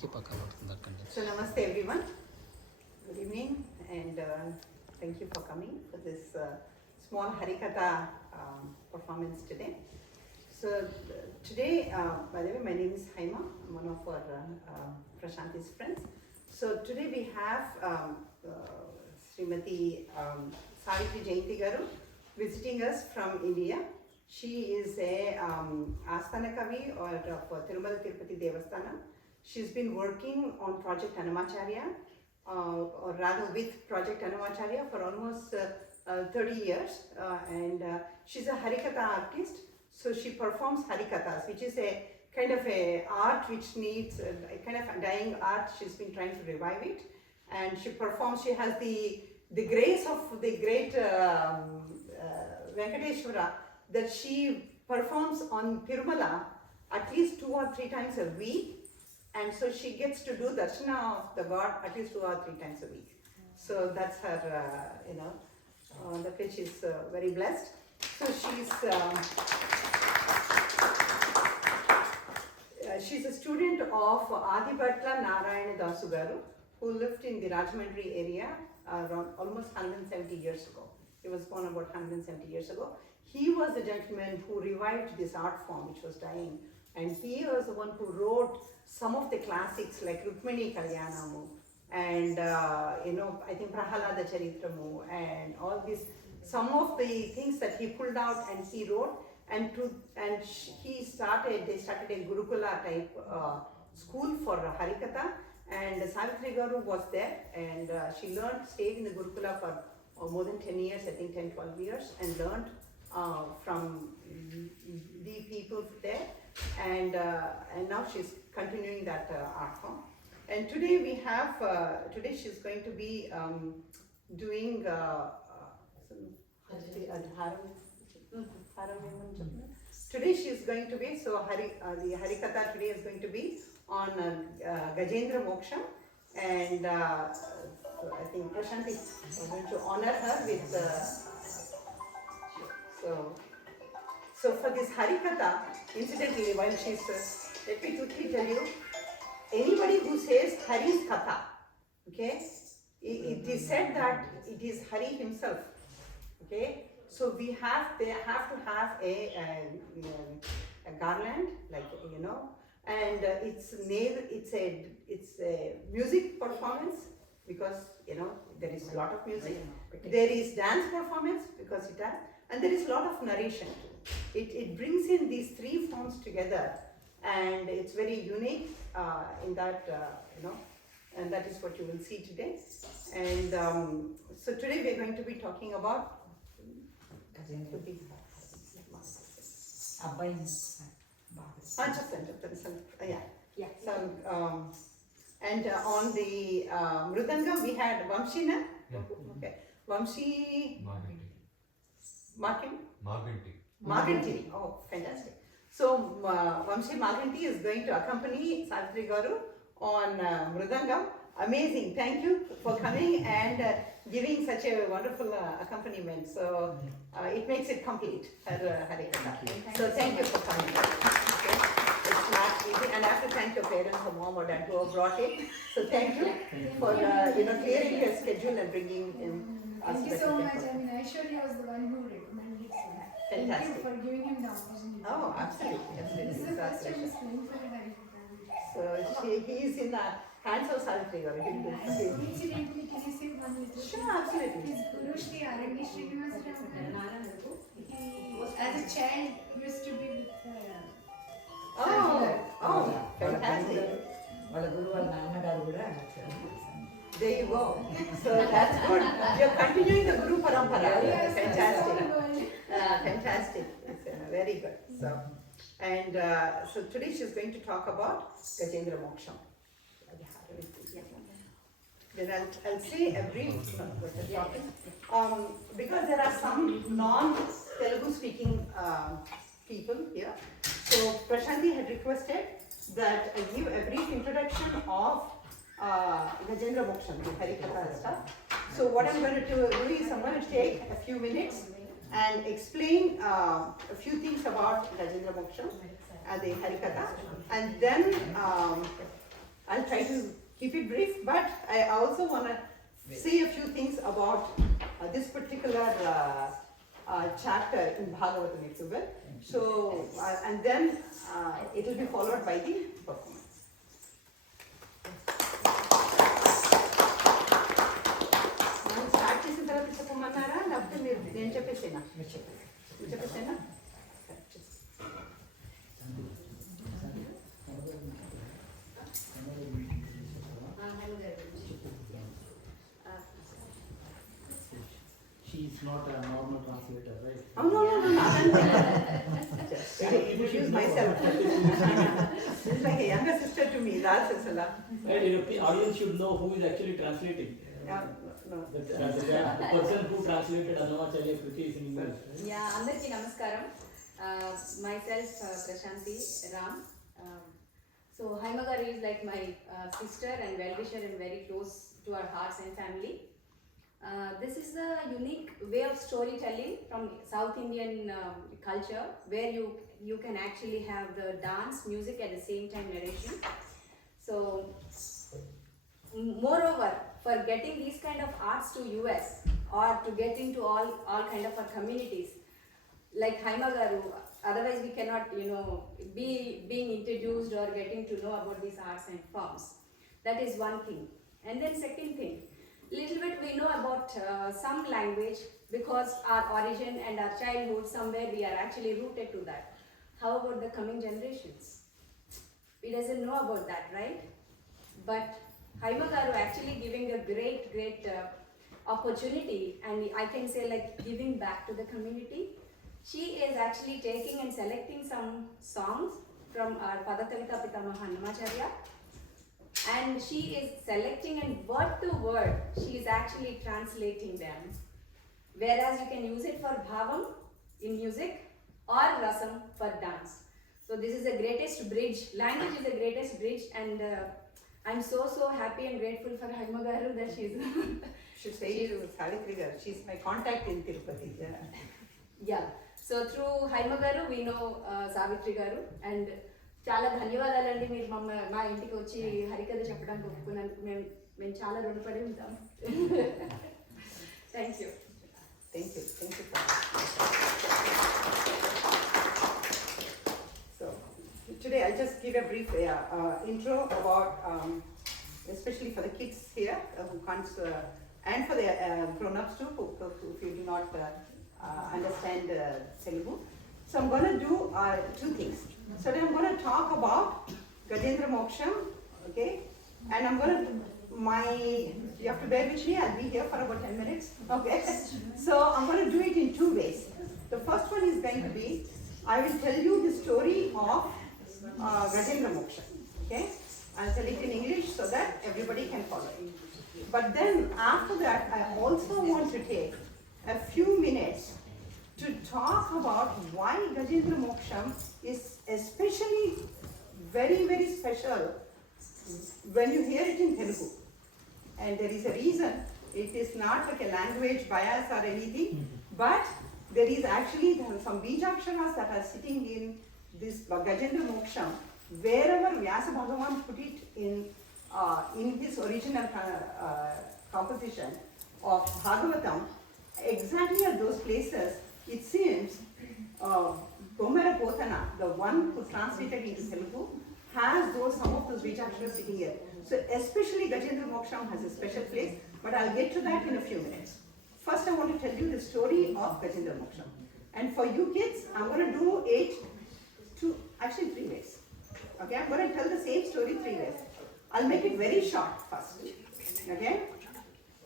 So namaste everyone. Good evening and thank you for coming for this small Harikatha performance today. So today, by the way, my name is Haima. I'm one of our Prashanti's friends. So today we have Srimati Savitri Jayanthi garu visiting us from India. She is a Asthana Kavi or for Tirumala Tirupati Devasthanam. She's been working on Project Annamacharya, or rather with Project Annamacharya for almost 30 years. And she's a Harikatha artist, so she performs Harikathas, which is a kind of a art which needs a kind of a dying art. She's been trying to revive it, and she performs. She has the grace of the great Venkateshwara, that she performs on Tirumala at least 2 or 3 times a week. And so she gets to do darshana of the God at least 2 or 3 times a week. So that's her, that way she's very blessed. So she's a student of Adipatla Narayana Dasu garu, who lived in the Rajahmundry area around almost 170 years ago. He was born about 170 years ago. He was the gentleman who revived this art form which was dying. And he was the one who wrote some of the classics like Rukmini Kalyanamu and I think Prahalada Charitramu and all these, some of the things that he pulled out and he wrote, they started a Gurukula type school for Harikatha, and Savitri Garu was there, and she stayed in the Gurukula for more than 10 years, I think 10-12 years, and learned from the people there, and now she's continuing that art form. And today we have, today she's going to be doing today she's going to be, so the Harikatha today is going to be on Gajendra Moksham, and so I think Prashanti is going to honor her with so for this Harikatha, incidentally, while she's, let me quickly tell you, anybody who says Hari's Katha, okay, it is said that it is Hari himself, okay. So they have to have a garland, like and it's a music performance, because there is a lot of music. There is dance performance because it has. And there is a lot of narration too. It brings in these 3 forms together, and it's very unique in that, and that is what you will see today. And so today we are going to be talking about and on the Mridangam we had Vamshina. Okay. Vamshi Marganti. Oh, fantastic. So Vamshi Marganti is going to accompany Savitri Garu on Mridangam. Amazing. Thank you for coming and giving such a wonderful accompaniment. So it makes it complete, her Harikatha. So thank you for coming. Okay. It's not easy, and I have to thank your parents, or mom or dad, who have brought it. So thank you for clearing your schedule and bringing in. Thank you so much. I mean, Aishwarya was the one who recommended it. So thank you for giving him the opportunity. Oh, absolutely. This is the first time he's playing for the Harikatha. So he is in the hands of Savitri Garu. Incidentally, can you say one little thing? Sure, absolutely. His Guru Shri Arandi Srinivas Rao, he, as a child, used to be with fantastic. There you go. So that's good. You're continuing the Guru Parampara. Yes, Fantastic. Fantastic. It's very good. So, and so today she's going to talk about Gajendra Moksham. Then I'll say a brief because there are some non-Telugu speaking people here. So Prashanti had requested that I give a brief introduction of Gajendra Moksham, the Harikatha stuff. So what I'm going to do is I'm going to take a few minutes and explain a few things about Gajendramiksham, the Harikatha, and then I'll try to keep it brief, but I also want to say a few things about this particular chapter in Bhagavatam, if you will. So, and then it will be followed by the performance. Start చేసిన తర్వాత చెప్పమన్నారా లేకపోతే మీరు నేను చెప్పేసేనా చెప్పేసేనా She is not a normal translator, right? Oh, no. Just introduce myself. She's like a younger sister to me, that's Sala. Right, the audience should know who is actually translating. No. The person who translated Annamacharya Kriti is in English. Right? Yeah, Andarki Namaskaram. Myself, Prashanti Ram. So, Haimagaru is like my sister and well-wisher and very close to our hearts and family. This is a unique way of storytelling from South Indian culture where you can actually have the dance, music at the same time narration. So, moreover, for getting these kind of arts to US or to get into all kind of our communities like Haimagaru, otherwise we cannot be being introduced or getting to know about these arts and forms. That is one thing. And then second thing, little bit we know about some language because our origin and our childhood, somewhere we are actually rooted to that. How about the coming generations? We doesn't know about that, right? But Haimagaru actually giving a great opportunity, and I can say like giving back to the community. She is actually taking and selecting some songs from our Padakavita Pitamaha Annamacharya, and she is selecting and word to word, she is actually translating them. Whereas you can use it for bhavam in music or rasam for dance. So this is the greatest bridge, language is the greatest bridge, and I'm so happy and grateful for Haimagaru that she's... Should say to Savitri garu, she's my contact in Tirupati. Yeah, so through Haimagaru we know Savitri garu, and చాలా ధన్యవాదాలండి మీరు మా ఇంటికి వచ్చి హరికథ చెప్పడానికి ఒప్పుకున్నందుకు మేము చాలా రుణపడి ఉంటాం. Thank you. So today I'll just give a brief intro about especially for the kids here who can't and for the grown-ups too who if you do not understand Telugu. So I'm going to do two things. So then I'm going to talk about Gajendramiksham, okay? And I'm going to, you have to bear with me, I'll be here for about 10 minutes, okay? So I'm going to do it in two ways. The first one is going to be, I will tell you the story of Gajendramiksham, okay? I'll tell it in English so that everybody can follow it. But then after that, I also want to take a few minutes to talk about why Gajendramiksham is especially very special when you hear it in Telugu. And there is a reason. It is not like a language bias or anything, but there is actually some Bijaksharas that are sitting in this Gajendramiksham, wherever Vyasa Bhagavan put it in his original composition of Bhagavatam, exactly at those places. It seems Gomara Potana, the one who translated into Telugu, has some of those Bijaksharas sitting here. So especially Gajendramiksham has a special place, but I'll get to that in a few minutes. First I want to tell you the story of Gajendramiksham. And for you kids, I'm going to do it actually 3 ways. Okay, I'm going to tell the same story 3 ways. I'll make it very short first. Okay,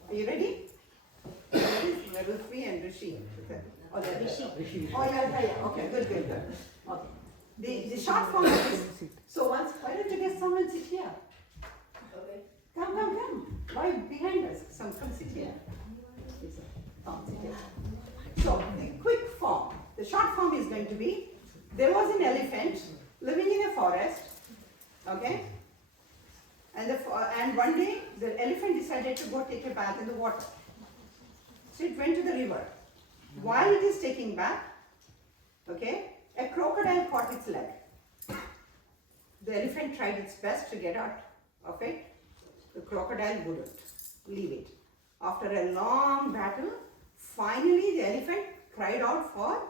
are you ready? Ruthvi and Rishi. Oh, Rishi. Oh, yeah. Okay, good. Okay. The short form is, so once, why don't you get someone sit here? Okay. Come. Why behind us? Come sit here. Come sit here. So, the quick form, the short form is going to be, there was an elephant living in a forest, okay? And one day, the elephant decided to go take a bath in the water. So it went to the river. While it is taking bath, okay, a crocodile caught its leg. The elephant tried its best to get out of it, the crocodile wouldn't leave it. After a long battle, finally the elephant cried out for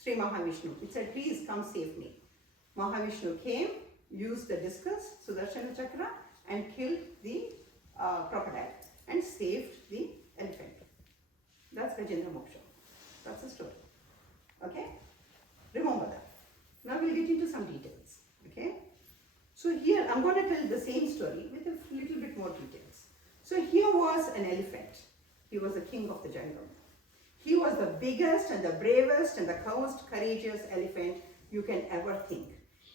Sri Mahavishnu. It said, please come save me. Mahavishnu came, used the discus, Sudarshana Chakra, and killed the crocodile and saved the elephant. That's Gajendramiksham. That's the story. Okay? Remember that. Now we'll get into some details. Okay? So here I'm going to tell the same story with a little bit more details. So here was an elephant. He was the king of the jungle. He was the biggest and the bravest and the most courageous elephant you can ever think.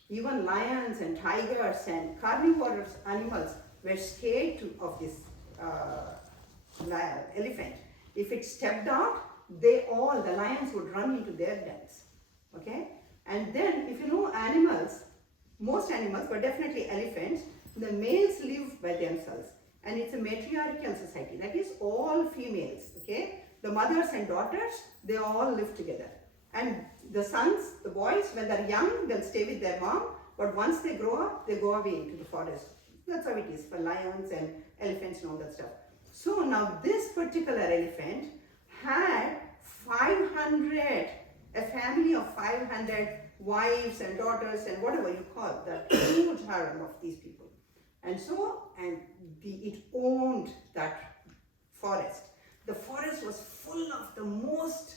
Even lions and tigers and carnivorous animals were scared of this elephant. If it stepped out, the lions would run into their dens. Okay? And then, if you know animals, most animals, but definitely elephants, the males live by themselves. And it's a matriarchal society. That is all females. Okay? The mothers and daughters, they all live together. And the sons, the boys, when they're young, they'll stay with their mom. But once they grow up, they go away into the forest. That's how it is for lions and elephants and all that stuff. So now this particular elephant had 500, a family of 500 wives and daughters and whatever you call that huge harem of these people. And so, it owned that forest. The forest was full of the most,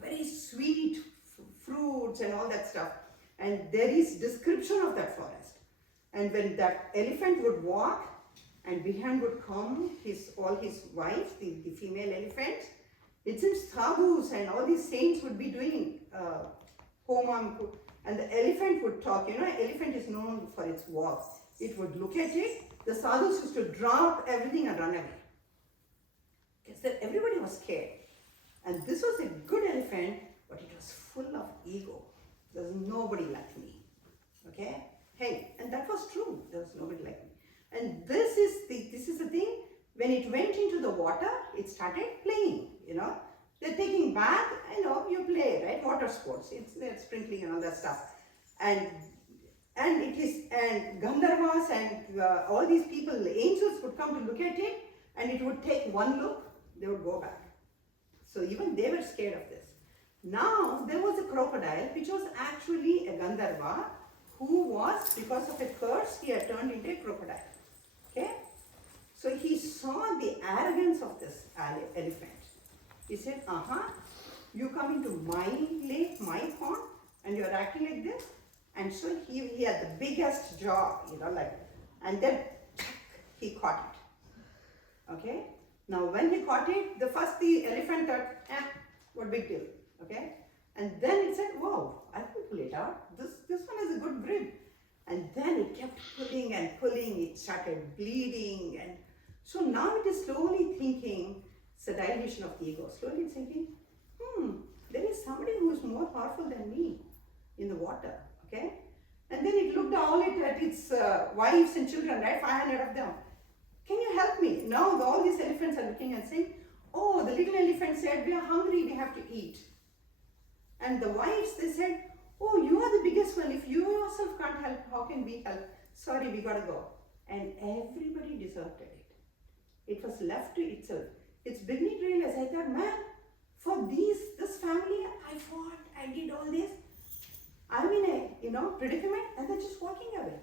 very sweet fruits and all that stuff. And there is description of that forest. And when that elephant would walk, and behind would come all his wives, the female elephants, it seems sadhus and all these saints would be doing homam, and the elephant would talk. Elephant is known for its walks. It would look at it. The sadhus used to drop everything and run away. Because everybody was scared. And this was a good elephant, but it was full of ego. There's nobody like me. Okay? Hey, and that was true. There was nobody like me. And this is the thing. When it went into the water, it started playing. They're taking bath. You play, right? Water sports. They're sprinkling and all that stuff. And Gandharvas and all these people, the angels would come to look at it, and it would take one look. They would go back. So even they were scared of this. Now there was a crocodile, which was actually a Gandharva, who was, because of a curse, he had turned into a crocodile. Okay? So he saw the arrogance of this elephant. He said, you come into my lake, my pond, and you're acting like this? And so he had the biggest jaw, and then he caught it. Okay? Now when he caught it, the elephant thought, what big deal? Okay? And then it said, wow, I can pull it out. This one has a good grip. And then it kept pulling and pulling. It started bleeding. And so now it is slowly thinking, it's a dilation of the ego. Slowly it's thinking, there is somebody who is more powerful than me in the water. Okay? And then it looked at its wives and children, right? 500 of them. Can you help me? Now all these elephants are looking and saying, oh, the little elephant said, we are hungry, we have to eat. And the wives, they said, oh, you are the biggest one. If you yourself can't help, how can we help? Sorry, we gotta go. And everybody deserted it. It was left to itself. It's beginning to realize, I thought, man, for this family, I fought, I did all this. I'm in a predicament, and they're just walking away.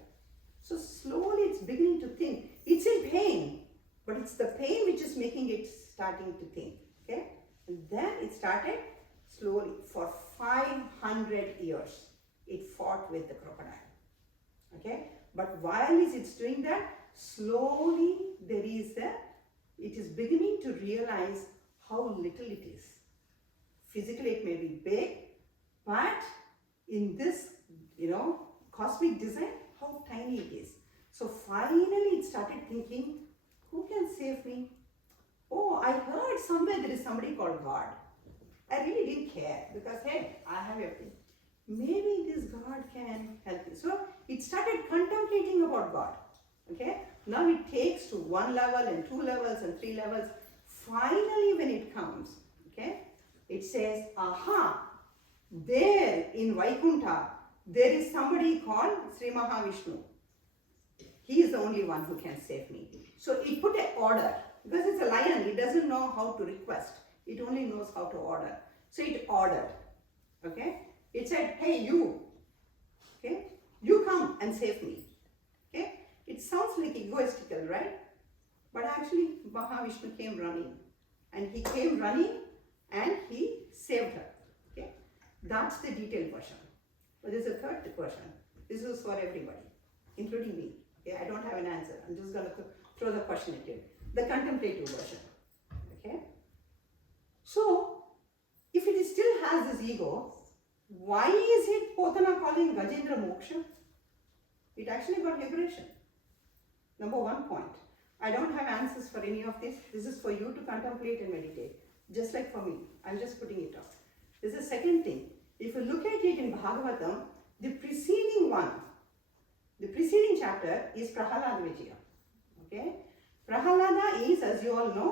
So slowly it's beginning to think. It's in pain, but it's the pain which is making it starting to think. Okay? And then it started slowly. For 500 years, it fought with the crocodile. Okay? But while it's doing that, slowly it is beginning to realize how little it is. Physically it may be big, but in this, cosmic design, how tiny it is. So finally it started thinking, who can save me? Oh, I heard somewhere there is somebody called God. I really didn't care because, hey, I have everything. Maybe this God can help me. So it started contemplating about God. Okay? Now it takes to 1 level and 2 levels and 3 levels. Finally when it comes, okay, it says, there in Vaikuntha, there is somebody called Sri Mahavishnu. he is the only one who can save me. So it put an order, because it's a lion, it doesn't know how to request, it only knows how to order. So it ordered, okay? It said, hey you, okay? You come and save me, okay? It sounds like egoistical, right? But actually Mahavishnu came running, and he came running and he saved her, okay? That's the detailed version. But there's a third version. This is for everybody, including me. Okay, I don't have an answer. I'm just going to throw the question at you. The contemplative version. Okay. So, if it still has this ego, why is it Potana calling Gajendra Moksham? It actually got liberation. Number one point. I don't have answers for any of this. This is for you to contemplate and meditate. Just like for me. I'm just putting it up. This is the second thing. If you look at it in Bhagavatam, the preceding chapter is Prahalada Vijaya. Okay? Prahalada is, as you all know,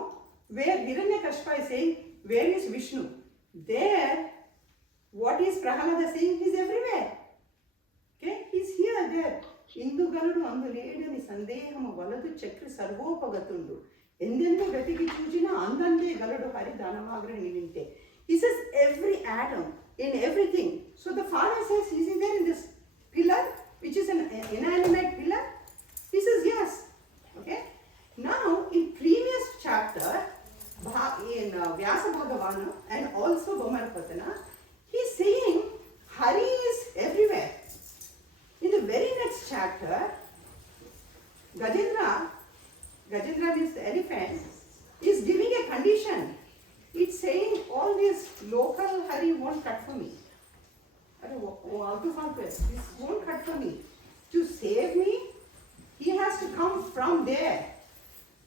where Hiranyakashipu is saying, where is Vishnu? There, what is Prahalada saying? He's everywhere. Okay? He's here, there. Indu galudu andu ledani sandehamu valadu chakri sarvopagatundu. Endendu gatiki chujina andande galudu hari dhanamagre nivinte. He says every atom, in everything. So the father says, is he there in this pillar, which is an inanimate pillar? He says yes. Okay. Now, in previous chapter, in Vyasa Bhagavana and also Gomarapatana, he's saying Hari is everywhere. In the very next chapter, Gajendra means the elephant, is giving a condition. It's saying all this local Hari won't cut for me. This won't cut for me. To save me, he has to come from there.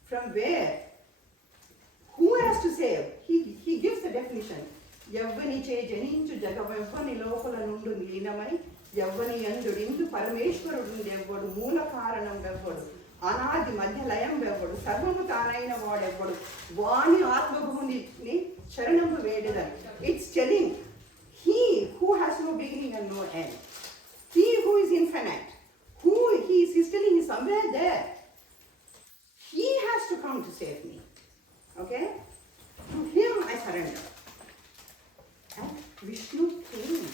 From where? Who has to save? He gives the definition. Yavvani che janinchu jagavavvani lokala nundu nilinamai, Yavvani yandurindu parameshwarudundu evvadu, moola karanam evvadu, Anadi madhyalayam evvadu, sarvamu tanaina vadu evvadu, Vani atmabhuni sharanambu vedadan. It's telling he who has no beginning and no end, he who is infinite, he's telling is somewhere there. He has to come to save me. Okay? To him I surrender. And Vishnu came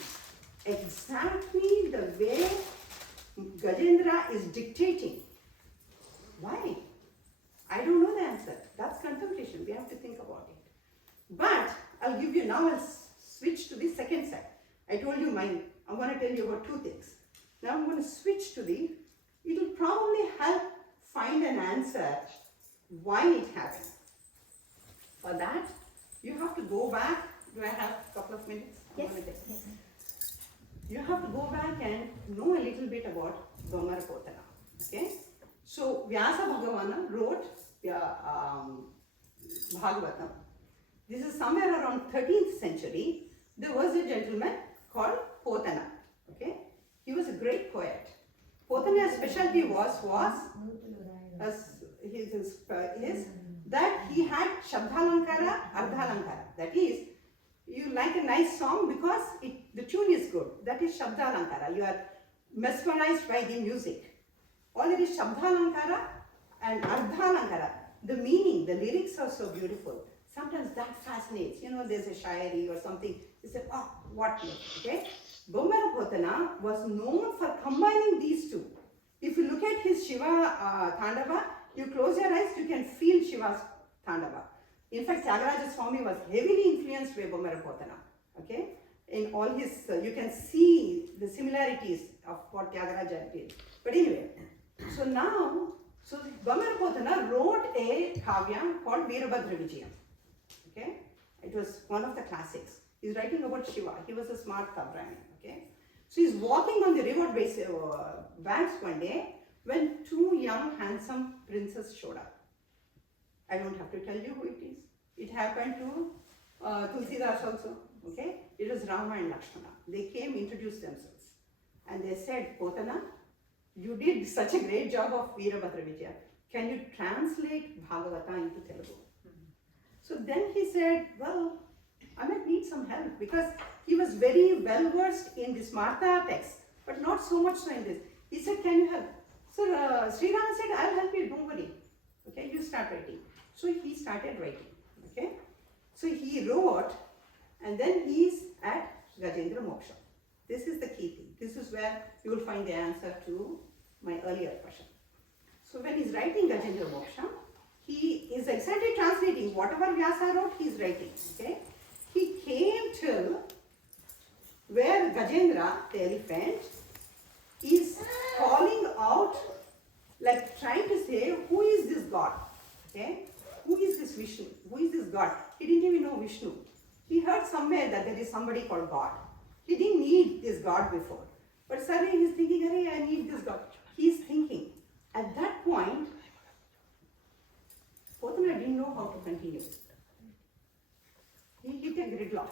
exactly the way Gajendra is dictating. Why? I don't know the answer. That's contemplation. We have to think about it. But I'll give you now, I'll switch to the second side. I told you mine. I'm going to tell you about two things. Now I'm going to switch to it will probably help find an answer why it happened. For that, you have to go back. Do I have a couple of minutes? Yes. You have to go back and know a little bit about Gomarapotana. Okay? So, Vyasa Bhagavana wrote Bhagavatam. This is somewhere around 13th century. There was a gentleman called Potana. Okay? He was a great poet. Potana's specialty was that he had Shabdalankara, Ardhalankara. That is, you like a nice song because the tune is good. That is Shabdalankara. You are mesmerized by the music. Or there is Shabdalankara and Ardhalankara. The meaning, the lyrics are so beautiful. Sometimes that fascinates. You know, there's a shairi or something. You say, oh, what? Okay? Gomarapotana was known for combining these two. If you look at his Shiva Tandava, you close your eyes, you can feel Shiva's Tandava. In fact, Tyagaraja Swami was heavily influenced by Gomarapotana. Okay? In all his, you can see the similarities of what Tyagaraja did. But anyway, so Gomarapotana wrote a kavya called Veerabhadra Vijayam. Okay? It was one of the classics. He's writing about Shiva. He was a smart Brahmin. Okay? So he's walking on the river banks one day when two young handsome princes showed up. I don't have to tell you who it is. It happened to Tulsidas also. Okay? It was Rama and Lakshmana. They came, introduced themselves. And they said, Potana, you did such a great job of Veerabhadra Vijaya. Can you translate Bhagavata into Telugu? So then he said, well, I might need some help because he was very well versed in this Martha text, but not so much so in this. He said, can you help? So Sri Rama said, I'll help you, don't worry. Okay, you start writing. So he started writing. Okay, so he wrote, and then he's at Gajendramiksham. This is the key thing. This is where you will find the answer to my earlier question. So when he's writing Gajendramiksham, he is exactly translating whatever Vyasa wrote, he's writing. Okay, he came till where Gajendra, the elephant, is calling out, like trying to say, who is this God? Okay, who is this Vishnu? Who is this God? He didn't even know Vishnu. He heard somewhere that there is somebody called God. He didn't need this God before. But suddenly he's thinking, hey, I need this God. He's thinking. At that point, Potana didn't know how to continue. He hit a gridlock.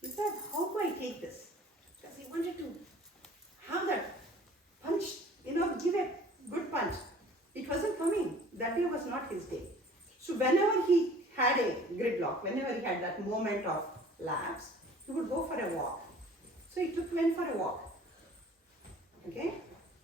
He said, how do I take this? Because he wanted to have that punch, give a good punch. It wasn't coming. That day was not his day. So whenever he had a gridlock, whenever he had that moment of lapse, he would go for a walk. So he went for a walk. Okay?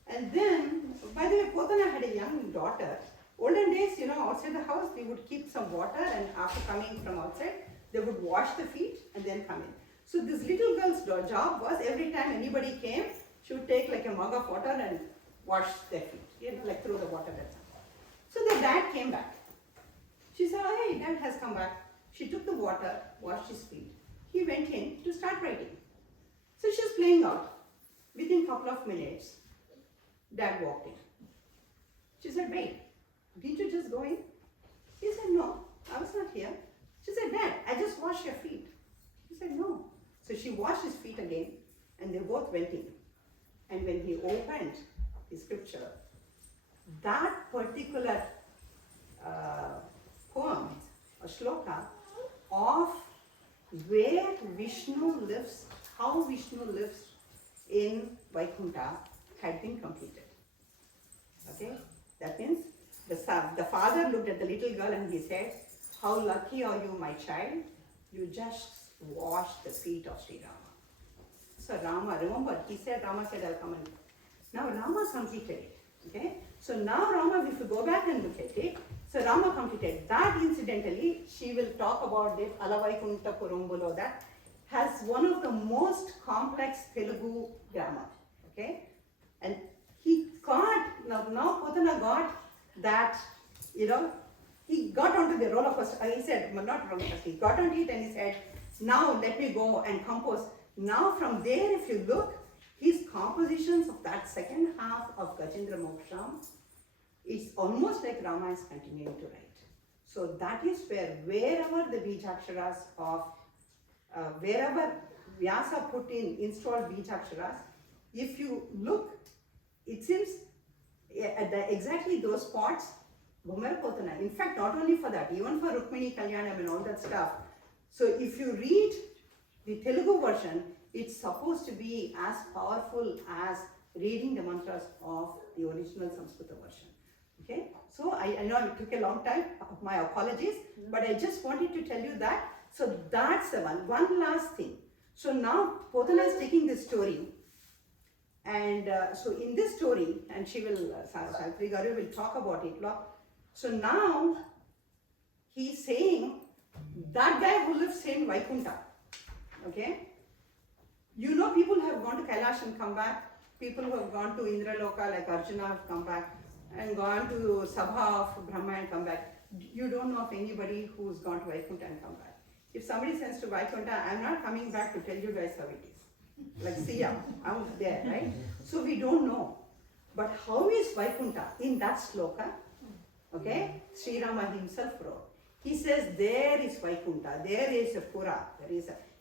And then, by the way, Potana had a young daughter. Olden days, outside the house, they would keep some water, and after coming from outside, they would wash the feet and then come in. So this little girl's job was, every time anybody came, she would take like a mug of water and wash their feet, like throw the water at them. So the dad came back. She said, oh, hey, dad has come back. She took the water, washed his feet. He went in to start writing. So she's playing out. Within a couple of minutes, dad walked in. She said, wait, didn't you just go in? He said, no, I was not here. She said, Dad, I just washed your feet. He said, no. So she washed his feet again, and they both went in. And when he opened the scripture, that particular poem, a shloka, of where Vishnu lives, how Vishnu lives in Vaikuntha, had been completed. Okay? That means the father looked at the little girl and he said, how lucky are you, my child? You just washed the feet of Sri Rama. So Rama, remember, he said, Rama said, I'll come and... Now Rama completed it. Okay? So now Rama, if you go back and look at it, so Rama completed. That incidentally, she will talk about it, Alavaikuntha Kurumbulo, that has one of the most complex Telugu grammar. Okay? And he got, now Potana got that, he got onto the roller coaster. He said, well, not roller coaster, he got onto it and he said, now let me go and compose. Now from there, if you look, his compositions of that second half of Gajendramiksham, it's almost like Rama is continuing to write. So that is where, wherever the Bijaksharas of, wherever Vyasa put in, installed Bijaksharas, if you look, it seems at exactly those spots, Bhumar Potana. In fact, not only for that, even for Rukmini Kalyanam and all that stuff. So if you read the Telugu version, it's supposed to be as powerful as reading the mantras of the original Sanskrita version. Okay? So I know it took a long time, my apologies, but I just wanted to tell you that. So that's the one. One last thing. So now Potana is taking this story. And so in this story, and she will, Savitri Garu will talk about it. So now he's saying that guy who lives in Vaikuntha, okay? People have gone to Kailash and come back. People who have gone to Indraloka like Arjuna have come back and gone to Sabha of Brahma and come back. You don't know of anybody who's gone to Vaikuntha and come back. If somebody sends to Vaikuntha, I'm not coming back to tell you guys how it is. Like, see ya, I'm there, right? So we don't know. But how is Vaikuntha in that sloka? Okay, Sri Rama himself wrote. He says, there is Vaikuntha, there is a Pura,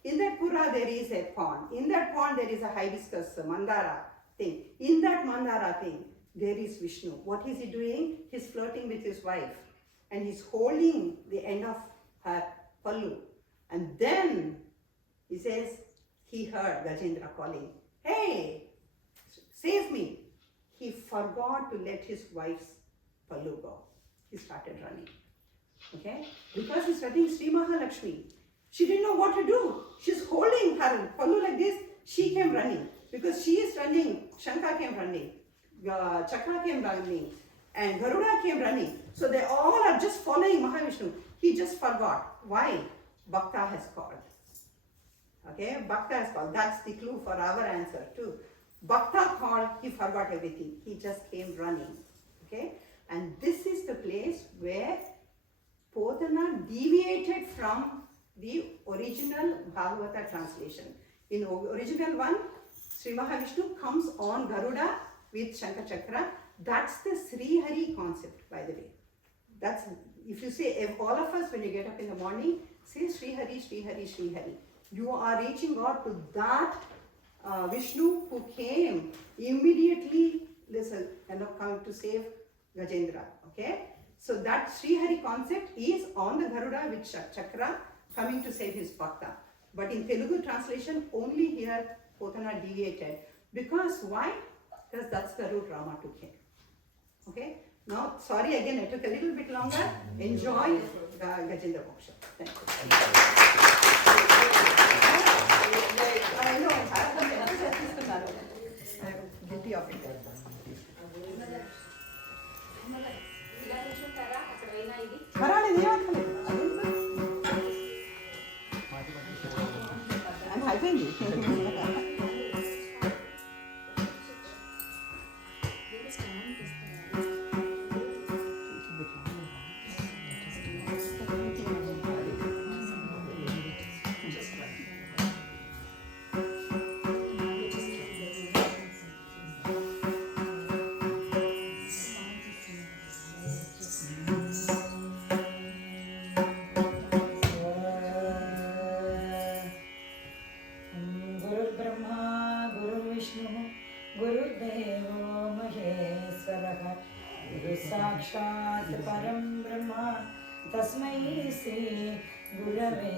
in that Pura there is a pond, in that pond there is a hibiscus, Mandara thing. In that Mandara thing, there is Vishnu. What is he doing? He's flirting with his wife and he's holding the end of her pallu. And then he says, he heard Gajendra calling, hey, save me. He forgot to let his wife's pallu go. He started running. Okay? Because he's studying Sri Mahalakshmi. She didn't know what to do. She's holding her pallu like this. She came running. Because she is running, Shankar came running. Chakra came running, and Garuda came running. So they all are just following Mahavishnu. He just forgot. Why? Bhakta has called. Okay, Bhakta has called. That's the clue for our answer too. Bhakta called, he forgot everything. He just came running. Okay, and this is the place where Potana deviated from the original Bhagavata translation. In original one, Sri Mahavishnu comes on Garuda with Shankha Chakra. That's the Sri Hari concept, by the way. That's, if you say, if all of us, when you get up in the morning, say Sri Hari, Sri Hari, Sri Hari. You are reaching out to that Vishnu who came immediately, listen, come to save Gajendra. Okay? So that Sri Hari concept is on the Garuda with Chakra coming to save his Bhakta. But in Telugu translation, only here Potana deviated. Because why? Because that's the route Rama took him. Okay? Now, sorry again, I took a little bit longer. Enjoy Gajendra Moksham. Thank you. I know, I'm guilty of it. I'm hyping you. साक्षात् परं ब्रह्म तस्मै श्री गुरवे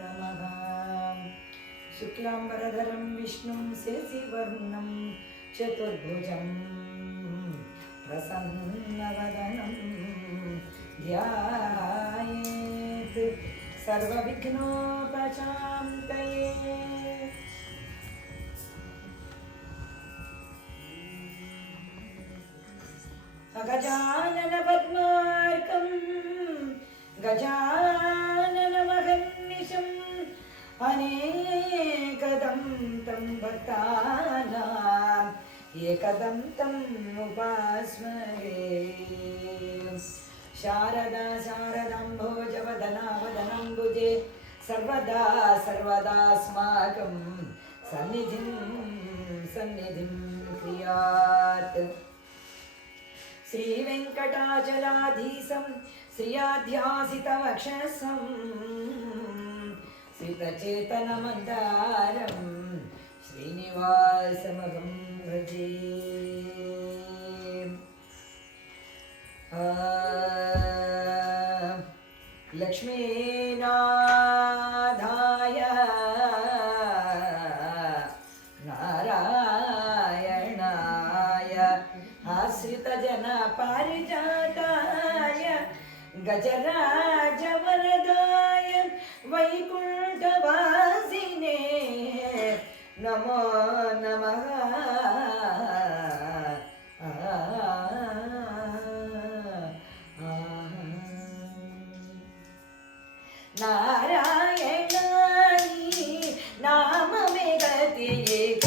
नमः। शुक्लाम्बरधरं विष्णुं शशिवर्णं चतुर्भुजं प्रसन्नवदनं ध्यायेत् सर्वविघ्नोपशान्तये। गजानन पद्मार्कं गजाननमहर्निशम् अनेकदं तं भक्तानाम् एकदं तम् उपास्महे। शारदा शारदाम्भोजवदना वदनाम्बुजे सर्वदा सर्वदास्माकं सन्निधिं क्रियात्। श्रीवेङ्कटाचलाधीशं श्रियाध्यासितवक्षसं श्रीप्रचेतनमन्दारं श्रीनिवासमहं भजे। लक्ष्मीनाथाय नारायणाय आश्रितजन पारिजाताय गजराजवरदाय वैकुण्ठवासिने नमो नमः। नारायणानि नाममे गतियेक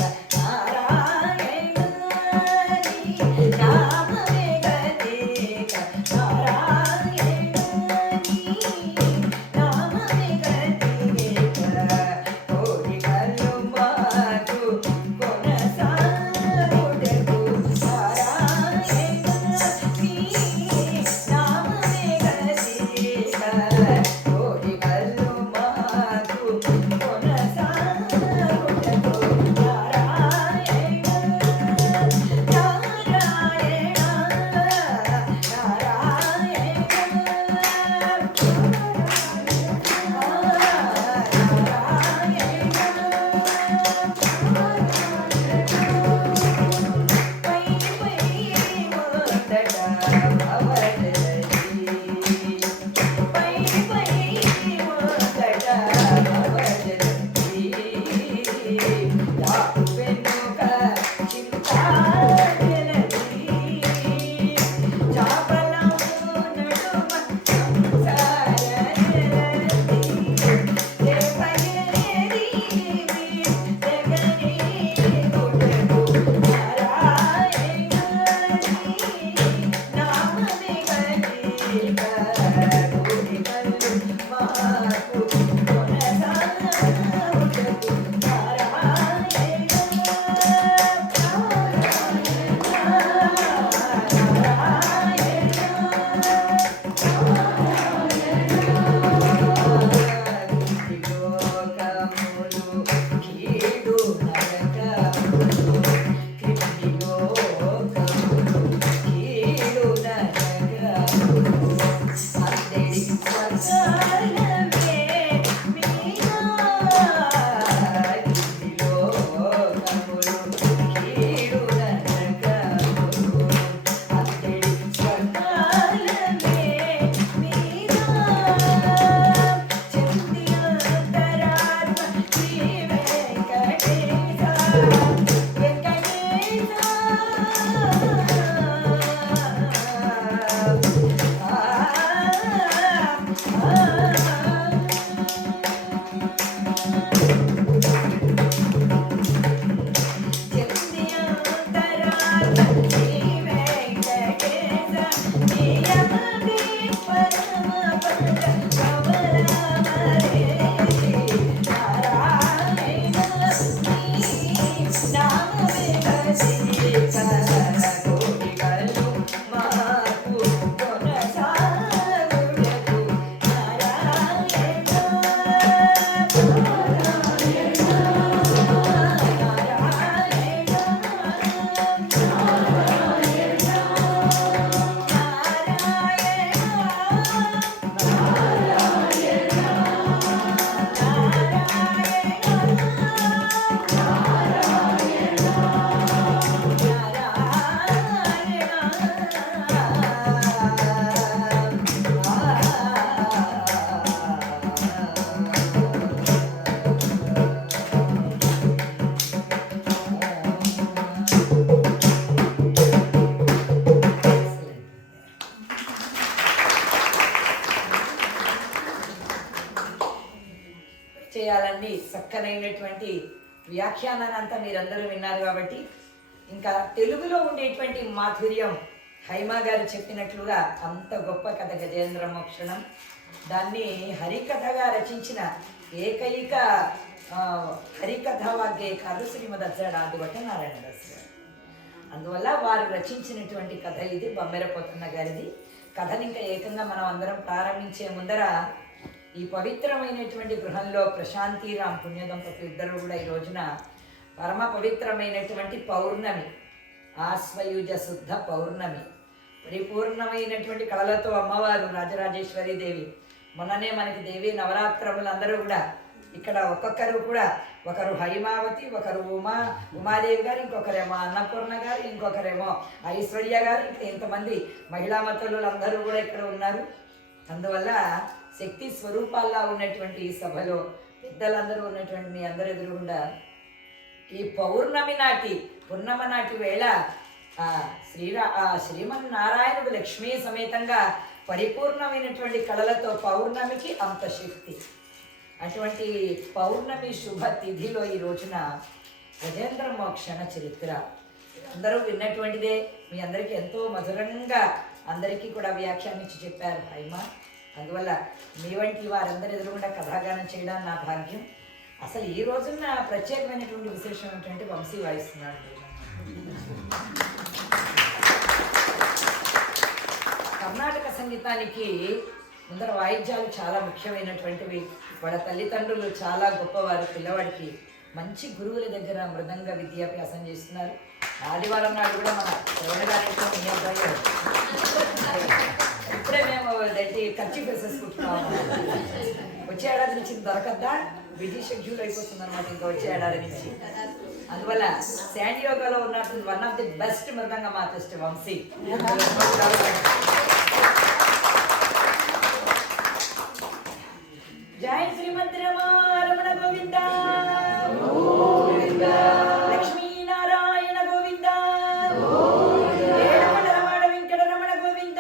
చక్కనైనటువంటి వ్యాఖ్యానాన్ని అంతా మీరందరూ విన్నారు కాబట్టి ఇంకా తెలుగులో ఉండేటువంటి మాధుర్యం హైమా గారు చెప్పినట్లుగా అంత గొప్ప కథ గజేంద్ర మోక్షణం. దాన్ని హరికథగా రచించిన ఏకైక హరికథ వాగ్గేయకారులు శ్రీమద్ అజ్జాడ ఆదిభట్ల నారాయణ దాస్ గారు. అందువల్ల వారు రచించినటువంటి కథ ఇది. బొమ్మెరపోతన్న గారిది. కథని ఇంకా ఏకంగా మనం అందరం ప్రారంభించే ముందర ఈ పవిత్రమైనటువంటి గృహంలో ప్రశాంతి రామ్ పుణ్య దంపతులు ఇద్దరు కూడా ఈ రోజున పరమ పవిత్రమైనటువంటి పౌర్ణమి, ఆశ్వయుజ శుద్ధ పౌర్ణమి, పరిపూర్ణమైనటువంటి కళలతో అమ్మవారు రాజరాజేశ్వరి దేవి. మొన్ననే మనకి దేవి నవరాత్రములు అందరూ కూడా ఇక్కడ ఒక్కొక్కరు కూడా, ఒకరు హైమావతి, ఒకరు ఉమాదేవి గారు, ఇంకొకరేమో అన్నపూర్ణ గారు, ఇంకొకరేమో ఐశ్వర్య గారు, ఇంకా ఇంతమంది మహిళామతులు అందరూ కూడా ఇక్కడ ఉన్నారు. అందువల్ల శక్తి స్వరూపాల్లో ఉన్నటువంటి ఈ సభలో పెద్దలందరూ ఉన్నటువంటి మీ అందరు ఎదురుగుండా ఈ పౌర్ణమి నాటి పున్నమ నాటి వేళ శ్రీమన్నారాయణుడు లక్ష్మీ సమేతంగా పరిపూర్ణమైనటువంటి కళలతో పౌర్ణమికి అంత శక్తి. అటువంటి పౌర్ణమి శుభ తిథిలో ఈ రోజున గజేంద్ర మోక్షణ చరిత్ర అందరూ విన్నటువంటిదే. మీ అందరికీ ఎంతో మధురంగా అందరికీ కూడా వ్యాఖ్యానించి చెప్పారు హైమ. అందువల్ల మీ వంటి వారందరి ఎదురుగుండా కథాగానం చేయడం నా భాగ్యం. అసలు ఈ రోజున ప్రత్యేకమైనటువంటి విశేషం ఏంటంటే వంశీ వాయిస్తున్నాడు. కర్ణాటక సంగీతానికి ముందర వాయిద్యాలు చాలా ముఖ్యమైనటువంటివి. వాళ్ళ తల్లిదండ్రులు చాలా గొప్పవారు. పిల్లవాడికి మంచి గురువుల దగ్గర మృదంగ విద్యాభ్యాసం చేస్తున్నారు. ఆదివారం నాడు కూడా మన శ్రవణగారితో మీ అబ్బాయి ఇప్పుడే మేము ఖర్చు వేసేసుకుంటున్నాము. వచ్చే ఏడాది నుంచి దొరకద్దా, బిజీ షెడ్యూల్ అయిపోతుంది అనమాట ఇంకా వచ్చే ఏడాది నుంచి. అందువల్ల శాండ్ యోగాలో ఉన్నటువంటి వన్ ఆఫ్ ది బెస్ట్ మృదంగ మాస్టర్ వంశీ. జై శ్రీమద్ రమణ గోవింద, లక్ష్మీనారాయణ గోవింద, రమణ వెంకట రమణ గోవింద.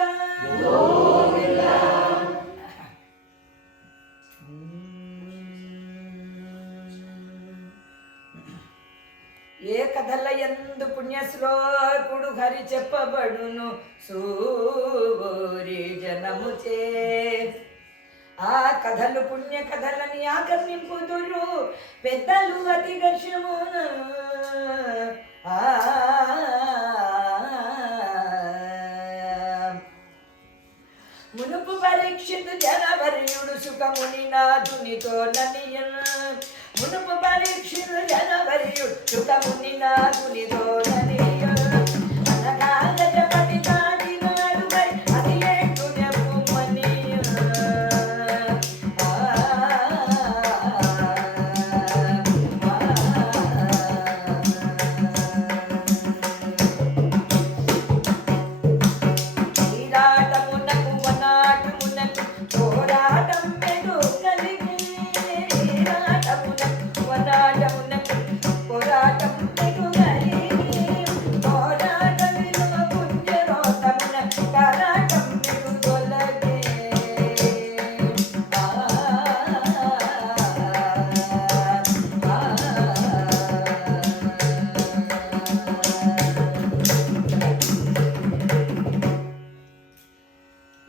ఏ కథల యందు పుణ్యశ్లోకుడు హరి చెప్పబడును సూరి జనముచే, ఆ కథలు పుణ్య కథలని ఆకర్ణింపుదురు పెద్దలు అతి ఘర్షమున. మునుపు పరీక్షితు జనవర్యుడు సుఖముని నాథునితో ననియన్, మునుపు పరీక్షితు జనవర్యుడు సుఖముని నాథునితో ననియన్. అనగా గజపతి తాడినాడు మరి అది ఏంటు నెప్పుమనియన్.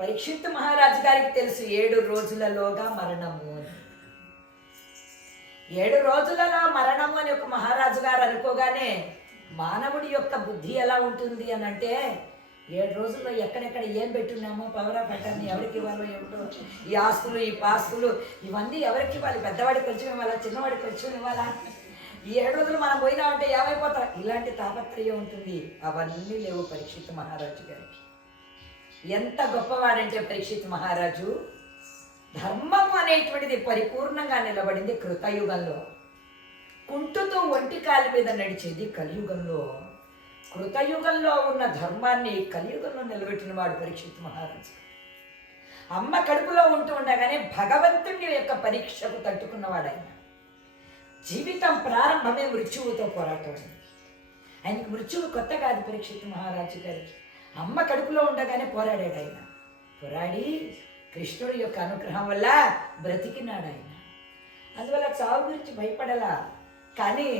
పరీక్షిత్ మహారాజు గారికి తెలుసు 7 రోజులలోగా మరణము అని. 7 రోజులలో మరణము అని ఒక మహారాజు గారు అనుకోగానే మానవుడి యొక్క బుద్ధి ఎలా ఉంటుంది అని అంటే 7 రోజుల్లో ఎక్కడెక్కడ ఏం పెట్టున్నామో పవరా పెట్టాలని ఎవరికి ఇవ్వాలో ఏమిటో, ఈ ఆస్తులు ఈ పాస్తులు ఇవన్నీ ఎవరికి ఇవ్వాలి, పెద్దవాడికి కొంచెం ఇవ్వాలా, చిన్నవాడికి కొంచెం ఇవ్వాలా, ఈ 7 రోజులు మనం పోయినామంటే ఏమైపోతాం, ఇలాంటి తాపత్రయం ఉంటుంది. అవన్నీ లేవు పరీక్షిత్ మహారాజు గారికి. ఎంత గొప్పవాడంటే పరీక్షిత్ మహారాజు, ధర్మం అనేటువంటిది పరిపూర్ణంగా నిలబడింది కృతయుగంలో. కుంటుతో ఒంటి కాలి మీద నడిచేది కలియుగంలో. కృతయుగంలో ఉన్న ధర్మాన్ని కలియుగంలో నిలబెట్టిన వాడు పరీక్షిత్ మహారాజు. అమ్మ కడుపులో ఉంటూ ఉండగానే భగవంతుని యొక్క పరీక్షకు తట్టుకున్నవాడు ఆయన. జీవితం ప్రారంభమే మృత్యువుతో పోరాటం. ఆయనకు మృత్యువు కొత్త కాదు పరీక్షిత్ మహారాజు గారికి. అమ్మ కడుపులో ఉండగానే పోరాడాడు ఆయన. పోరాడి కృష్ణుడి యొక్క అనుగ్రహం వల్ల బ్రతికినాడు ఆయన. అందువల్ల చావు గురించి భయపడలా. కానీ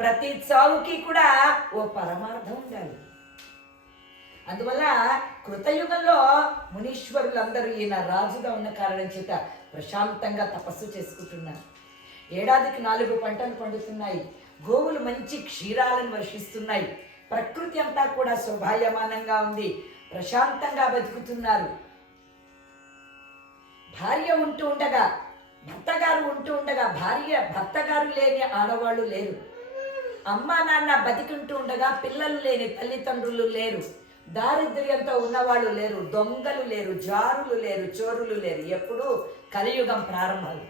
ప్రతి చావుకి కూడా ఓ పరమార్థం ఉండాలి. అందువల్ల కృతయుగంలో మునీశ్వరులందరూ ఈయన రాజుగా ఉన్న కారణం చేత ప్రశాంతంగా తపస్సు చేసుకుంటున్నారు. ఏడాదికి 4 పంటలు పండుతున్నాయి. గోవులు మంచి క్షీరాలను వర్షిస్తున్నాయి. ప్రకృతి అంతా కూడా శోభాయమానంగా ఉంది. ప్రశాంతంగా బతుకుతున్నారు. భార్య ఉంటూ ఉండగా, భర్తగారు ఉంటూ ఉండగా, భర్తగారు లేని ఆడవాళ్ళు లేరు. అమ్మా నాన్న బతికుంటూ ఉండగా పిల్లలు లేని తల్లిదండ్రులు లేరు. దారిద్ర్యంతో ఉన్నవాళ్ళు లేరు. దొంగలు లేరు, జారులు లేరు, చోరులు లేరు. ఎప్పుడు కలియుగం ప్రారంభం.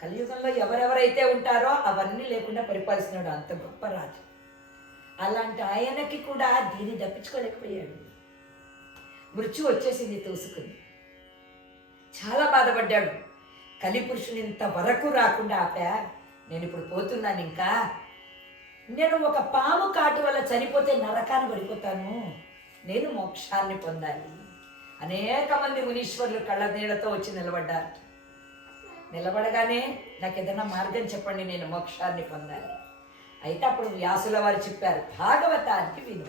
కలియుగంలో ఎవరెవరైతే ఉంటారో అవన్నీ లేకుండా పరిపాలిస్తున్నాడు అంత గొప్ప రాజు. అలాంటి ఆయనకి కూడా దీన్ని తప్పించుకోలేకపోయాడు. మృత్యు వచ్చేసింది తోసుకుని. చాలా బాధపడ్డాడు. కలిపురుషుని ఇంతవరకు రాకుండా ఆపా. నేను ఇప్పుడు పోతున్నాను. ఇంకా నేను ఒక పాము కాటు వల్ల చనిపోతే నరకాన్ని పడిపోతాను. నేను మోక్షాన్ని పొందాలి. అనేక మంది మునీశ్వరులు కళ్ళ నీళ్ళతో వచ్చి నిలబడ్డారు. నిలబడగానే నాకు ఏదైనా మార్గం చెప్పండి, నేను మోక్షాన్ని పొందాలి. అయితే అప్పుడు వ్యాసుల వారు చెప్పారు, భాగవతానికి విను.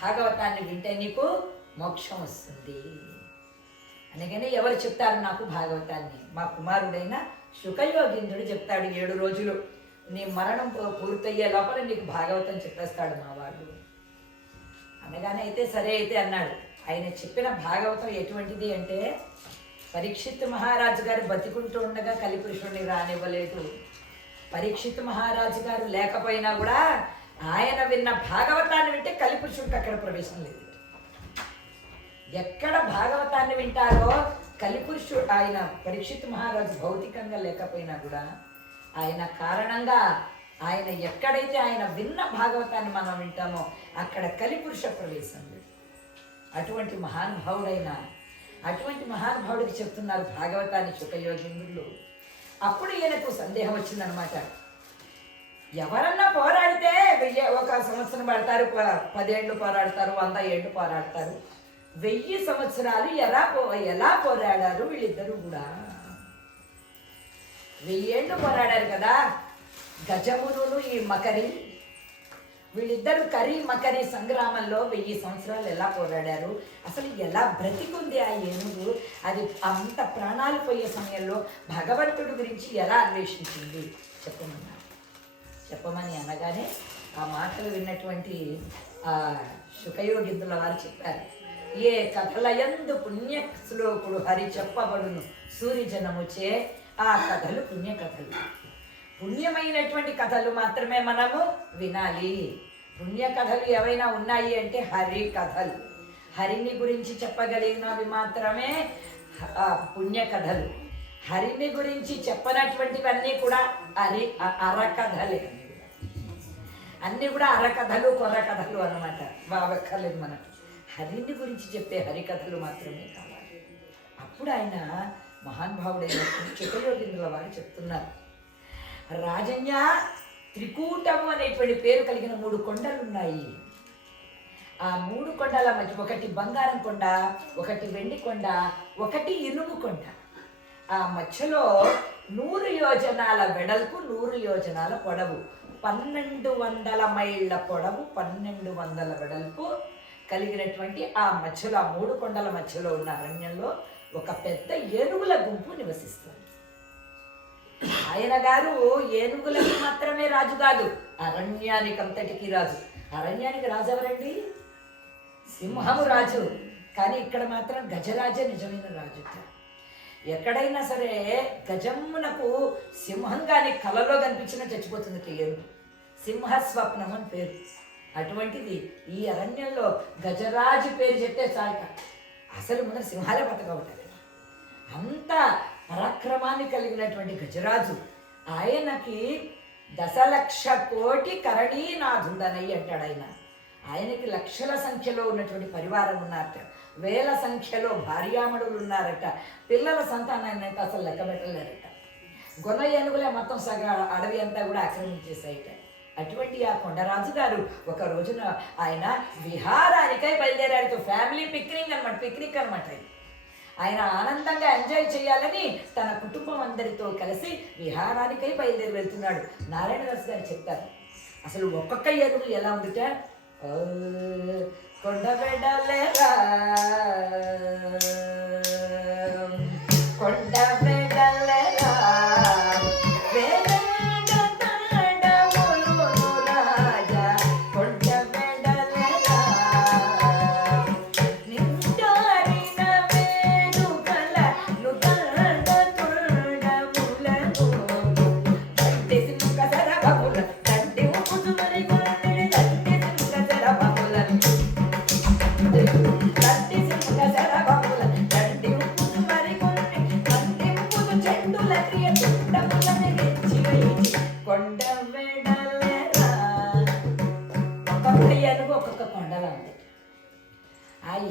భాగవతాన్ని వింటే నీకు మోక్షం వస్తుంది. అనగానే ఎవరు చెప్తారు నాకు భాగవతాన్ని? మా కుమారుడైన శుకయోగీంద్రుడు చెప్తాడు. 7 రోజులు నీ మరణం పూర్తయ్యే లోపల నీకు భాగవతం చెప్పేస్తాడు మా వాడు. అనగానే అయితే సరే అయితే అన్నాడు. ఆయన చెప్పిన భాగవతం ఎటువంటిది అంటే, పరీక్షిత్ మహారాజు గారు బతికుంటూ ఉండగా కలిపురుషుడిని రానివ్వలేదు. పరీక్షిత్ మహారాజు గారు లేకపోయినా కూడా ఆయన విన్న భాగవతాన్ని వింటే కలిపురుషుడికి అక్కడ ప్రవేశం లేదు. ఎక్కడ భాగవతాన్ని వింటారో కలిపురుషుడు, ఆయన పరీక్షిత్ మహారాజు భౌతికంగా లేకపోయినా కూడా ఆయన కారణంగా, ఆయన ఎక్కడైతే ఆయన విన్న భాగవతాన్ని మనం వింటామో అక్కడ కలిపురుష ప్రవేశం లేదు. అటువంటి మహానుభావుడికి చెప్తున్నారు భాగవతాన్ని శుకయోగీంద్రులు. అప్పుడు ఈయనకు సందేహం వచ్చిందనమాట. ఎవరన్నా పోరాడితే 1 సంవత్సరం పడతారు, 10 ఏళ్ళు పోరాడతారు, 100 ఏళ్ళు పోరాడతారు. 1000 సంవత్సరాలు ఎలా పోరాడారు వీళ్ళిద్దరూ కూడా? 1000 ఏళ్ళు పోరాడారు కదా. గజమును ఈ మకరి, వీళ్ళిద్దరు మకరి సంగ్రామంలో 1000 సంవత్సరాలు ఎలా పోరాడారు? అసలు ఎలా బ్రతికుంది ఆ ఏనుగు? అది అంత ప్రాణాలు పోయే సమయంలో భగవంతుడి గురించి ఎలా అన్వేషించింది చెప్పమని అనగానే ఆ మాటలు విన్నటువంటి ఆ శుకయోగిందుల వారు చెప్పారు, ఏ కథలయందు పుణ్య శ్లోకుడు హరి చెప్పబడును సూర్యజనముచే ఆ కథలు పుణ్యకథలు. పుణ్యమైనటువంటి కథలు మాత్రమే మనము వినాలి. పుణ్య కథలు ఏవైనా ఉన్నాయి అంటే హరి కథలు. హరిని గురించి చెప్పగలిగినవి మాత్రమే పుణ్య కథలు. హరిని గురించి చెప్పనటువంటివన్నీ కూడా అరకథలే. అన్నీ కూడా అరకథలు, కొర్రకథలు అన్నమాట. బాబక్కర్లేదు మనకు. హరిని గురించి చెప్పే హరికథలు మాత్రమే కావాలి. అప్పుడు ఆయన మహానుభావుడైన శుకయోగీంద్రుల వారు చెప్తున్నారు, రాజన్య, త్రికూటము అనేటువంటి పేరు కలిగిన 3 కొండలు ఉన్నాయి. ఆ 3 కొండల మధ్య ఒకటి బంగారం కొండ, ఒకటి వెండి కొండ, ఒకటి ఇనుము కొండ. ఆ మధ్యలో 100 యోజనాల వెడల్పు, 100 యోజనాల పొడవు, 1200 మైళ్ళ పొడవు, 1200 వెడల్పు కలిగినటువంటి ఆ మధ్యలో, ఆ 3 కొండల మధ్యలో ఉన్న అరణ్యంలో ఒక పెద్ద ఏనుగుల గుంపు నివసిస్తుంది. ఆయన గారు ఏనుగులకి మాత్రమే రాజు కాదు, అరణ్యానికి అంతటికి రాజు. అరణ్యానికి రాజు ఎవరండి? సింహము రాజు. కానీ ఇక్కడ మాత్రం గజరాజే నిజమైన రాజు. ఎక్కడైనా సరే గజమునకు సింహం కానీ కలలో కనిపించినా చచ్చిపోతుంది ఏనుగు. సింహస్వప్నం అని పేరు. అటువంటిది ఈ అరణ్యంలో గజరాజు పేరు చెప్తే చాలు, అసలు మన సింహాలే బతక ఉంటాయి. అంత పరాక్రమాన్ని కలిగినటువంటి గజరాజు. ఆయనకి 10,00,000,000,000 కరణీనాథుడనయ్య అంటాడు ఆయన. ఆయనకి లక్షల సంఖ్యలో ఉన్నటువంటి పరివారం ఉన్నారట, వేల సంఖ్యలో భార్యామణులు ఉన్నారట, పిల్లల సంతానాన్ని అయితే అసలు లెక్క పెట్టలేరట. గొన ఏనుగులే మొత్తం సగ అడవి అంతా కూడా ఆక్రమించేసాయిట. అటువంటి ఆ కొండరాజు గారు ఒక రోజున ఆయన విహారానికై బయలుదేరాడు. ఫ్యామిలీ పిక్నిక్ అనమాట. ఆయన ఆనందంగా ఎంజాయ్ చేయాలని తన కుటుంబం అందరితో కలిసి విహారానికై బయలుదేరి వెళ్తున్నాడు. నారాయణదాస్ గారు చెప్తారు అసలు ఒక్కొక్క ఏనుగు ఎలా ఉందిట. కొండ వెడలేరా కొండ వెడలేరా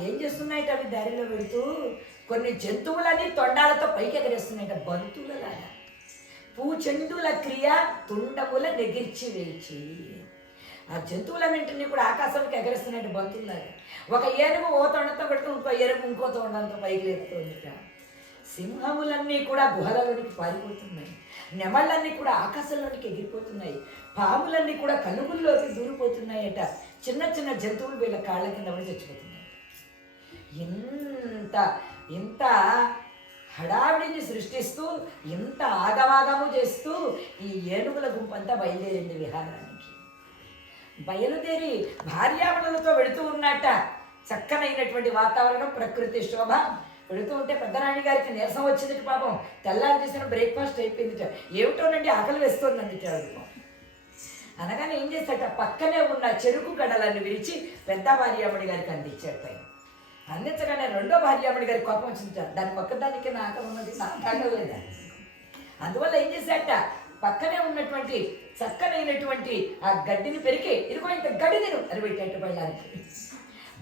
ఏం చేస్తున్నాయిట అవి దారిలో వెళుతూ కొన్ని జంతువులని తొండాలతో పైకి ఎగరేస్తున్నాయిట బంతులలాగా. పూచెండుల క్రియ తుండముల నెగిర్చి వేచి. ఆ జంతువులన్నింటినీ కూడా ఆకాశానికి ఎగరేస్తున్నాయిట బంతుల్లాగా. ఒక ఏనుగు ఓ తొండతో పెడుతూ ఇంకో ఏనుగు ఇంకో తొండంతో పైకి లేపుతుందిట. సింహములన్నీ కూడా గుహలలోనికి పారిపోతున్నాయి. నెమళ్ళన్నీ కూడా ఆకాశంలోనికి ఎగిరిపోతున్నాయి. పాములన్నీ కూడా కనుగుల్లోకి దూరిపోతున్నాయట. చిన్న చిన్న జంతువులు వీళ్ళ కాళ్ళ కింద పడి చచ్చిపోతున్నాయి. ఇంత హడావిడిని సృష్టిస్తూ ఇంత ఆగమాగము చేస్తూ ఈ ఏనుగుల గుంపంతా బయలుదేరింది విహారానికి. బయలుదేరి భార్యామణులతో వెళుతూ ఉన్నట్ట. చక్కనైనటువంటి వాతావరణం, ప్రకృతి శోభ. వెళుతూ ఉంటే పెద్దనాయుడు గారికి నీరసం వచ్చింది పాపం. తెల్లారి చేసిన బ్రేక్ఫాస్ట్ అయిపోయిందిట. ఏమిటోనండి ఆకలి వేస్తోందండి అడుగు. అనగానే ఏం చేశాట, పక్కనే ఉన్న చెరుకు గడలన్నీ విరిచి పెద్ద భార్యామణి గారికి అందించాడు. పైన అందించగానే రెండో భార్యామణి గారికి కోపం వచ్చింది. దానికి ఒక్కదానికి నా ఆకలి ఉన్నది, నా ఆకలి లేదా. అందువల్ల ఏం చేశాట, పక్కనే ఉన్నటువంటి చక్కనైనటువంటి ఆ గడ్డిని పెరిగి ఇదిగో ఇంత గడ్డి తిను అని పెట్టేట పళ్ళానికి.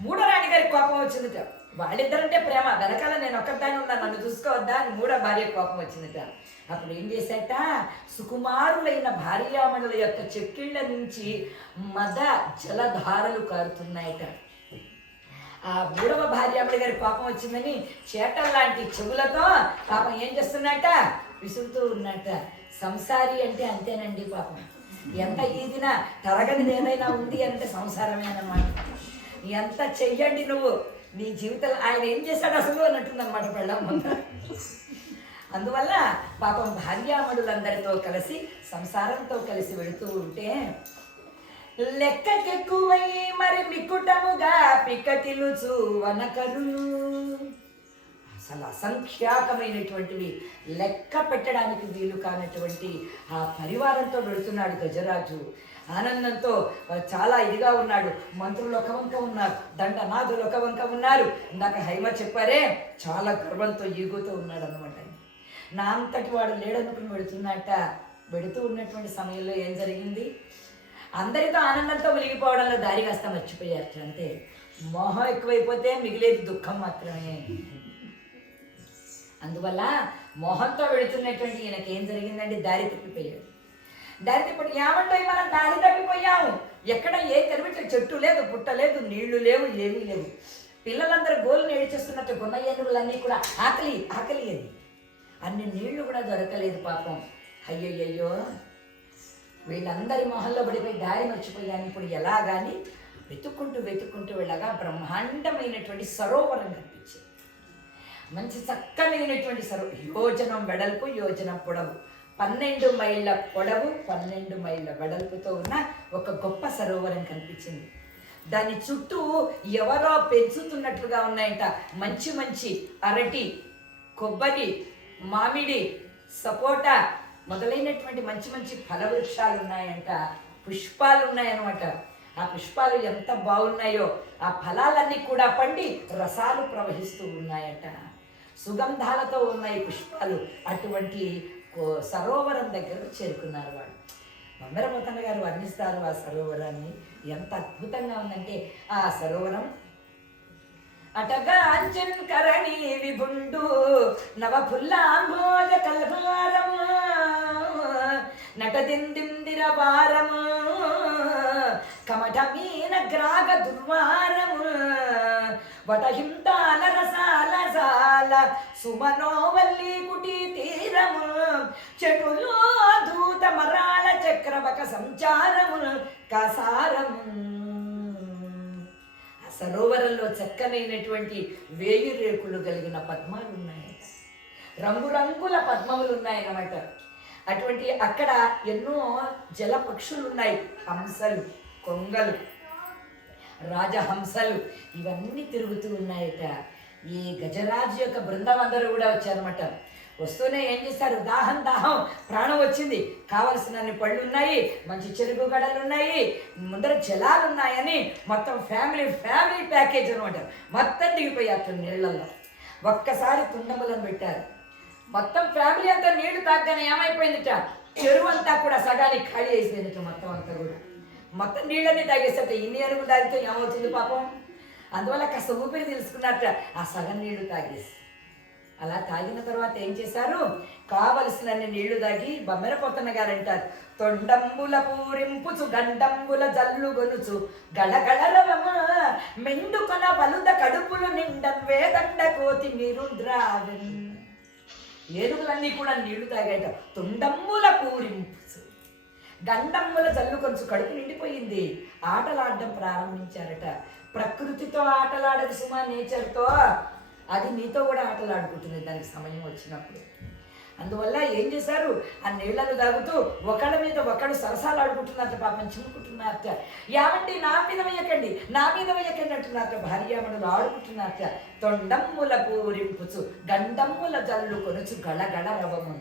మూడో రాణి గారికి కోపం వచ్చిందిట. వాళ్ళిద్దరంటే ప్రేమ, వెనకాల నేను ఒక్కదాన్ని ఉన్నా, నన్ను చూసుకోవద్దా అని మూడో భార్య కోపం వచ్చిందిట. అప్పుడు ఏం చేశాట, సుకుమారులైన భార్యామణుల యొక్క చెక్కిళ్ళ నుంచి మద జలధారలు కారుతున్నాయట. ఆ మూడవ భార్యామణి గారి కోపం వచ్చిందని చేటల్లాంటి చెవులతో పాపం ఏం చేస్తున్నట్ట, విసురుతూ ఉన్నట్ట. సంసారి అంటే అంతేనండి పాపం. ఎంత ఈదినా తరగనిది ఏదైనా ఉంది అంటే సంసారమే అన్నమాట. ఎంత చెయ్యండి నువ్వు నీ జీవితంలో. ఆయన ఏం చేశాడు అసలు అన్నట్టుందన్నమాట పెళ్ళం ముందు. అందువల్ల పాపం భార్యామణులందరితో కలిసి సంసారంతో కలిసి వెళుతూ ఉంటే లెక్కకెక్కువై మరి మిక్కుటముగా పిక్కటిలుచు వనకరులు. అసలు అసంఖ్యాకమైనటువంటివి, లెక్క పెట్టడానికి వీలు కానటువంటి ఆ పరివారంతో వెళుతున్నాడు గజరాజు. ఆనందంతో చాలా ఇదిగా ఉన్నాడు. మంత్రులు ఒక వంక ఉన్నారు, దండనాథులు ఒక వంక ఉన్నారు. ఇందాక హైమ చెప్పారే, చాలా గర్వంతో ఈగుతూ ఉన్నాడు అన్నమాట. నా అంతటి వాడు లేడనుకుని వెళుతున్నట్ట. వెళుతూ ఉన్నటువంటి సమయంలో ఏం జరిగింది, అందరితో ఆనందంతో వెలిగిపోవడంలో దారి కాస్త మర్చిపోయారు. అంతే, మోహం ఎక్కువైపోతే మిగిలేది దుఃఖం మాత్రమే. అందువల్ల మోహంతో వెళుతున్నటువంటి ఈయనకి ఏం జరిగిందండి, దారి తప్పిపోయాడు. దారి తప్పి ఏమంటాయి, మనం దారి తప్పిపోయాము. ఎక్కడ ఏ తెరవిట్ల చెట్టు లేదు, పుట్ట లేదు, నీళ్లు లేవు, ఏమీ లేవు. పిల్లలందరూ గోలు ఏడ్చేస్తున్నట్టు గున్న ఏనుగులన్నీ కూడా ఆకలి ఆకలి అని. అన్ని నీళ్లు కూడా దొరకలేదు పాపం. అయ్యయ్యో, వీళ్ళందరి మొహంలో పడిపోయి దారి మర్చిపోయాను. ఇప్పుడు ఎలాగాని వెతుక్కుంటూ వెళ్ళగా బ్రహ్మాండమైనటువంటి సరోవరం కనిపించింది. మంచి చక్కనైనటువంటి యోజనం వెడల్పు, యోజనం పొడవు, 12 మైళ్ళ పొడవు, 12 మైళ్ళ వెడల్పుతో ఉన్న ఒక గొప్ప సరోవరం కనిపించింది. దాని చుట్టూ ఎవరో పెంచుతున్నట్లుగా ఉన్నాయంట. మంచి మంచి అరటి, కొబ్బరి, మామిడి, సపోటా మొదలైనటువంటి మంచి మంచి ఫల వృక్షాలు ఉన్నాయంట. పుష్పాలు ఉన్నాయన్నమాట. ఆ పుష్పాలు ఎంత బాగున్నాయో, ఆ ఫలాలన్నీ కూడా పండి రసాలు ప్రవహిస్తూ ఉన్నాయట. సుగంధాలతో ఉన్నాయి పుష్పాలు. అటువంటి సరోవరం దగ్గర చేరుకున్నారు వాళ్ళు. మందరమోతన్న గారు వర్ణిస్తారు ఆ సరోవరాన్ని. ఎంత అద్భుతంగా ఉందంటే ఆ సరోవరం అటగాంచన్ కరణి విభుండు నవఫుల్లాంభోజ కల్హారము నటదిందిందిర వారము కమఠమీన గ్రాగ దుర్వారము వటహింతాల రసాల సాల సుమనోవల్లి కుటి తీరము చెటులో దూత మరాళ చక్రవక సంచారము కసారము. ఆ సరోవరంలో చక్కనైనటువంటి వేయి రేకులు కలిగిన పద్మాలు ఉన్నాయి, రంగురంగుల పద్మములు ఉన్నాయన్నమాట. అటువంటి అక్కడ ఎన్నో జల పక్షులు ఉన్నాయి, హంసలు, కొంగలు, రాజహంసలు ఇవన్నీ తిరుగుతూ ఉన్నాయట. ఈ గజరాజు యొక్క బృందం అందరూ కూడా వచ్చారన్నమాట. వస్తూనే ఏం చేశారు, దాహం దాహం ప్రాణం వచ్చింది, కావలసినన్ని పళ్ళు ఉన్నాయి, మంచి చెరుకు గడలు ఉన్నాయి, ముందర జలాలు ఉన్నాయని మొత్తం ఫ్యామిలీ ప్యాకేజ్ అనమాట. మొత్తం దిగిపోయారు నీళ్ళల్లో. ఒక్కసారి తుండములను పెట్టారు. మొత్తం ఫ్యామిలీ అంతా నీళ్లు తాగ్గానే ఏమైపోయిందిట, చెరువు అంతా కూడా సగానికి ఖాళీ అయిపోయిందిట. మొత్తం అంతా కూడా మొత్తం నీళ్ళని తాగేసట. ఇన్ని అరుగు తాగితే ఏమవుతుంది పాపం. అందువల్ల కాస్త ఊపిరి తెలుసుకున్నట్ట ఆ సగం నీళ్లు తాగేసి. అలా తాగిన తర్వాత ఏం చేశారు, కావలసినన్ని నీళ్లు తాగి బమ్మెర పొత్తన్న గారు అంటారు, తొండంబుల పూరింపుచు గండంబుల జల్లు గొనుచు గళగళరవమ మెండుకొన వలుద కడుపులు నిండం వేదండ కోతి మీరు ద్రావెన్. ఏనుగులన్నీ కూడా నీళ్లు తాగాట. తొండంబుల పూరింపుచు గండమ్ముల జల్లు కొంచెం కడుపు నిండిపోయింది. ఆటలాడడం ప్రారంభించారట. ప్రకృతితో ఆటలాడదు సుమా, నేచర్తో. అది నీతో కూడా ఆటలాడుకుంటుంది దానికి సమయం వచ్చినప్పుడు. అందువల్ల ఏం చేశారు, ఆ నీళ్లను తాగుతూ ఒకళ్ళ మీద ఒకడు సరసాలు ఆడుకుంటున్నారట, పాపం చిమ్ముకుంటున్నారట. యావండి నా మీద వేయకండి, నా మీద వేయకండి అంటున్నారట. భార్యామణులు ఆడుకుంటున్నారట. తొండమ్ముల పూరింపుచు గండమ్ముల జల్లు కొనుచు గళగళ రవము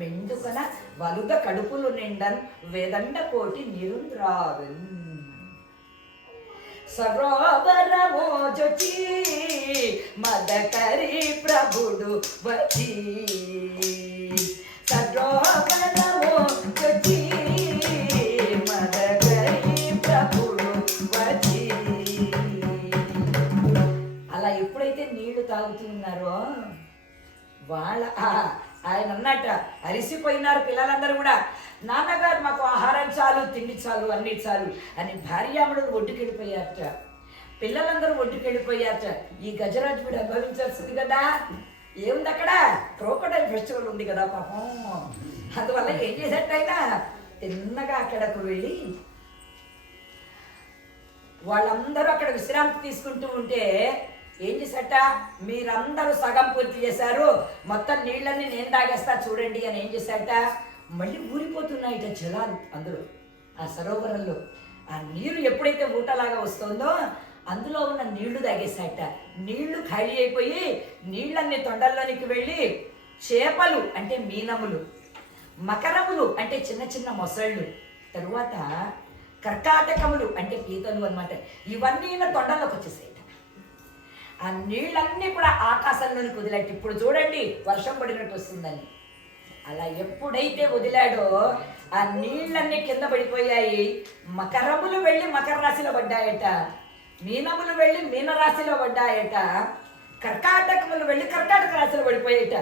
మెండుకొన వలుద కడుపులు నిండన్ వేదండ కోటి నిరుంద్రావెన్. సరోవరమోజొచి మదకరి ప్రభుడు వచ్చి, సరోవరమోజొచి మదకరి ప్రభుడు వచ్చి. అలా ఎప్పుడైతే నీళ్లు తాగుతున్నారో వాళ్ళ ఆయన అన్నట్ట అరిసిపోయినారు పిల్లలందరూ కూడా. నాన్నగారు మాకు ఆహారం చాలు, తిండి చాలు, అన్ని చాలు అని భార్యాముడు ఒడ్డుకెళ్ళిపోయారట. పిల్లలందరూ ఒడ్డుకెళ్ళిపోయారట. ఈ గజరాజు కూడా అనుభవించాల్సింది కదా. ఏముంది అక్కడ, క్రోకడైల్ ఫెస్టివల్ ఉంది కదా పాపం. అందువల్ల ఏం చేసేట ఆయన తిన్నగా అక్కడకు వెళ్ళి వాళ్ళందరూ అక్కడ విశ్రాంతి తీసుకుంటూ ఉంటే ఏం చేసేట, మీరందరూ సగం పూర్తి చేశారు, మొత్తం నీళ్ళన్నీ నేను తాగేస్తా చూడండి అని ఏం చేశాట, మళ్ళీ ఊరిపోతున్నాయిట జలాలు అందులో ఆ సరోవరంలో. ఆ నీరు ఎప్పుడైతే ఊటలాగా వస్తుందో అందులో ఉన్న నీళ్లు తాగేశాట. నీళ్లు ఖాళీ అయిపోయి నీళ్ళన్ని తొండల్లోనికి వెళ్ళి చేపలు అంటే మీనములు, మకరములు అంటే చిన్న చిన్న మొసళ్ళు, తరువాత కర్కాటకములు అంటే పీతలు అన్నమాట, ఇవన్నీ తొండల్లోకి వచ్చేసాయి. ఆ నీళ్ళన్నీ కూడా ఆకాశంలోనికి వదిలాడు. ఇప్పుడు చూడండి వర్షం పడినట్టు వస్తుందని. అలా ఎప్పుడైతే వదిలాడో ఆ నీళ్ళన్నీ కింద పడిపోయాయి. మకరములు వెళ్ళి మకర రాశిలో పడ్డాయట, మీనములు వెళ్ళి మీనరాశిలో పడ్డాయట, కర్కాటకములు వెళ్ళి కర్కాటక రాశిలో పడిపోయాయట.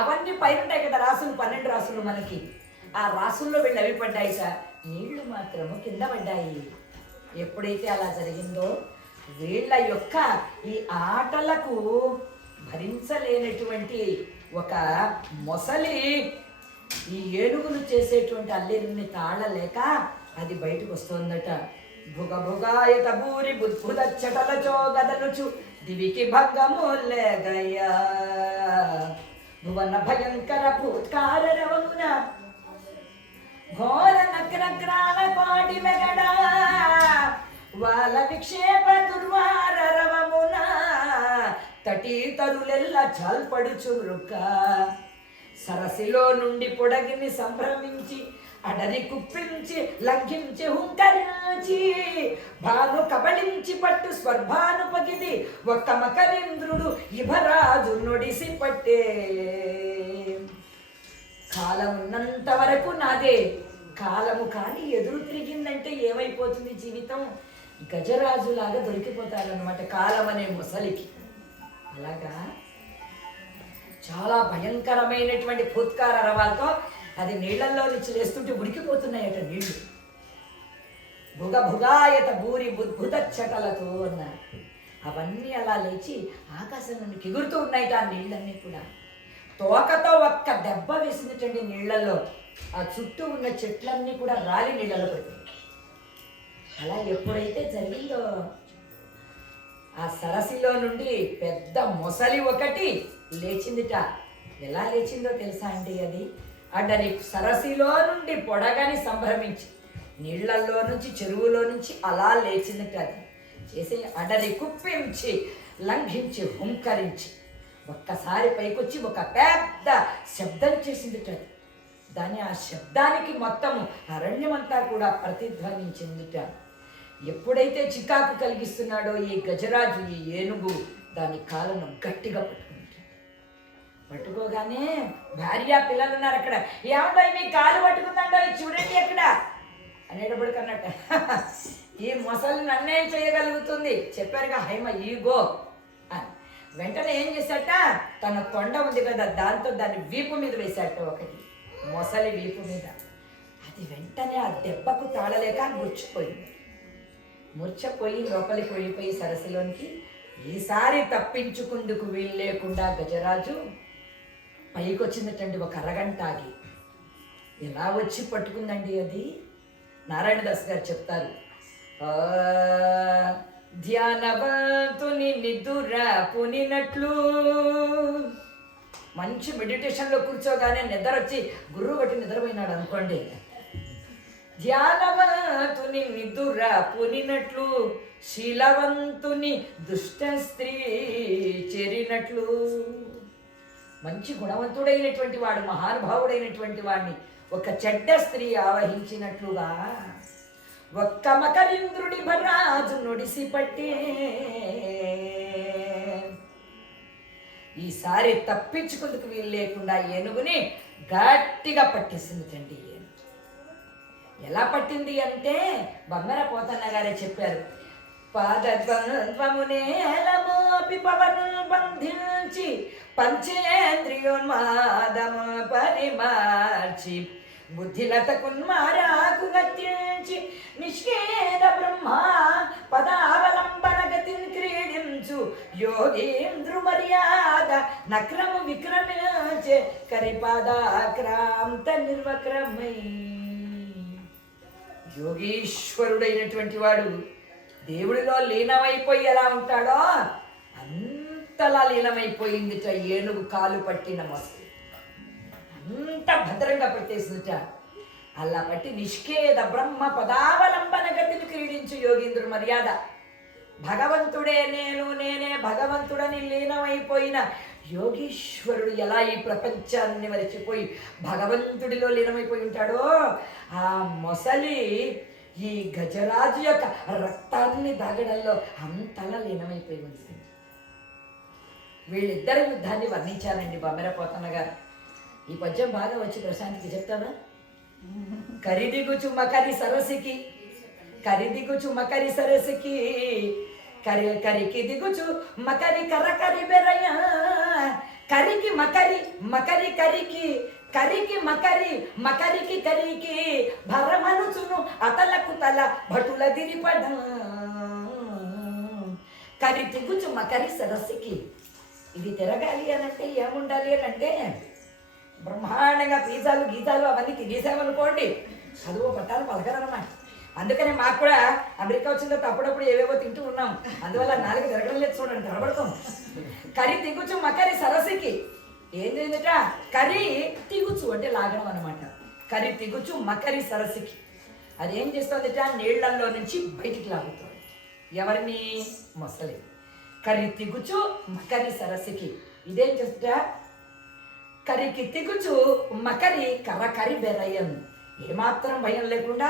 అవన్నీ పైన ఉంటాయి కదా రాసులు, 12 రాసులు మనకి. ఆ రాసుల్లో వెళ్ళి అవి పడ్డాయట, నీళ్లు మాత్రము కింద పడ్డాయి. ఎప్పుడైతే అలా జరిగిందో వీళ్ళ యొక్క ఈ ఆటలకు భరించలేనటువంటి ఒక మొసలి ఈ ఏనుగులు చేసేటువంటి అల్లెల్ని తాళలేక అది బయటకు వస్తుందట. భుగ భుగాయత భూరి బుద్భుదచ్చటలచో గదలుచు దివికి భంగములేగయ్యా భువన భయంకర భూత్కార రవమున ఘోర నగ్రగ్రాల కోటి మెగడా వాళ్ళ విక్షేప దుర్వార రవమున తటి తరులెల్ల చల్పడుచు మృక్క సరసిలో నుండి పొడగిని సంభ్రమించి అడరి కుప్పించి లంఘించి హుంకరించి భాను కబళించి పట్టు స్వర్భాను పగిది ఒక్క మకరేంద్రుడు ఇభరాజు నొడిసి పట్టే. కాలం ఉన్నంత వరకు నాదే, కాలము కానీ ఎదురు తిరిగిందంటే ఏమైపోతుంది జీవితం? గజరాజులాగా దొరికిపోతారనమాట కాలం అనే ముసలికి. అలాగా చాలా భయంకరమైనటువంటి ఫుత్కార రవాలతో అది నీళ్లలో నుంచి లేస్తుంటే ఉడికిపోతున్నాయట నీళ్లు. భుగ భుగాయత భూరి బుద్భుత చటలతో అన్నారు. అవన్నీ అలా లేచి ఆకాశం నుండి ఎగురుతూ ఉన్నాయిట ఆ నీళ్ళన్నీ కూడా. తోకతో ఒక్క దెబ్బ వేసిందిటండి నీళ్ళల్లో. ఆ చుట్టూ ఉన్న చెట్లన్నీ కూడా రాలి నీళ్ళలో పడిపోయాయి. అలా ఎప్పుడైతే జరిగిందో ఆ సరస్సులో నుండి పెద్ద మొసలి ఒకటి లేచిందిట. ఎలా లేచిందో తెలుసా అండి? అది అడ్డని సరస్సులో నుండి పొడగని సంభ్రమించి నీళ్లలో నుంచి చెరువులో నుంచి అలా లేచిందిట. అది చేసి అడ్డని కుప్పించి లంఘించి హుంకరించి ఒక్కసారి పైకొచ్చి ఒక పెద్ద శబ్దం చేసిందిట. దాని ఆ శబ్దానికి మొత్తము అరణ్యమంతా కూడా ప్రతిధ్వనించిందిట. ఎప్పుడైతే చికాకు కలిగిస్తున్నాడో ఈ గజరాజు, ఈ ఏనుగు దాని కాళ్ళను గట్టిగా పట్టుకోగానే భార్య పిల్లలు ఉన్నారు అక్కడ. ఏమంటో మీ కాలు పట్టుకుందంటో చూడండి ఎక్కడ అనేటప్పటికన్నట్ట ఈ మొసలు నన్నేం చేయగలుగుతుంది, చెప్పారుగా హైమ ఈగో అని. వెంటనే ఏం చేశాట, తన తొండ ఉంది కదా దాంతో దాన్ని వీపు మీద వేశాట, ఒకటి మొసలి వీపు మీద. అది వెంటనే ఆ దెబ్బకు తాళలేక మూర్ఛపోయి లోపలికి వెళ్ళిపోయి సరస్సులోనికి. ఈసారి తప్పించుకుందుకు వీలు లేకుండా గజరాజు పైకి వచ్చిందటండి. ఒక అరగంట ఆగి ఎలా వచ్చి పట్టుకుందండి అది? నారాయణదాస్ గారు చెప్తారు, ధ్యానవంతుని నిదుర పునినట్లు. మంచి మెడిటేషన్లో కూర్చోగానే నిద్ర వచ్చి గుర్రు కొట్టి నిద్రపోయినాడు అనుకోండి. ధ్యానవంతుని నిదుర పునినట్లు, శీలవంతుని దుష్ట స్త్రీ చేరినట్లు. మంచి గుణవంతుడైనటువంటి వాడు, మహానుభావుడైనటువంటి వాడిని ఒక చెడ్డ స్త్రీ ఆవహించినట్లుగా ఒక్క మకరింద్రుడి భరాజు నుడిసి పట్టే. ఈసారి తప్పించుకుందుకు వీలు లేకుండా ఏనుగుని గట్టిగా పట్టేసింది తండ్రి. ఎలా పట్టింది అంటే బంగార పోతన్న గారే చెప్పారు. పాదద్వంద్వమునేలమోపి పవను బంధించి పంచేంద్రియోన్మాదము పరిమార్చి బుద్ధిలతకున్మారాకు గత్యించి నిష్కేద బ్రహ్మ పదావలంబన గతిని క్రీడించు యోగీంద్రు మర్యాద నక్రము విక్రమించే కరిపాదాక్రాంత నిర్వక్రమై. యోగీశ్వరుడైనటువంటి వాడు దేవుడిలో లీనమైపోయి ఎలా ఉంటాడో అంతలా లీనమైపోయిందిట ఏనుగు కాలు పట్టిన మొసలి. అంత భద్రంగా పెట్టేసిందిట. అలా పట్టి నిష్కేద బ్రహ్మ పదావలంబన గతిని క్రీడించు యోగీంద్రుడు మర్యాద. భగవంతుడే నేను, నేనే భగవంతుడని లీనమైపోయిన యోగీశ్వరుడు ఎలా ఈ ప్రపంచాన్ని మరిచిపోయి భగవంతుడిలో లీనమైపోయి ఉంటాడో, ఆ మొసలి ఈ గజరాజు యొక్క రక్తాన్ని దాగడంలో అంతలా లీనమైపోయి ఉంది. వీళ్ళిద్దరి యుద్ధాన్ని వర్ణించారండి బొమ్మెర పోతన్న గారు. ఈ పద్యం బాగా వచ్చి ప్రశాంతికి చెప్తావా? కరిదిగుచు మకరి సరసికి, కరిదిగుచు మకరి సరసికి, కరికి దిగుచు మకరి కరకరి బెరయ, కరికి మకరి మకరి కరికి, కరికి మకరి మకరికి కరికి, భరమనుచును అతలకు తల భటుల దిరిపడ. కరి దిగుచు మకరి సరస్సుకి. ఇది తిరగాలి అనంటే ఏముండాలి అని అంటే బ్రహ్మాండంగా పిజ్జాలు గీతాలు అవన్నీ తినేసామనుకోండి, చదువు పట్టాలు పలకరన్నమాట. అందుకని మాకు కూడా అమెరికా వచ్చిన తర్వాత అప్పుడప్పుడు ఏవేవో తింటూ ఉన్నాం, అందువల్ల నాలుగు తిరగడం లేదు చూడండి, కనబడతాం. కరి తిగుచు మకరి సరస్సుకి. ఏం చేసిందట? కరి తిగుచు అంటే లాగడం అనమాట. కరి తిగుచు మకరి సరస్సుకి. అదేం చేస్తుందట? నీళ్లలో నుంచి బయటికి లాగుతుంది. ఎవరిని? మొసలి. కరి తిగుచు మకరి సరస్సుకి. ఇదేం చేస్తా? కరికి తిగుచు మకరి కరకరి బెరయ్యను. ఏమాత్రం భయం లేకుండా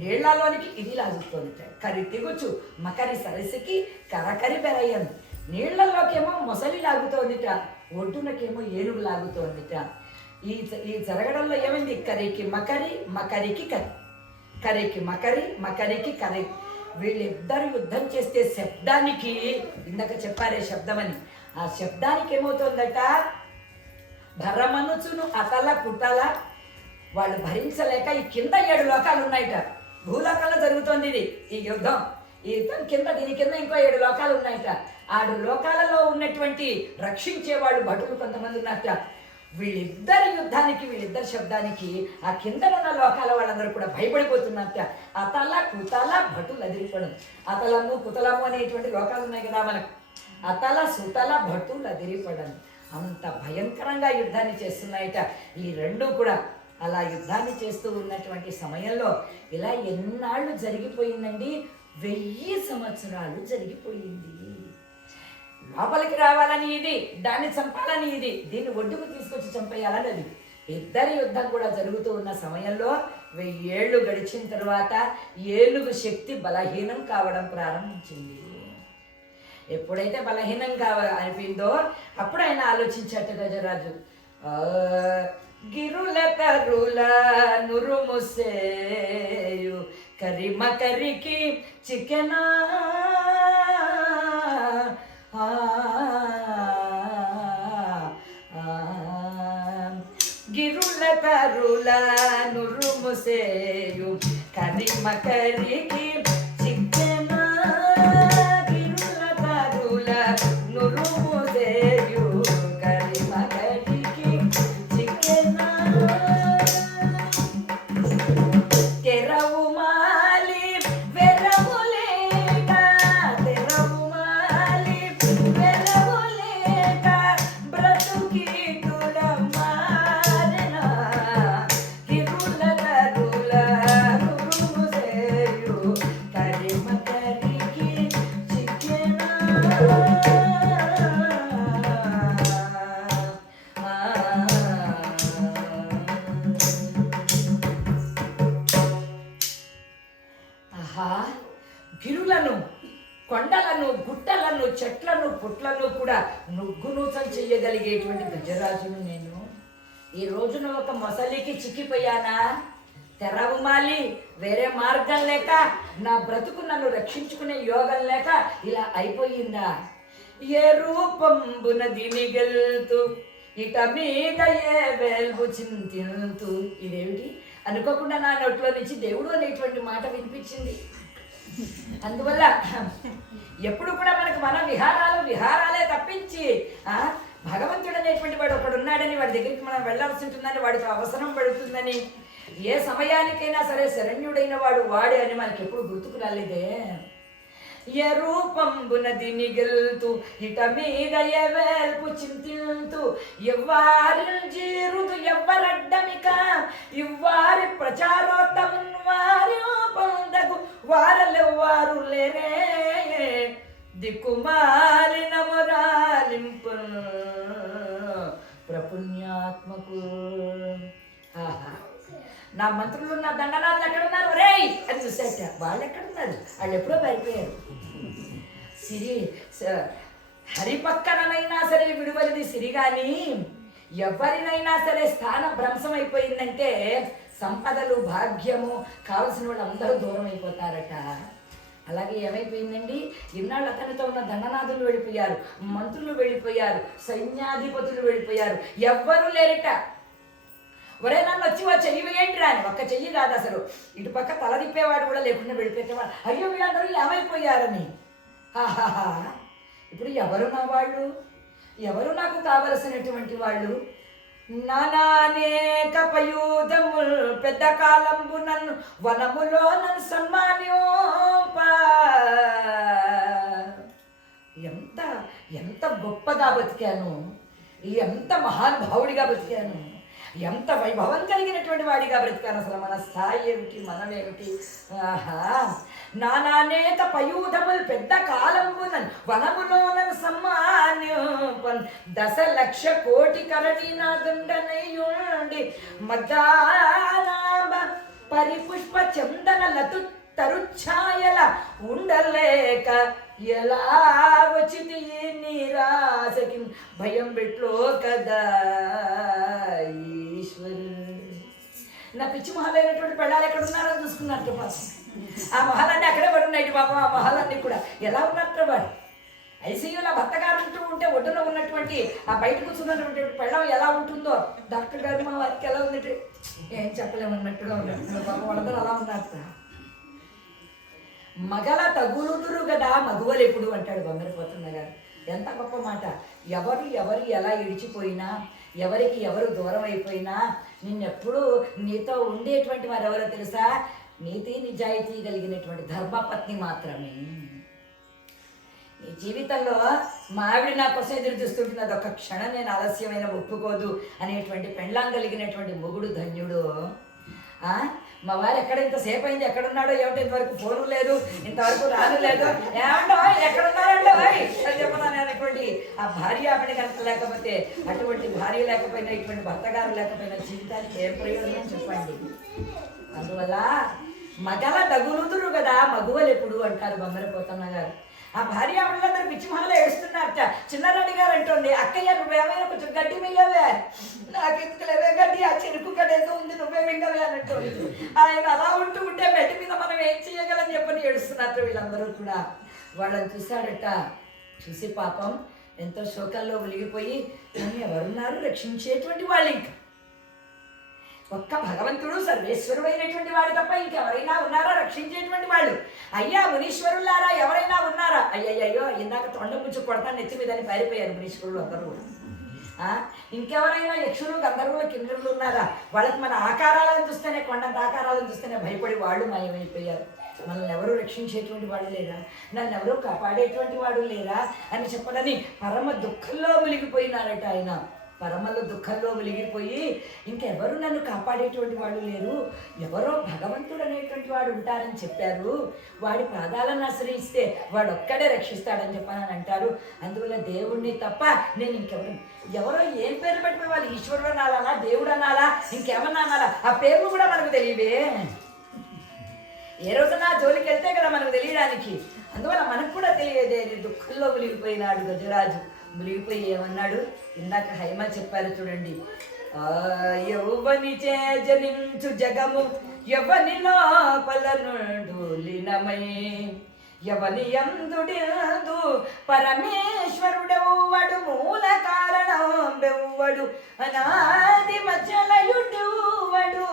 నీళ్లలోనికి ఇది లాగుతోందిట. కరి తిగుచు మకరి సరస్సుకి కరకరి బెరయ్యను. నీళ్లలోకేమో మొసలి లాగుతోందిట, ఒడ్డునకేమో ఏనుగు లాగుతోందిట. ఈ జరగడంలో ఏమైంది? కరికి మకరి మకరికి కరి, కరికి మకరి మకరికి కరి. వీళ్ళిద్దరు యుద్ధం చేస్తే శబ్దానికి, ఇందాక చెప్పారే శబ్దమని, ఆ శబ్దానికి ఏమవుతోందట? భరమనుచును అతల కుటల. వాళ్ళు భరించలేక ఈ కింద 7 లోకాలు ఉన్నాయిట. భూలోకంలో జరుగుతోంది ఇది, ఈ యుద్ధం. ఈ యుద్ధం కింద దీని కింద ఇంకో 7 లోకాలు ఉన్నాయట. 6 లోకాలలో ఉన్నటువంటి రక్షించేవాళ్ళు భటులు కొంతమంది ఉన్నారట. వీళ్ళిద్దరి యుద్ధానికి, వీళ్ళిద్దరి శబ్దానికి ఆ కింద ఉన్న లోకాల వాళ్ళందరూ కూడా భయపడిపోతున్నారట. అతల కుతల భటులు అదిరిపడం. అతలము కుతలము అనేటువంటి లోకాలు ఉన్నాయి కదా మనకు. అతల సుతల భటులు అదిరిపడం. అంత భయంకరంగా యుద్ధాన్ని చేస్తున్నాయట ఈ రెండు కూడా. అలా యుద్ధాన్ని చేస్తూ ఉన్నటువంటి సమయంలో ఇలా ఎన్నాళ్ళు జరిగిపోయిందండి, 1000 సంవత్సరాలు జరిగిపోయింది. లోపలికి రావాలని ఇది, దాన్ని చంపాలని ఇది, దీన్ని ఒడ్డుకు తీసుకొచ్చి చంపేయాలని అది. ఇద్దరి యుద్ధం కూడా జరుగుతూ ఉన్న సమయంలో 1000 ఏళ్ళు గడిచిన తర్వాత ఏనుగు శక్తి బలహీనం కావడం ప్రారంభించింది. ఎప్పుడైతే బలహీనం అనిపిందో అప్పుడు ఆయన ఆలోచించట గజరాజు, గిరుల కరుల నురుముసేయు కరిమ కరికి చికెనా గిరుల కరుల నురుముసేయు కరిమ కరికి చికెనా గిరుల కరుల నురుముసేయు కరిమ కరికి చికెనా తెరవు మాలి వెరవులేక తెరవు మాలి వెరవులేక బ్రతుకీటుల మారెన గిరుల కరుల నురుముసేయు కరిమ కరికి చికెనా. ఆహా, గిరులను, కొండలను, గుట్టలను, చెట్లను, పుట్లను కూడా నుగ్గునూసం చెయ్యగలిగేటువంటి గజరాజును నేను. ఈ రోజున ఒక మొసలికి చిక్కిపోయానా? తెరవు మాలి, వేరే మార్గం లేక, నా బ్రతుకు నన్ను రక్షించుకునే యోగం లేక ఇలా అయిపోయిందా? ఏ రూపంబున దినిగెల్తూ ఇట మీద ఏ వేల్బు చింతిల్తూ. ఇదేమిటి అనుకోకుండా నా నోట్లో నుంచి దేవుడు అనేటువంటి మాట వినిపించింది. అందువల్ల ఎప్పుడు కూడా మనకు మన విహారాలే తప్పించి భగవంతుడు అనేటువంటి వాడు ఒకడున్నాడని వాడి దగ్గరికి మనం వెళ్ళాల్సి ఉంటుందని, వాడికి అవసరం పడుతుందని, ఏ సమయానికైనా సరే శరణ్యుడైన వాడు వాడే అని మనకి ఎప్పుడు గుర్తుకు రాలేదే. ఏ రూపంబున దినిగెల్తూ ఇట మీద ఏ వేల్పు చింతిల్తూ ఎవ్వారి జీరుదు ఎవ్వరడ్డమిక ఇవ్వారి ప్రచారోత్తమున్ వారి పొందగు వారలెవ్వారు లేరే దిక్కుమాలిన మొరాలింపు ప్రపుణ్యాత్మకు. ఆహా, నా మంత్రులు నా దండనాథులు ఎక్కడున్నారు రేయ్ అని చూసేట. వాళ్ళు ఎక్కడున్నారు? వాళ్ళు ఎప్పుడో పారిపోయారు. హరి పక్కనైనా సరే విడువలిది సిరి గాని ఎవరినైనా సరే స్థాన భ్రంశం అయిపోయిందంటే సంపదలు, భాగ్యము కావలసిన వాళ్ళు అందరూ దూరం అయిపోతారట. అలాగే ఏమైపోయిందండి, ఇన్నాళ్ళు అతనితో ఉన్న దండనాథులు వెళ్ళిపోయారు, మంత్రులు వెళ్ళిపోయారు, సైన్యాధిపతులు వెళ్ళిపోయారు, ఎవ్వరూ లేరట. ఒరే నన్ను వచ్చి వా చెయ్యి వేయండి రాని, ఒక్క చెయ్యి కాదు అసలు, ఇటు పక్క తల తిప్పేవాడు కూడా లేకుండా వెళ్ళిపోయేవాడు. అయ్యో వీళ్ళందరూ ఏమైపోయారని. హాహాహా, ఇప్పుడు ఎవరు నా వాళ్ళు? ఎవరు నాకు కావలసినటువంటి వాళ్ళు? నానానేక పయూధముల్ పెద్ద కాలంబు నన్ను వనములో నన్ను సన్మాన్యోప. ఎంత గొప్పగా బతికాను, ఎంత మహానుభావుడిగా బతికాను, ఎంత వైభవం కలిగినటువంటి వాడిగా బ్రతికాను. అసలు మన స్థాయి ఏమిటి, మనం ఏమిటి? ఆహా, నానానేక పయూధములు పెద్ద కాలంబునన్ వనములోనను సమ్మాన్యోపన్ 10,00,000,000,000 కరణి నా దుండనయుండి మద్దానాభ పరిపుష్ప చందన లతు తరుఛాయల ఉండలేక ఎలా వచ్చింది నిరాశకి భయం పెట్లో కదా ఈశ్వరు. నా పిచ్చి మొహాలైనటువంటి పెళ్ళాలు ఎక్కడ ఉన్నారో చూసుకున్నట్టు పాపం. ఆ మొహాలన్నీ అక్కడే పడి ఉన్నాయి పాపం. ఆ మొహాలన్నీ కూడా ఎలా ఉన్నట్టు వాడు ఐసీయూలో భర్త గారు ఉంటే ఒడ్డున ఉన్నటువంటి ఆ బయట కూర్చున్నటువంటి పెళ్ళం ఎలా ఉంటుందో డాక్టర్ గారు మా వారికి ఎలా ఉందంటే ఏం చెప్పలేమన్నట్టుగా ఉన్నట్టు పాపం వాళ్ళందరూ అలా ఉన్నట్టు. మగల తగులుదురు కదా మగువలు ఎప్పుడు అంటాడు బొమ్మరిపోతున్న గారు. ఎంత గొప్ప మాట. ఎవరు ఎలా ఇడిచిపోయినా, ఎవరికి ఎవరు దూరం అయిపోయినా, నిన్నెప్పుడు నీతో ఉండేటువంటి వారు ఎవరో తెలుసా? నీతి నిజాయితీ కలిగినటువంటి ధర్మపత్ని మాత్రమే. నీ జీవితంలో మా ఆవిడ నా కోసం ఎదురు చూస్తుంటుంది, అదొక క్షణం నేను ఆలస్యమైన ఒప్పుకోదు అనేటువంటి పెండ్లాం కలిగినటువంటి మొగుడు ధన్యుడు. మా వారు ఇంతసేపు అయింది, ఎక్కడున్నాడో ఏమిటో ఇంతవరకు ఫోను లేదు, ఇంతవరకు రాను లేదు, ఏమంటో ఎక్కడున్నారండో అని చెప్పాను అనేటువంటి ఆ భార్య ఆవిడ కనుక లేకపోతే, అటువంటి భార్య లేకపోయినా, ఇటువంటి భర్త గారు లేకపోయినా జీవితానికి ఏం ప్రయోజనం చెప్పండి. అందువల్ల మగల దగులుదురు కదా మగువలు ఎప్పుడు అంటారు బొమ్మరిపోతున్న గారు. ఆ భార్య ఆవిడలందరూ పిచ్చిమహలో ఏడుస్తున్నారట. చిన్నారెడ్డి గారు అంటుంది, అక్కయ్య నువ్వేమైనా కొంచెం గడ్డి మింగవే, నాకెందుకు లేవే గడ్డి, ఆ చెరుకు గడేదో ఉంది నువ్వే మింగవే అని అంటుంది. ఆయన అలా ఉంటే బెడ్ మీద మనం ఏం చేయగలని చెప్పని ఏడుస్తున్నట్టు వీళ్ళందరూ కూడా. వాళ్ళని చూశాడట. చూసి పాపం ఎంతో శోకంలో ఒలిగిపోయి, నన్ను ఎవరున్నారు రక్షించేటువంటి వాళ్ళు, ఇంకా ఒక్క భగవంతుడు సర్వేశ్వరుడైనటువంటి వాడు తప్ప ఇంకెవరైనా ఉన్నారా రక్షించేటువంటి వాళ్ళు? అయ్యా మునీశ్వరులారా ఎవరైనా ఉన్నారా? అయ్యయ్యో ఇందాక తొండ ముచ్చు కొడతా నెత్తి మీదని పారిపోయారు మునీశ్వరులు అందరూ. ఇంకెవరైనా యక్షులు గంధర్వులు కిన్నరులు ఉన్నారా? వాళ్ళకి మన ఆకారాలను చూస్తేనే, కొండంత ఆకారాలను చూస్తేనే భయపడి వాళ్ళు మాయమైపోయారు. మనల్ని ఎవరు రక్షించేటువంటి వాడు లేరా, నన్ను ఎవరూ కాపాడేటువంటి వాడు లేరా అని చెప్పదని పరమ దుఃఖంలో మునిగిపోయినారట ఆయన. పరమలో దుఃఖంలో వెలిగిపోయి ఇంకెవరు నన్ను కాపాడేటువంటి వాళ్ళు లేరు, ఎవరో భగవంతుడు అనేటువంటి వాడు ఉంటారని చెప్పారు, వాడి పాదాలను ఆశ్రయిస్తే వాడు ఒక్కడే రక్షిస్తాడని చెప్పానని అంటారు. అందువల్ల దేవుణ్ణి తప్ప నేను ఎవరో ఏం పేర్లు పెట్టిన వాళ్ళు, ఈశ్వరుడు అనాలా, దేవుడు అనాలా, ఇంకేమన్నా అనాలా, ఆ పేర్లు కూడా మనకు తెలియవే. ఏ రోజున జోలికి వెళ్తే కదా మనకు తెలియడానికి. అందువల్ల మనకు కూడా తెలియదే. దుఃఖంలో మునిగిపోయినాడు గజరాజు. మునిగిపోయి ఏమన్నాడు? ఇందాక హైమ చెప్పారు చూడండి, యౌవని చే జనించు జగము యవని లోపల నుండు లీనమై, యవని యందుడిల్దు పరమేశ్వరుడెవ్వడు, మూల కారణం బెవ్వడు, అనాది మధ్యలయుడెవ్వడు,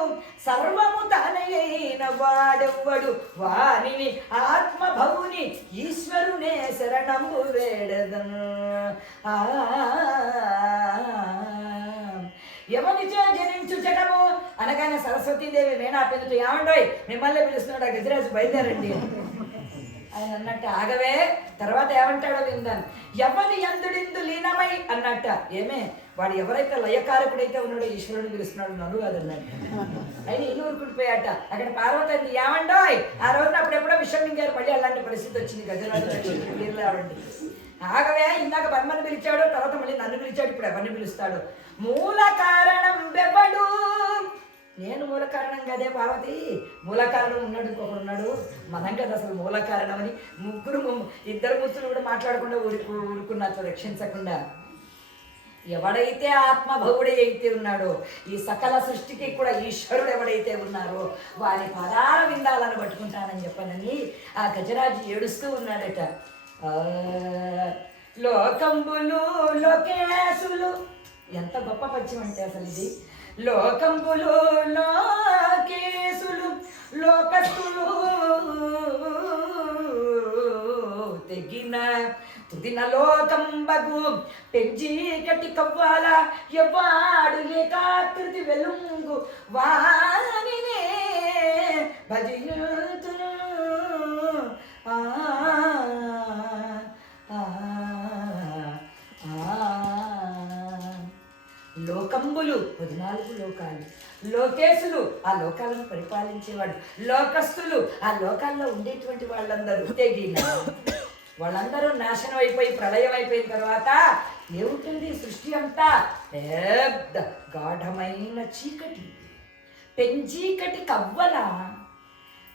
సర్వము తానైన వాడెవ్వడు, వారిని ఆత్మభవుని ఈశ్వరునే శరణంబు వేడదను. ఎవరిచే జనించు జగము అనగానే సరస్వతీదేవి మేనా పెరుగుతూ, ఏమండోయ్ మిమ్మల్ని పిలుస్తున్నాడు ఆ గజరాజు, బయలుదేరండి ఆయన అన్నట్టు. ఆగవే, తర్వాత ఏమంటాడో విందాను. ఎవరి యందుడిందు లీనమై అన్నట్ట. ఏమే వాడు ఎవరైతే లయకారకుడైతే ఉన్నాడో ఈశ్వరుడు పిలుస్తున్నాడు, నన్ను కాదన్నట్టు. ఆయన ఇల్లు ఊరుకుంటుపోయాట. అక్కడ పార్వతి ఏమండోయ్, ఆ రోజున అప్పుడెప్పుడో విషయం మింగారు, మళ్ళీ అలాంటి పరిస్థితి వచ్చింది గజరాజు రావండి. ఆగవే, ఇందాక బర్మని పిలిచాడు, తర్వాత మళ్ళీ నన్ను పిలిచాడు, ఇప్పుడు ఎవరిని పిలుస్తాడు? మూల కారణం బెవ్వడు, నేను మూల కారణం కదే పార్వతి, మూల కారణం ఉన్నాడు, ఇంకొకడు ఉన్నాడు, మనం కదా అసలు మూల కారణం అని. ఇద్దరు ముత్తులు కూడా మాట్లాడకుండా ఊరుకున్నట్లు రక్షించకుండా. ఎవడైతే ఆత్మభవుడే అయితే ఉన్నాడో, ఈ సకల సృష్టికి కూడా ఈశ్వరుడు ఎవడైతే ఉన్నారో వారి పదాల విందాలను పట్టుకుంటానని చెప్పనని ఆ గజరాజు ఏడుస్తూ ఉన్నాడట. లోకంబులు లోకేశులు, ఎంత గొప్ప పద్యం అంటే అసలు ఇది. లోకంబులు లోకేశులు లోకస్తులు తెగిన తుదిన లోకంబగు పెంచీకటి కవ్వాల, ఎవ్వాడు ఏకాకృతి వెలుంగు వానినే భజింతును. లోకంబులు 14 లోకాలు, లోకేశులు ఆ లోకాలను పరిపాలించేవాడు, లోకస్తులు ఆ లోకాల్లో ఉండేటువంటి వాళ్ళందరూ తెగిన, వాళ్ళందరూ నాశనం అయిపోయి ప్రళయం అయిపోయిన తర్వాత ఏముంటుంది సృష్టి అంతా? పెద్ద గాఢమైన చీకటి, పెంచీకటి కవ్వల.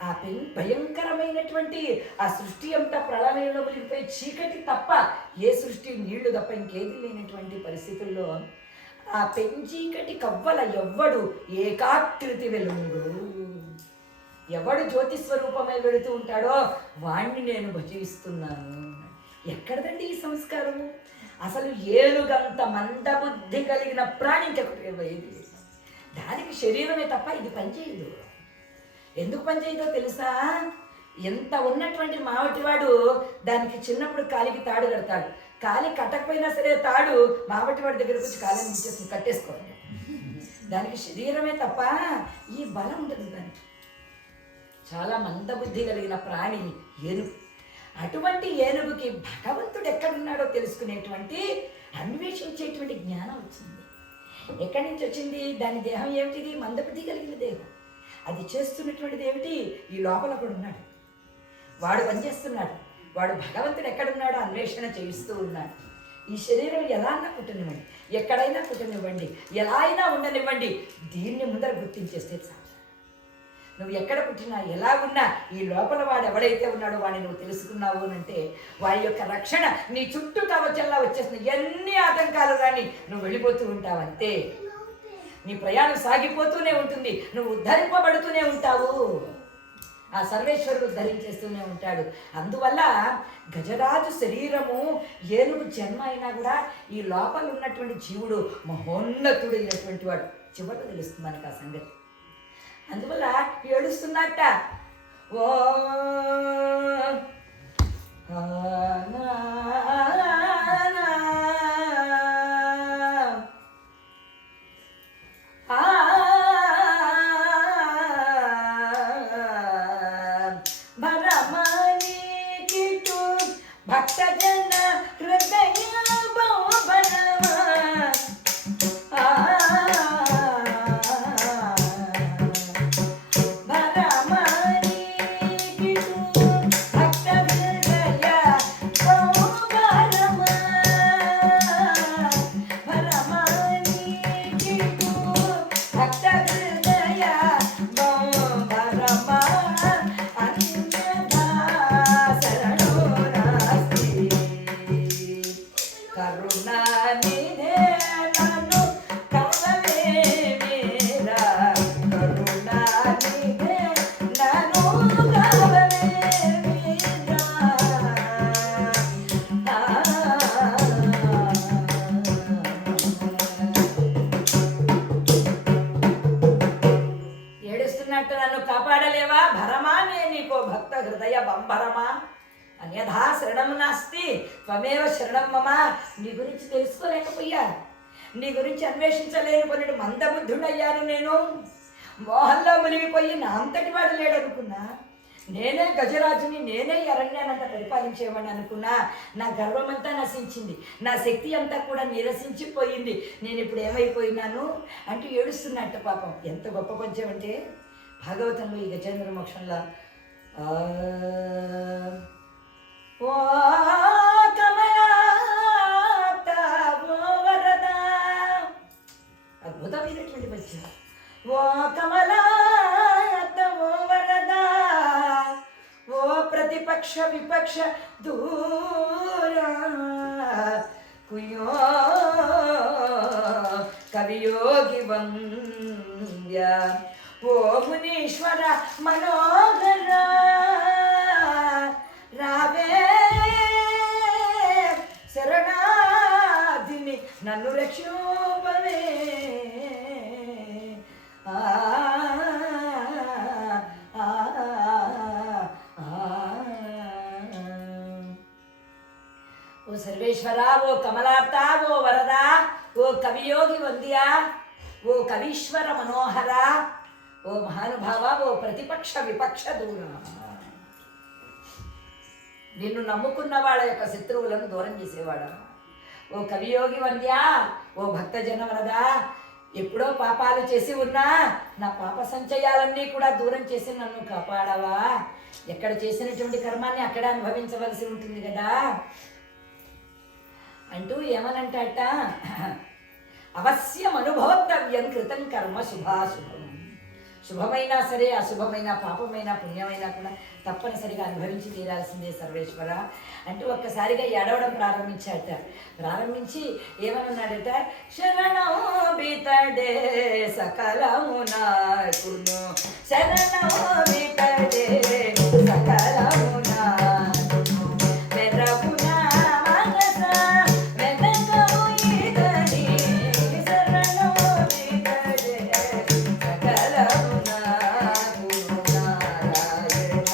ఆ భయంకరమైనటువంటి ఆ సృష్టి అంతా ప్రళయంలో మునిగిపోయి చీకటి తప్ప, ఏ సృష్టి నీళ్లు తప్ప ఇంకేది లేనటువంటి పరిస్థితుల్లో ఆ పెంచీకటి కవ్వల ఎవ్వడు ఏకాకృతి వెలుంగు, ఎవడు జ్యోతి స్వరూపమై వెళుతూ ఉంటాడో వాణ్ణి నేను భజిస్తున్నాను. ఎక్కడదండి ఈ సంస్కారము? అసలు ఏనుగంత మందబుద్ధి కలిగిన ప్రాణి ఇంకొకటి ఏది? దానికి శరీరమే తప్ప ఇది పనిచేయదు. ఎందుకు పనిచేయదో తెలుసా? ఎంత ఉన్నటువంటి మావటివాడు దానికి చిన్నప్పుడు కాలికి తాడు కడతాడు. కాలి కట్టకపోయినా సరే తాడు మావటివాడి దగ్గరకు వచ్చి కాలిని ఇచ్చేసి కట్టేసుకోండి. దానికి శరీరమే తప్ప ఈ బలం ఉండదు. దానికి చాలా మందబుద్ధి కలిగిన ప్రాణి ఏనుగు. అటువంటి ఏనుగుకి భగవంతుడు ఎక్కడున్నాడో తెలుసుకునేటువంటి అన్వేషించేటువంటి జ్ఞానం వచ్చింది. ఎక్కడి నుంచి వచ్చింది? దాని దేహం ఏమిటిది? మందబుద్ధి కలిగిన దేహం. అది చేస్తున్నటువంటిది ఏమిటి? ఈ లోపల కూడా ఉన్నాడు, వాడు పనిచేస్తున్నాడు, వాడు భగవంతుడు ఎక్కడున్నాడో అన్వేషణ చేయిస్తూ ఉన్నాడు. ఈ శరీరం ఎలా అన్నా పుట్టనివ్వండి, ఎక్కడైనా పుట్టనివ్వండి, ఎలా అయినా ఉండనివ్వండి, దీన్ని ముందర గుర్తించేస్తే చాలు. నువ్వు ఎక్కడ పుట్టినా ఎలా ఉన్నా ఈ లోపల వాడు ఎవడైతే ఉన్నాడో వాడిని నువ్వు తెలుసుకున్నావు అంటే వాడి యొక్క రక్షణ నీ చుట్టూ కవచంలా వచ్చేస్తుంది. ఎన్ని ఆటంకాలు కానీ నువ్వు వెళ్ళిపోతూ ఉంటావు అంతే. నీ ప్రయాణం సాగిపోతూనే ఉంటుంది, నువ్వు ఉద్ధరింపబడుతూనే ఉంటావు. ఆ సర్వేశ్వరుడు ఉద్ధరించేస్తూనే ఉంటాడు. అందువల్ల గజరాజు శరీరము ఏనుగు జన్మ అయినా కూడా ఈ లోపల ఉన్నటువంటి జీవుడు మహోన్నతుడైనటువంటి వాడు. చివరికి తెలుస్తుంది మనకు ఆ సంగతి. అందువల్ల ఏడుస్తున్నట్ట. ఓ భక్తజన హృదయ అన్యథా శరణం నాస్తి త్వమేవ శరణం మమ. నీ గురించి తెలుసుకోలేకపోయా, నీ గురించి అన్వేషించలేకపోయినట్టు మందబుద్ధుడయ్యాను నేను. మోహంలో మునిగిపోయి నా అంతటి వాడు లేడనుకున్నా. నేనే గజరాజుని, నేనే అరణ్యానంతా పరిపాలించేవాడిని అనుకున్నా. నా గర్వమంతా నశించింది, నా శక్తి అంతా కూడా నిరసించిపోయింది. నేను ఇప్పుడు ఏమైపోయినాను అంటూ ఏడుస్తున్నట్టు పాపం. ఎంత గొప్ప పద్యం అంటే భాగవతంలో ఈ గజేంద్ర మోక్షంలో ఓ కమలాత ఓ వరద, అద్భుతమైనటువంటి పద్యం. ఓ కమలాత ఓ వరద, ఓ ప్రతిపక్ష విపక్ష దూర, కుయో కవియోగి వంద్య, ఓ మునీశ్వర మనోహర, రావే శరణాధిని నన్ను రక్షోపవే. ఓ సర్వేశ్వర, ఓ కమలార్త, ఓ వరద, ఓ కవియోగి వంద్య, ఓ కవీశ్వర మనోహర, ఓ మహానుభావ, ఓ ప్రతిపక్ష విపక్ష దూర. నిన్ను నమ్ముకున్న వాళ్ళ యొక్క శత్రువులను దూరం చేసేవాడా. ఓ కవియోగి వంద్య, ఓ భక్తజన వరద, ఎప్పుడో పాపాలు చేసి ఉన్నా నా పాప సంచయాలన్నీ కూడా దూరం చేసి నన్ను కాపాడవా. ఎక్కడ చేసినటువంటి కర్మాన్ని అక్కడ అనుభవించవలసి ఉంటుంది కదా అంటూ ఏమనంటాట, అవశ్యం అనుభోక్తవ్యం కృతం కర్మ శుభాశుభం. శుభమైనా సరే, అశుభమైన, పాపమైనా, పుణ్యమైనా కూడా తప్పనిసరిగా అనుభవించి తీరాల్సిందే సర్వేశ్వర అంటూ ఒక్కసారిగా ఏడవడం ప్రారంభించాట. ప్రారంభించి ఏమన్నాడట, శరణం బితడే సకలమునాకును, శరణం బితడే సకలమునాకును, వెరపునా మనస వెదకము ఇతని, శరణం బితడే సకలమునాకును నారాయణ,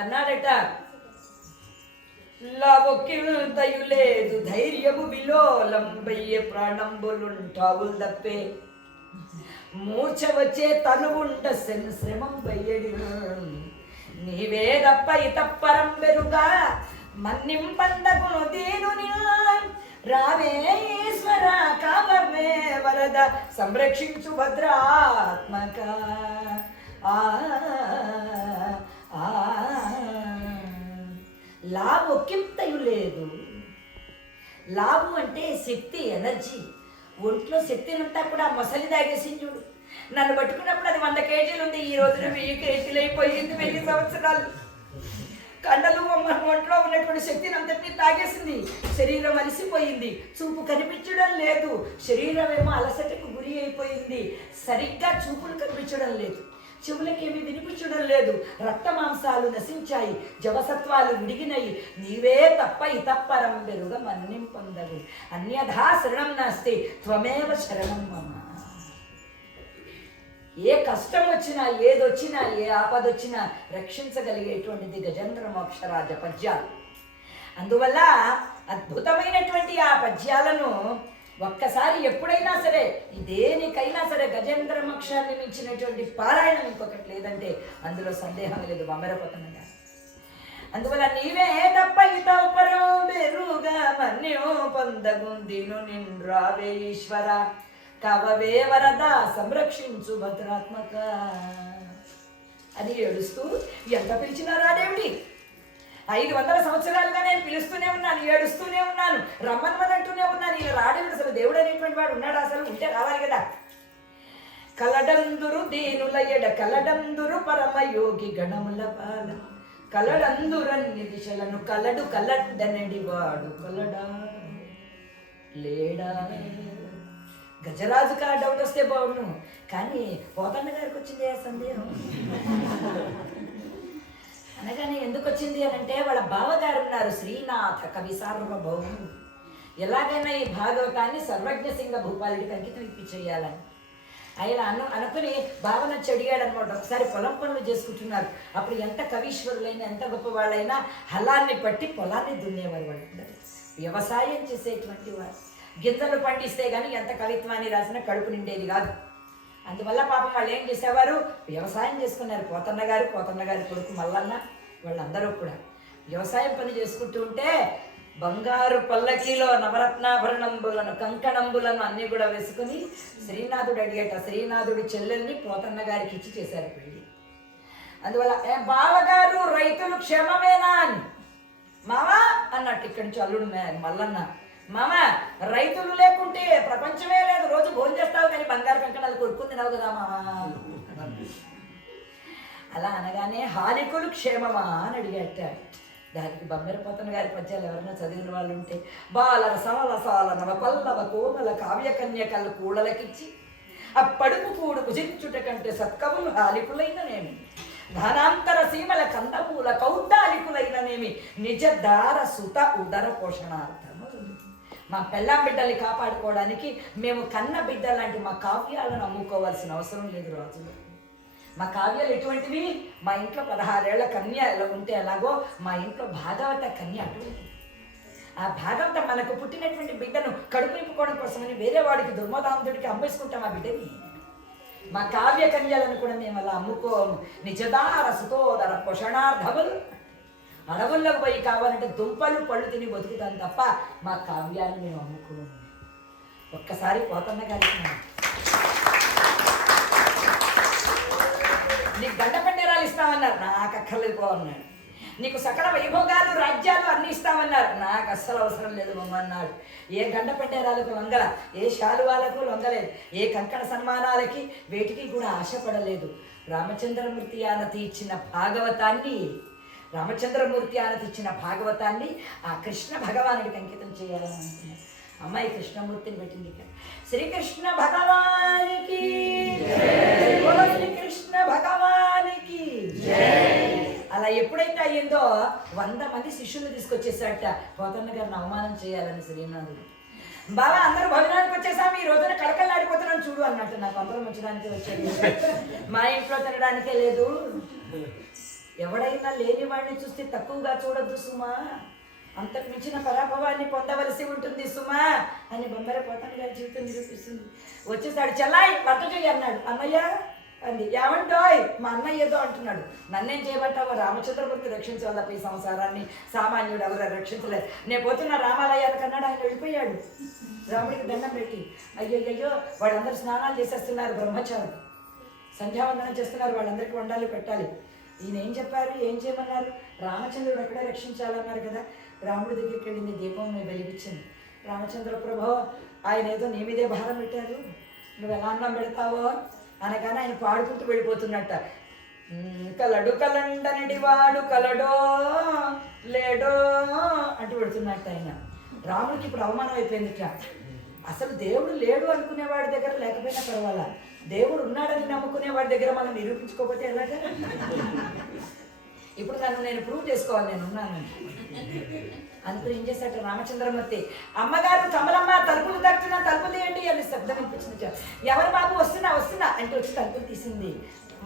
అన్నాడట. లావొక్కింతయు లేదు ధైర్యము విలోలంబయ్యే ప్రాణంబులుంటావులు తప్పే మూర్ఛ వచ్చే తనువుంట శ్రమం బయ్యడి నీవే తప్ప ఇతప్పరం బెరుగా మన్నింపందగును దీనుని రావే ఈశ్వర కావమే వరద సంరక్షించు భద్రాత్మక. లాభు ఒక్కింతయు లేదు. లాభు అంటే శక్తి, ఎనర్జీ. ఒంట్లో శక్తినంతా కూడా మొసలి దాగేసింది చూడు. నన్ను పట్టుకున్నప్పుడు అది 100 కేజీలు ఉంది, ఈ రోజున 1000 కేజీలు అయిపోయింది. 1000 సంవత్సరాలు కండలు మన ఒంట్లో ఉన్నటువంటి శక్తిని అంతటినీ తాగేసింది. శరీరం అలసిపోయింది, చూపు కనిపించడం లేదు. శరీరం ఏమో అలసటకు గురి అయిపోయింది. సరిగ్గా చూపులు కనిపించడం లేదు, చెవులకేమీ వినిపించడం లేదు. రక్త మాంసాలు నశించాయి, జవసత్వాలు విడిగినాయి. నీవే తప్ప ఇతప్పరం బెరుగ మన్నిం పొందవు. అన్యథా శరణం నాస్తి త్వమేవ శరణం మమ. ఏ కష్టం వచ్చినా, ఏదొచ్చినా, ఏ ఆపదొచ్చినా రక్షించగలిగేటువంటిది గజేంద్ర మోక్షరాజ పద్యాలు. అందువల్ల అద్భుతమైనటువంటి ఆ పద్యాలను ఒక్కసారి ఎప్పుడైనా సరే, దేనికైనా సరే గజేంద్ర మోక్షాన్ని మించినటువంటి పారాయణం ఇంకొకటి లేదంటే అందులో సందేహం లేదు. బొమ్మరపోతున్నా. అందువల్ల నీవే తప్ప ఇతపరం బెరుగా మన్యో పొందగుందిను నిన్రావే ఈశ్వర కవవే వరద సంరక్షించు భద్రాత్మక అని ఏడుస్తూ ఎంత పిలిచినా రాడేమిటి. 500 సంవత్సరాలుగా నేను పిలుస్తూనే ఉన్నాను, ఏడుస్తూనే ఉన్నాను, రమ్మన్మనంటూనే ఉన్నాను. ఇలా రాడేమిటి? అసలు దేవుడు అనేటువంటి వాడు ఉన్నాడు? అసలు ఉంటే రావాలి కదా. కలడందురు దీనుల ఎడ కలడందురు పరమయోగి గణముల పాల కలడందురన్ని దిశలను కలడు కలడ్డనడి వాడు కలడా లేడా. గజరాజుకి ఆ డౌట్ వస్తే బాగుండు, కానీ పోతన్న గారికి వచ్చింది ఆ సందేహం. అనగానే ఎందుకు వచ్చింది అని అంటే, వాళ్ళ బావగారు ఉన్నారు శ్రీనాథ కవి సార్వభౌముడు. ఎలాగైనా ఈ భాగవతాన్ని సర్వజ్ఞ సింగ భూపాలుడికి అంకితం ఇప్పించేయాలని ఆయన అనుకుని భావన అడిగాడు అనమాట. ఒకసారి పొలం పనులు చేసుకుంటున్నారు. అప్పుడు ఎంత కవీశ్వరులైనా, ఎంత గొప్ప వాళ్ళైనా హలాన్ని పట్టి పొలాన్ని దున్నేవారు. వాళ్ళు వ్యవసాయం చేసేటువంటి వారు. గింజలు పండిస్తే కానీ ఎంత కవిత్వాన్ని రాసినా కడుపు నిండేది కాదు. అందువల్ల పాపం వాళ్ళు ఏం చేసేవారు? వ్యవసాయం చేసుకున్నారు. పోతన్న గారి కొడుకు మల్లన్న, వాళ్ళందరూ కూడా వ్యవసాయం పని చేసుకుంటూ ఉంటే బంగారు పల్లకీలో నవరత్నాభరణంబులను, కంకణంబులను అన్నీ కూడా వేసుకుని శ్రీనాథుడు అడిగేట. శ్రీనాథుడి చెల్లెల్ని పోతన్న గారికి ఇచ్చి చేశారు పెళ్ళి. అందువల్ల బావగారు రైతులు క్షేమమేనా అని మావా అన్నట్టు ఇక్కడి నుంచి అల్లుడు మల్లన్న, మామ రైతులు లేకుంటే ప్రపంచమే లేదు. రోజు భోజనం చేస్తావు కానీ బంగారు కంకణాలు కొరుక్కుని తినవు కదా మామా. అలా అనగానే హాలికులు క్షేమమా అని అడిగట. దానికి బొమ్మరపోతన్న గారి పద్యాలు ఎవరైనా చదివిన వాళ్ళు ఉంటే, బాలర సమలసాల నవ పల్లవ కోమల కావ్యకన్యకలు కూడలకిచ్చి అప్పడుపు కూడు కుజించుట కంటే సత్కవులు హాలికులైననేమి, ధనాంతర సీమల కందమూల కౌద్దాలికులైననేమి, నిజ దార సుత ఉదర పోషణార్థము. మా పెళ్ళాం బిడ్డల్ని కాపాడుకోవడానికి మేము కన్న బిడ్డ లాంటి మా కావ్యాలను అమ్ముకోవాల్సిన అవసరం లేదు రాజులు. మా కావ్యాలు ఎటువంటివి? మా ఇంట్లో 16 ఏళ్ల కన్య ఎలా ఉంటే ఎలాగో మా ఇంట్లో భాగవత కన్య అటువంటి. ఆ భాగవత మనకు పుట్టినటువంటి బిడ్డను కడుపు నింపుకోవడం కోసమని వేరే వాడికి దుర్మదాంతుడికి అమ్మేసుకుంటాం ఆ బిడ్డని. మా కావ్య కన్యలను కూడా మేము అలా అమ్ముకోము. నిజదార సుతోదర పోషణార్థములు. అడవుల్లోకి పోయి కావాలంటే దుంపలు పళ్ళు తిని బతుకుతాం తప్ప మా కావ్యాన్ని మేము అమ్ముకోము. ఒక్కసారి పోతన్న గారికి నీకు గంట పండేరాలు ఇస్తామన్నారు, నాకు అక్కర్లేదు పో అన్నాడు. నీకు సకల వైభోగాలు రాజ్యాలు అన్నీ ఇస్తామన్నారు, నాకు అస్సలు అవసరం లేదు మమ్మ అన్నాడు. ఏ గంట పండేరాలకు లొంగల, ఏ శాలువాలకు లొంగలేదు, ఏ కంకణ సన్మానాలకి వేటికి కూడా ఆశపడలేదు. రామచంద్రమూర్తి ఆనతి ఇచ్చిన భాగవతాన్ని ఆ కృష్ణ భగవానుడికి అంకితం చేయాలని అనుకున్నాను. అమ్మాయి కృష్ణమూర్తిని పెట్టింది. శ్రీకృష్ణ భగవానికి, శ్రీకృష్ణ భగవానికి. అలా ఎప్పుడైతే అయ్యిందో 100 మంది శిష్యులు తీసుకొచ్చేసాట పోతన్న గారిని అవమానం చేయాలని శ్రీనాథుడు. బాబా అందరూ భోజనానికి వచ్చేసాము, ఈ రోజున కళకళలాడిపోతున్నాను చూడు అన్నట్టు. నాకు అందరం వచ్చడానికి వచ్చేది, మా ఇంట్లో తినడానికే లేదు. ఎవడైనా లేని వాడిని చూస్తే తక్కువగా చూడొద్దు సుమా, అంతకు మించిన పరాభవాన్ని పొందవలసి ఉంటుంది సుమా అని బొమ్మర పోతన గారి జీవితం నిరూపిస్తుంది. వచ్చేసాడు, చెల్లాయి వంట చెయ్యి అన్నాడు. అన్నయ్య అంది. ఏమంటాయ్ మా అన్నయ్య ఏదో అంటున్నాడు. నన్నేం చేయమంటావో, రామచంద్రమూర్తి రక్షించాలి ఈ సంసారాన్ని, సామాన్యుడు ఎవరు రక్షించలేదు. నేను పోతున్న రామాలయానికి అన్నాడు. ఆయన వెళ్ళిపోయాడు. రాముడికి దండం పెట్టి, అయ్యో వాళ్ళందరూ స్నానాలు చేసేస్తున్నారు, బ్రహ్మచారం సంధ్యావందనం చేస్తున్నారు, వాళ్ళందరికీ వండాలి పెట్టాలి. ఈయన ఏం చెప్పారు, ఏం చేయమన్నారు? రామచంద్రుడు అక్కడే రక్షించాలన్నారు కదా. రాముడి దగ్గరికి వెళ్ళింది, దీపం వెలిగించింది. రామచంద్ర ప్రభో, ఆయన ఏదో నీ మీదే భారం పెట్టారు, నువ్వు ఎలా అన్నం పెడతావో అనగానే ఆయన పాడుకుంటూ వెళ్ళిపోతున్నట్ట. కలడు కలండనడి వాడు కలడో లేడో అంటూ పెడుతున్నట్టు ఆయన. రాముడికి ఇప్పుడు అవమానం అయిపోయిందిట. అసలు దేవుడు లేడు అనుకునేవాడి దగ్గర లేకపోయినా పర్వాలా, దేవుడు ఉన్నాడని నమ్ముకునేవాడి దగ్గర మనం నిరూపించుకోకపోతే ఎలాగా? ఇప్పుడు నేను ప్రూవ్ చేసుకోవాలి, నేను ఉన్నాను అందుకు ఏం చేశాట రామచంద్రమూర్తి, అమ్మగారు కమలమ్మ తలుపులు తట్టున తలుపు తీయండి అని శబ్దం వినిపించింది. ఎవరు బాబు వస్తున్నా అంటే వచ్చి తలుపులు తీసింది.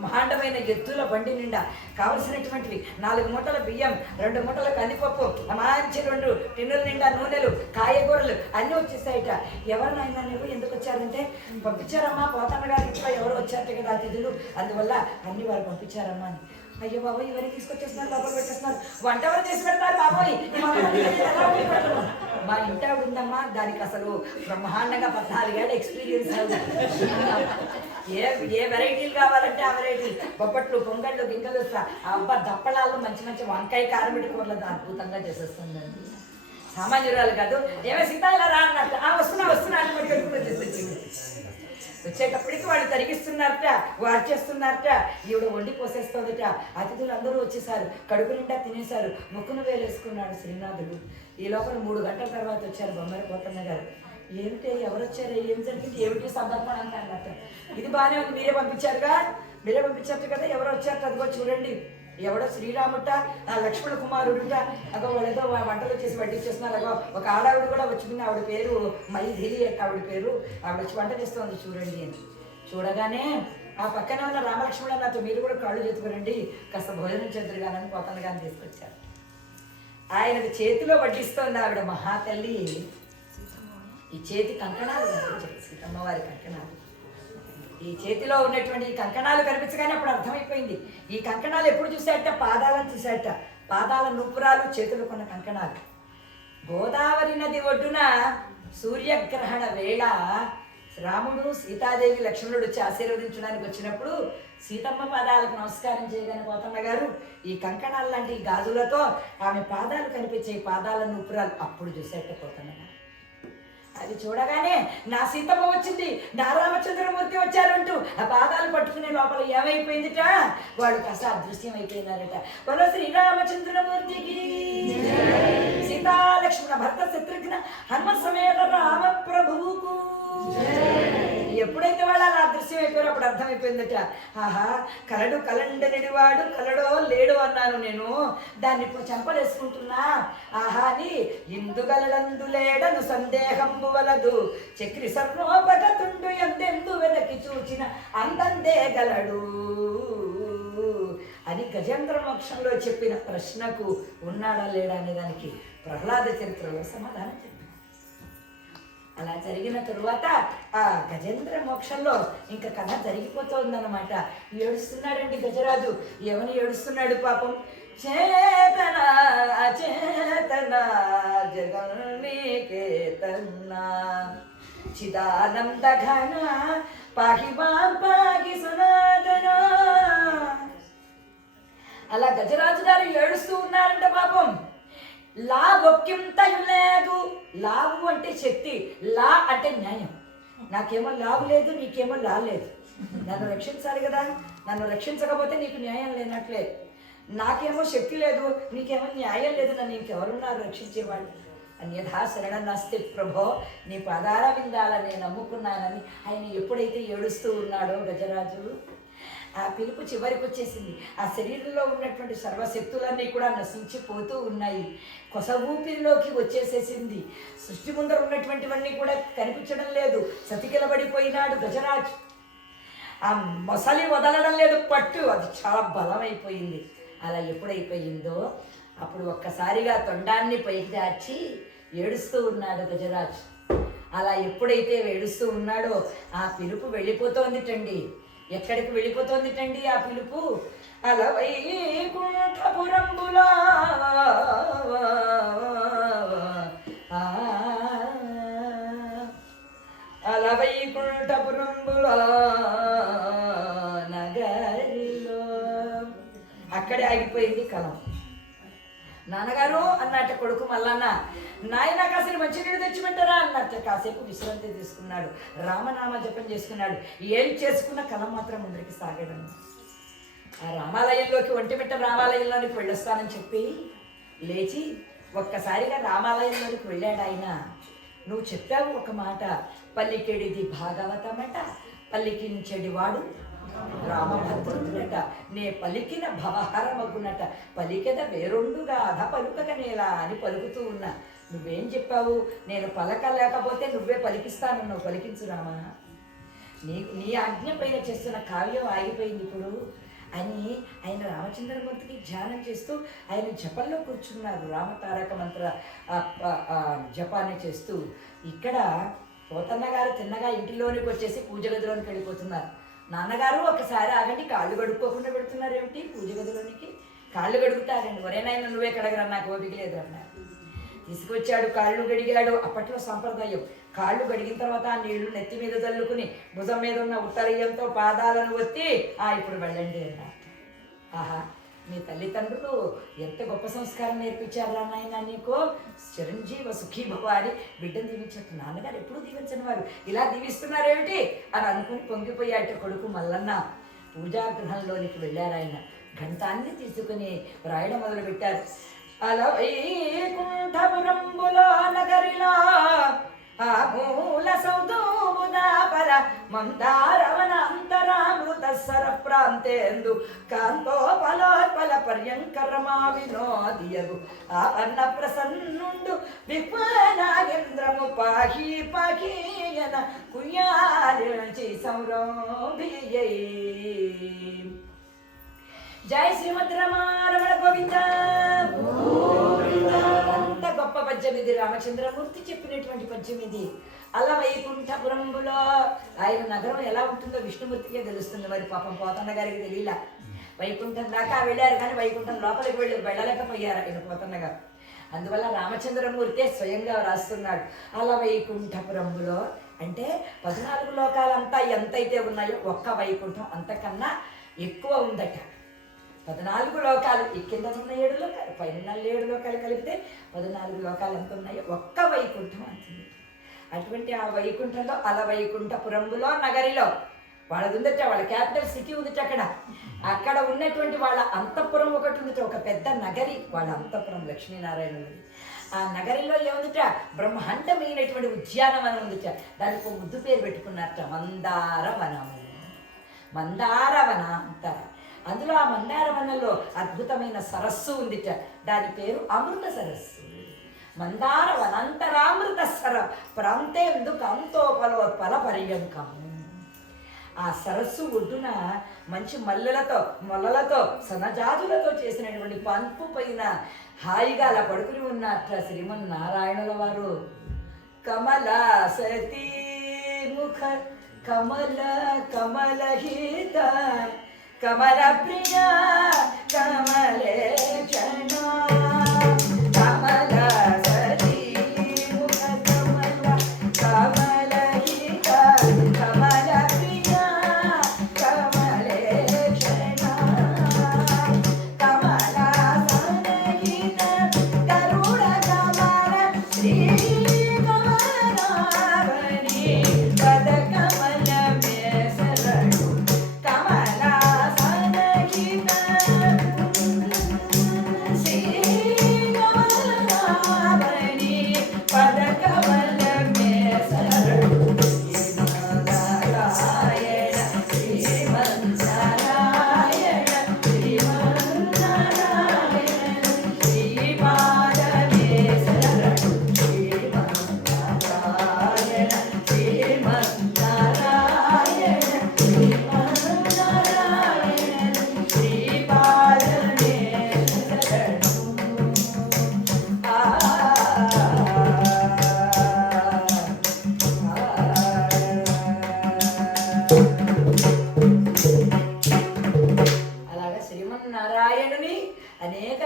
మహాండమైన ఎద్దుల బండి నిండా కావలసినటువంటివి 4 మూటల బియ్యం, 2 మూటల కందిపప్పు, మంచి 2 టిన్నుల నిండా నూనెలు, కాయగూరలు అన్నీ వచ్చేసాయట. ఎవరినైనా నువ్వు ఎందుకు వచ్చారంటే, పంపించారమ్మా పోతన్న గారి ఇంట్లో ఎవరు వచ్చారట కదా అతిథులు, అందువల్ల అన్ని వారు పంపించారమ్మా అని. అయ్యో బాబోయ్, ఇవన్నీ తీసుకొచ్చేస్తున్నారు, లోపల పెట్టేస్తున్నారు, వంట ఎవరు చేసి పెడతారు బాబోయ్, మా ఇంటి ఆవిడ ఉందమ్మా, దానికి అసలు బ్రహ్మాండంగా 14 ఏళ్ళ ఎక్స్పీరియన్స్. ఏ వెరైటీలు కావాలంటే ఆ వెరైటీలు, బొబ్బట్లు, పొంగళ్ళు, గింగలు, అబ్బా దప్పడాలు, మంచి వంకాయ కారమిటి కూరలు అద్భుతంగా చేసేస్తుందండి. సామాన్యురాలు కాదు. ఏమే సీత ఇలా రా అన్నట్టు, వస్తున్నా అని మరి కడుపులో వచ్చేసి వచ్చేటప్పటికి వాళ్ళు తరిగిస్తున్నారట, వారు చేస్తున్నారట, ఈవిడ వండి పోసేస్తుందట. అతిథులు అందరూ వచ్చేసారు, కడుపు నిండా తినేశారు, ముక్కును వేలేసుకున్నాడు శ్రీనాథుడు. ఈ లోపల 3 గంటల తర్వాత వచ్చారు బొమ్మరి పోతన్న గారు. ఏమిటి ఎవరు వచ్చారు, ఏం జరిగింది, ఏమిటి సందర్భం అంటే అన్నట్ట. ఇది బాగానే ఉంది, మీరే పంపించారు కదా, ఎవరు వచ్చారట, అదిగో చూడండి, ఎవడో శ్రీరాముట, లక్ష్మణ కుమారుడుట, అగో వాళ్ళతో వంటలు చేసి వడ్డించేస్తున్నారు. అగో ఒక ఆడావిడ కూడా వచ్చింది, ఆవిడ పేరు మైథిలి, ఆవిడ పేరు, ఆవిడ వచ్చి వంట చేస్తుంది చూడండి అని. చూడగానే ఆ పక్కనే ఉన్న రామలక్ష్మణ నాతో మీరు కూడా కాళ్ళు చేతుకురండి, కాస్త భోజనం చేతురుగానని పోతన్న గారిని తీసుకొచ్చారు. ఆయనకు చేతిలో వడ్డిస్తోంది ఆవిడ మహాతల్లి. ఈ చేతి కంకణాలు కనిపించాయి, సీతమ్మవారి కంకణాలు. ఈ చేతిలో ఉన్నటువంటి ఈ కంకణాలు కనిపించగానే అప్పుడు అర్థమైపోయింది. ఈ కంకణాలు ఎప్పుడు చూశాట, పాదాలను చూశాట, పాదాల నూపురాలు, చేతులు కొన్న కంకణాలు. గోదావరి నది ఒడ్డున సూర్యగ్రహణ వేళ రాముడు, సీతాదేవి, లక్ష్మణుడు వచ్చి ఆశీర్వదించడానికి వచ్చినప్పుడు సీతమ్మ పాదాలకు నమస్కారం చేయగానే పోతన్న గారు ఈ కంకణాలు లాంటి గాజులతో ఆమె పాదాలు కనిపించే పాదాల నూపురాలు అప్పుడు చూసేట పోతన్న గారు. అది చూడగానే నా సీతమ్మ వచ్చింది, నా రామచంద్రమూర్తి వచ్చారంటూ ఆ పాదాలు పట్టుకునే లోపల ఏమైపోయిందిట, వాడు కాస్త అదృశ్యం అయిపోయినారట. బలో శ్రీరామచంద్రమూర్తికి, సీతా లక్ష్మణ భర్త శత్రుఘ్న హనుమ సమేత రామ ప్రభువుకు. ఎప్పుడైతే వాళ్ళు అలా అదృశ్యం అయిపోయారో అప్పుడు అర్థమైపోయిందట. ఆహా, కలడు కలండనడి వాడు కలడో లేడు అన్నాను నేను, దాన్ని ఇప్పుడు చెంపలేసుకుంటున్నా. ఆహా అని ఇందుగలడందు లేడను సందేహంబు వలదు, చక్రి సర్వోపగతుండు ఎందెందు వెదకి చూచిన అందందే గలడు అని గజేంద్ర మోక్షంలో చెప్పిన ప్రశ్నకు ఉన్నాడా లేడా అనే దానికి ప్రహ్లాద చరిత్రలో సమాధానం చెప్పారు. అలా జరిగిన తరువాత ఆ గజేంద్ర మోక్షంలో ఇంకా కథ జరిగిపోతుందన్నమాట. ఏడుస్తున్నాడండి గజరాజు. ఏమని ఏడుస్తున్నాడు పాపం, చేతన అచేతన జగన్నికేతన చిదానంద ఘన పాహి మాం పాహి సనాతన. అలా గజరాజు గారు ఏడుస్తూ ఉన్నారంట పాపం. లా ఒక్కింతయు లేదు. లావు అంటే శక్తి, లా అంటే న్యాయం. నాకేమో లావు లేదు, నీకేమో లా లేదు. నన్ను రక్షించాలి కదా, నన్ను రక్షించకపోతే నీకు న్యాయం లేనట్లే. నాకేమో శక్తి లేదు, నీకేమో న్యాయం లేదు, నన్ను ఇంకెవరున్నారు రక్షించేవాళ్ళు. అన్యథా శరణం నాస్తి ప్రభో, నీ పాదార విందాలని నమ్ముకున్నానని ఆయన ఎప్పుడైతే ఏడుస్తూ ఉన్నాడో గజరాజు, ఆ పిలుపు చివరికి వచ్చేసింది. ఆ శరీరంలో ఉన్నటువంటి సర్వశక్తులన్నీ కూడా నశించిపోతూ ఉన్నాయి. కొస ఊపిరిలోకి వచ్చేసేసింది. సృష్టి ముందర ఉన్నటువంటివన్నీ కూడా కనిపించడం లేదు. సతికిలబడిపోయినాడు గజరాజు. ఆ మొసలి వదలడం లేదు పట్టు, అది చాలా బలమైపోయింది. అలా ఎప్పుడైపోయిందో అప్పుడు ఒక్కసారిగా తొండాన్ని పైకి దాచి ఏడుస్తూ ఉన్నాడు గజరాజ్. అలా ఎప్పుడైతే ఏడుస్తూ ఉన్నాడో ఆ పిలుపు వెళ్ళిపోతోందిటండి. ఎక్కడికి వెళ్ళిపోతోందిటండి ఆ పిలుపు? అలా వైకుంఠపురంబులా అలా వైకుంఠపురంబులా నగరిలో అక్కడే ఆగిపోయింది కలం. నాన్నగారు అన్నట్టు కొడుకు మల్లన్న, నాయన కాసేపు మంచినీళ్ళు తెచ్చిపెట్టారా అన్నట్టు కాసేపు విశ్రాంతి తీసుకున్నాడు. రామనామ జపం చేసుకున్నాడు. ఏం చేసుకున్న కలం మాత్రం ముందరికి సాగడం. ఆ రామాలయంలోకి ఒంటిమిట్ట రామాలయంలోనికి వెళ్ళొస్తానని చెప్పి లేచి ఒక్కసారిగా రామాలయంలోనికి వెళ్ళాడు ఆయన. నువ్వు చెప్పావు ఒక మాట, పల్లికెడిది భాగవతమట, పల్లికించెడివాడు రామభద్రుడట, నే పలికిన భవహరమగునట, పలికెద వేరొండుగా అధ పలుకగ నేలా అని పలుకుతూ ఉన్నా. నువ్వేం చెప్పావు? నేను పలకలేకపోతే నువ్వే పలికిస్తాను, నువ్వు పలికించు రామా. నీ ఆజ్ఞ పైన చేస్తున్న కావ్యం ఆగిపోయింది ఇప్పుడు అని ఆయన రామచంద్రమూర్తికి ధ్యానం చేస్తూ ఆయన జపంలో కూర్చున్నారు. రామతారక మంత్ర జపాన్ని చేస్తూ. ఇక్కడ పోతన్న గారు తిన్నగా ఇంటిలోనికి వచ్చేసి పూజ గదిలోనికి వెళ్ళిపోతున్నారు. నాన్నగారు ఒకసారి ఆగండి, కాళ్ళు కడుక్కోకుండా పెడుతున్నారు ఏమిటి పూజ గదిలోనికి? కాళ్ళు కడుగుతారండి. ఒరేనాయన నువ్వే కడగరా, నాకు ఓపిక లేదు అన్నారు. తీసుకొచ్చాడు, కాళ్ళు గడిగాడు. అప్పట్లో సంప్రదాయం, కాళ్ళు గడిగిన తర్వాత ఆ నీళ్లు నెత్తి మీద చల్లుకుని భుజం మీద ఉన్న ఉత్తరీయంతో పాదాలను ఒత్తి ఇప్పుడు వెళ్ళండి అన్నారు. ఆహా, మీ తల్లిదండ్రులు ఎంత గొప్ప సంస్కారం నేర్పించారా నాయన నీకు, చిరంజీవ సుఖీ భవ అని బిడ్డను దీవించారు. నాన్నగారు ఎప్పుడు దీవించని వారు ఇలా దీవిస్తున్నారేమిటి అని అనుకుని పొంగిపోయాట కొడుకు మల్లన్న. పూజాగృహంలోనికి వెళ్ళారు ఆయన. ఘంటాన్ని తీసుకుని వ్రాయడం మొదలుపెట్టారు. అలా వైకుంఠపురంబులో నగరిలా ఆ మూల సౌదూముదాపర మందారవన అంతరామృత సర ప్రాంతేందు కాంతోపలోత్పల పర్యంకరమా వినోదియగు ఆ అన్న ప్రసన్నుండు విశ్వనాగేంద్రము పాహి పాహీయన కుయ్యాలించి సంరోభియై. జై శ్రీమద్ రమారమణ గోవింద. అంత గొప్ప పద్యం ఇది, రామచంద్రమూర్తి చెప్పినటువంటి పద్యం ఇది. అలా వైకుంఠపురంబులో ఆయన నగరం ఎలా ఉంటుందో విష్ణుమూర్తికే తెలుస్తుంది. మరి పాపం పోతన్న గారికి తెలియలా. వైకుంఠం దాకా వెళ్ళారు కానీ వైకుంఠం లోపలికి వెళ్ళలేకపోయారు ఆయన పోతన్న గారు. అందువల్ల రామచంద్రమూర్తే స్వయంగా రాస్తున్నాడు. అలా వైకుంఠపురంబులో అంటే 14 లోకాలంతా ఎంతైతే ఉన్నాయో ఒక్క వైకుంఠం అంతకన్నా ఎక్కువ ఉందట. 14 లోకాలు, ఈ కింద ఉన్న 7 లోకాలు, పైన 7 లోకాలు కలిపితే 14 లోకాలు ఎంత ఉన్నాయో ఒక్క వైకుంఠం అంటుంది. అటువంటి ఆ వైకుంఠంలో అలా వైకుంఠపురంబులో నగరిలో వాళ్ళది ఉందట, వాళ్ళ క్యాపిటల్ సిటీ ఉందట. అక్కడ ఉన్నటువంటి వాళ్ళ అంతఃపురం ఒకటి ఉందట, ఒక పెద్ద నగరి వాళ్ళ అంతఃపురం లక్ష్మీనారాయణులది. ఆ నగరిలో ఏముందట, బ్రహ్మాండమైనటువంటి ఉద్యానవనం ఉందట. దానికి ఒక ముద్దు పేరు పెట్టుకున్నారట, మందారవనము. మందారవన అంటారు. అందులో ఆ మందారవనంలో అద్భుతమైన సరస్సు ఉందిట, దాని పేరు అమృత సరస్సు. మందారవనంతరామృత సర ప్రాంతేందు కాంతోపలోత్పల పర్యంకము. ఆ సరస్సు ఒడ్డున మంచి మొల్లలతో సనజాజులతో చేసినటువంటి పంపు పైన హాయిగా అలా పడుకుని ఉన్నట్ట శ్రీమన్నారాయణుల వారు. కమల సతీ ముఖ కమలహిత కమల ప్రియ కమలే క్షణ కమల సతీ ముఖ కమలహిత కమల ప్రియ కమలే క్షణ కమల సనహిత కరుణ కమల శ్రీ కమలావని పద కమల మేసరడు కమల సనహిత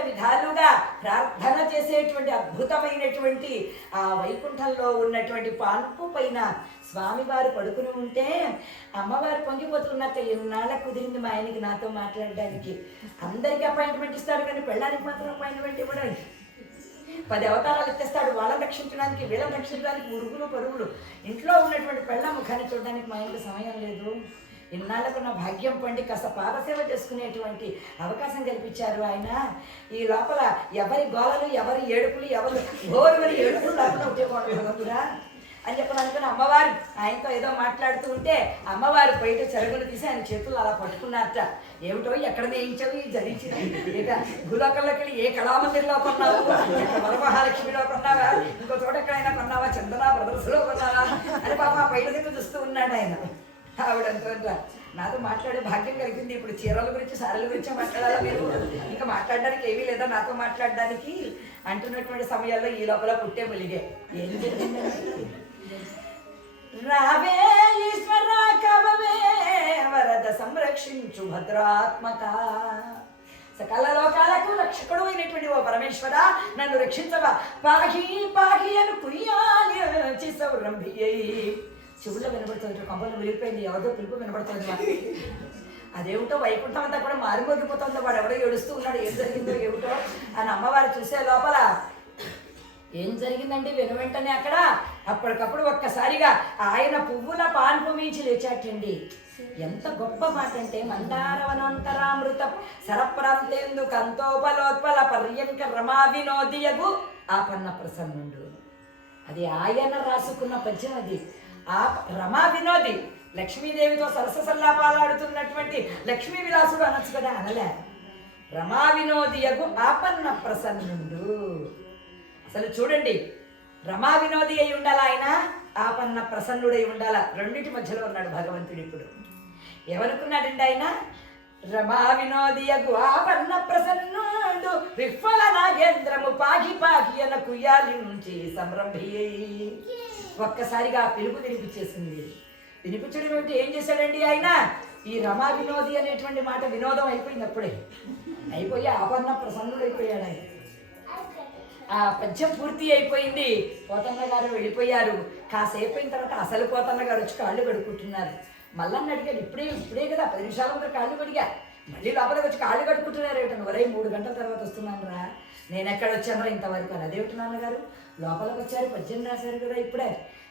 విధాలుగా ప్రార్థన చేసేటువంటి అద్భుతమైనటువంటి ఆ వైకుంఠంలో ఉన్నటువంటి పాన్పు పైన స్వామివారు పడుకుని ఉంటే అమ్మవారు పొంగిపోతున్నట్ట ఎన్నాళ్ళ కుదిరింది మా ఆయనకి నాతో మాట్లాడడానికి. అందరికీ అపాయింట్మెంట్ ఇస్తాడు కానీ పెళ్ళానికి మాత్రం అపాయింట్మెంట్ ఇవ్వడానికి. 10 అవతారాలు ఎత్తేస్తాడు, వాళ్ళని రక్షించడానికి వీళ్ళని రక్షించడానికి ఉరుగులు పరుగులు. ఇంట్లో ఉన్నటువంటి పెళ్ళ ముఖాన్ని చూడడానికి మా ఆయనకు సమయం లేదు. ఇన్నాళ్ళకు నా భాగ్యం పండి కాస్త పాదసేవ చేసుకునేటువంటి అవకాశం కల్పించారు ఆయన. ఈ లోపల ఎవరి గోలలు, ఎవరి ఏడుపులు, ఎవరు గోరువరి ఏడుపులు లోపల ఉండేవాడురా అని చెప్పని అనుకుని అమ్మవారు ఆయనతో ఏదో మాట్లాడుతూ ఉంటే అమ్మవారు బయట చెరుగులు తీసి ఆయన చేతులు అలా పట్టుకున్నారట. ఏమిటో ఎక్కడ నేయించవు ఈ ధరించింది, ఇక భూలోకంలోకి వెళ్ళి ఏ కళామందిర్లో కొన్నావు, వరమహాలక్ష్మిలో కొన్నావా, ఇంకో చోట ఎక్కడైనా కొన్నావా, చందనా బ్రదర్స్లో కొన్నావా అని పాప బయట దిక్కు చూస్తూ ఉన్నాడు ఆయన. ఆవిడంతా నాతో మాట్లాడే భాగ్యం కలిగింది. ఇప్పుడు చీరల గురించి సారల గురించి మాట్లాడాలా మీరు, ఇంకా మాట్లాడడానికి ఏమీ లేదా నాతో మాట్లాడడానికి అంటున్నటువంటి సమయాల్లో ఈ లోపల పుట్టే ములిగే. ఏం జరిగిందండి? రావే ఈశ్వర కవవే వరద సంరక్షించు భద్రాత్మక, సకల లోకాలకు రక్షకుడు అయినటువంటి ఓ పరమేశ్వర నన్ను రక్షించవా, పాహి పాహి అను కుయ్యాలి సౌరంభి. చెవుల్లో వినబడుతుంది, కంపలు విరిగిపోయింది, ఎవరితో పిలుపు వినబడుతుంది. అదేమిటో వైకుంఠం అంతా కూడా మారిపోగిపోతుందో, వాడు ఎవడో ఏడుస్తూ ఉన్నాడు, ఏం జరిగిందో ఏమిటో అని అమ్మవారు చూసే లోపల ఏం జరిగిందండి వెను వెంటనే అక్కడ అప్పటికప్పుడు ఒక్కసారిగా ఆయన పువ్వుల పాన్పు మించి లేచాటండి. ఎంత గొప్ప మాట అంటే మందారవనంతరామృత సరప్రాంతేందు కంతోపలోత్పల పర్యంక రమా వినోదియగు ఆపన్న ప్రసన్నుడు. అది ఆయన రాసుకున్న పద్యం. అది ఆ రమా వినోది లక్ష్మీదేవితో సరస సల్లాపాలాడుతున్నటువంటి లక్ష్మీ విలాసుడు అనొచ్చు కదా, అనలే. రమా వినోదియగు ఆపన్న ప్రసన్నుడు. అసలు చూడండి, రమా వినోది అయి ఉండాలి ఆయన, ఆపన్న ప్రసన్నుడై ఉండాల. రెండింటి మధ్యలో ఉన్నాడు భగవంతుడు. ఇప్పుడు ఏమనుకున్నాడండి ఆయన? రమా వినోదియగు ఆపన్న ప్రసన్నుడు విఫల నాగేంద్రము పాగి పాగి అన కుయ్యాలి నుంచి సంరంభి. ఒక్కసారిగా పిలుపు వినిపించేసింది. వినిపించడం ఏమిటి, ఏం చేశాడండి ఆయన? ఈ రమా వినోది అనేటువంటి మాట వినోదం అయిపోయింది. అప్పుడే అయిపోయి ఆపన్న ప్రసన్నుడు అయిపోయాడు ఆయన. ఆ పద్యం పూర్తి అయిపోయింది. పోతన్న గారు వెళ్ళిపోయారు. కాసేపు అయిన తర్వాత అసలు పోతన్న గారు వచ్చి కాళ్ళు కడుక్కుంటున్నారు. మళ్ళీ అడిగాడు, ఇప్పుడే కదా 10 నిమిషాల ముందు కాళ్ళు కడిగా, మళ్ళీ లోపలికి వచ్చి కాళ్ళు కడుక్కుంటున్నారు ఏమిటను. ఒరే 3 గంటల తర్వాత వస్తున్నాను రా, నేను ఎక్కడ వచ్చానో ఇంతవరకు అని. అదేమిటి నాన్నగారు లోపలికి వచ్చారు, పద్యం రాశారు కదా ఇప్పుడే,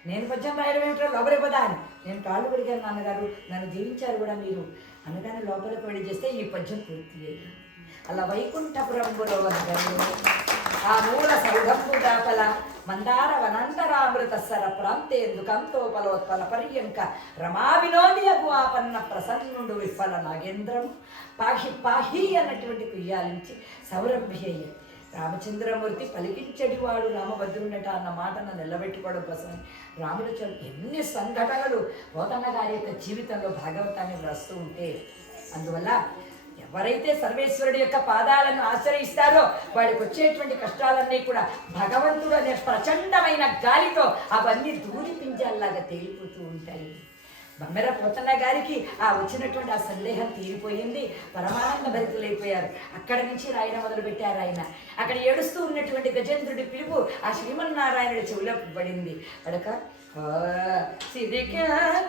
నేను పద్యం రాయడం ఏమిటో లోపలికి పోదా అని. నేను కాళ్ళు కడిగాను నాన్నగారు, నన్ను దీవించారు కూడా మీరు అనగానే లోపలికి వెళ్ళి చేస్తే ఈ పద్యం పూర్తి అయ్యింది. అలా వైకుంఠపురంబులో ఆ మూల సౌధంబు దాపల మందార వనంతరామృత సర ప్రాంతేందు కంతోపలోత్పల పర్యంక రమా వినోదియగు ఆపన్న ప్రసన్నుడు విఫల నాగేంద్రం పాహి పాహి అన్నటువంటి కుయ్యాలించి సౌరంభి అయ్యి రామచంద్రమూర్తి పలికించడివాడు రామభద్రుడట అన్న మాటను నిలబెట్టుకోవడం కోసమే రాముడు ఎన్ని సంఘటనలు పోతన్న గారి యొక్క జీవితంలో భాగవతాన్ని వ్రాస్తూ ఉంటే, అందువల్ల ఎవరైతే సర్వేశ్వరుడి యొక్క పాదాలను ఆశ్రయిస్తారో వాడికి వచ్చేటువంటి కష్టాలన్నీ కూడా భగవంతుడు అనే ప్రచండమైన గాలితో అవన్నీ దూరి పింజాల్లాగా తేలిపోతూ ఉంటాయి. బమ్మెర పోతన్న గారికి ఆ వచ్చినటువంటి ఆ సందేహం తీరిపోయింది. పరమానంద భరితులైపోయారు. అక్కడి నుంచి రాయడం మొదలుపెట్టారు ఆయన. అక్కడ ఏడుస్తూ ఉన్నటువంటి గజేంద్రుడి పిలుపు ఆ శ్రీమన్నారాయణుడి చెవిలో పడింది. అడక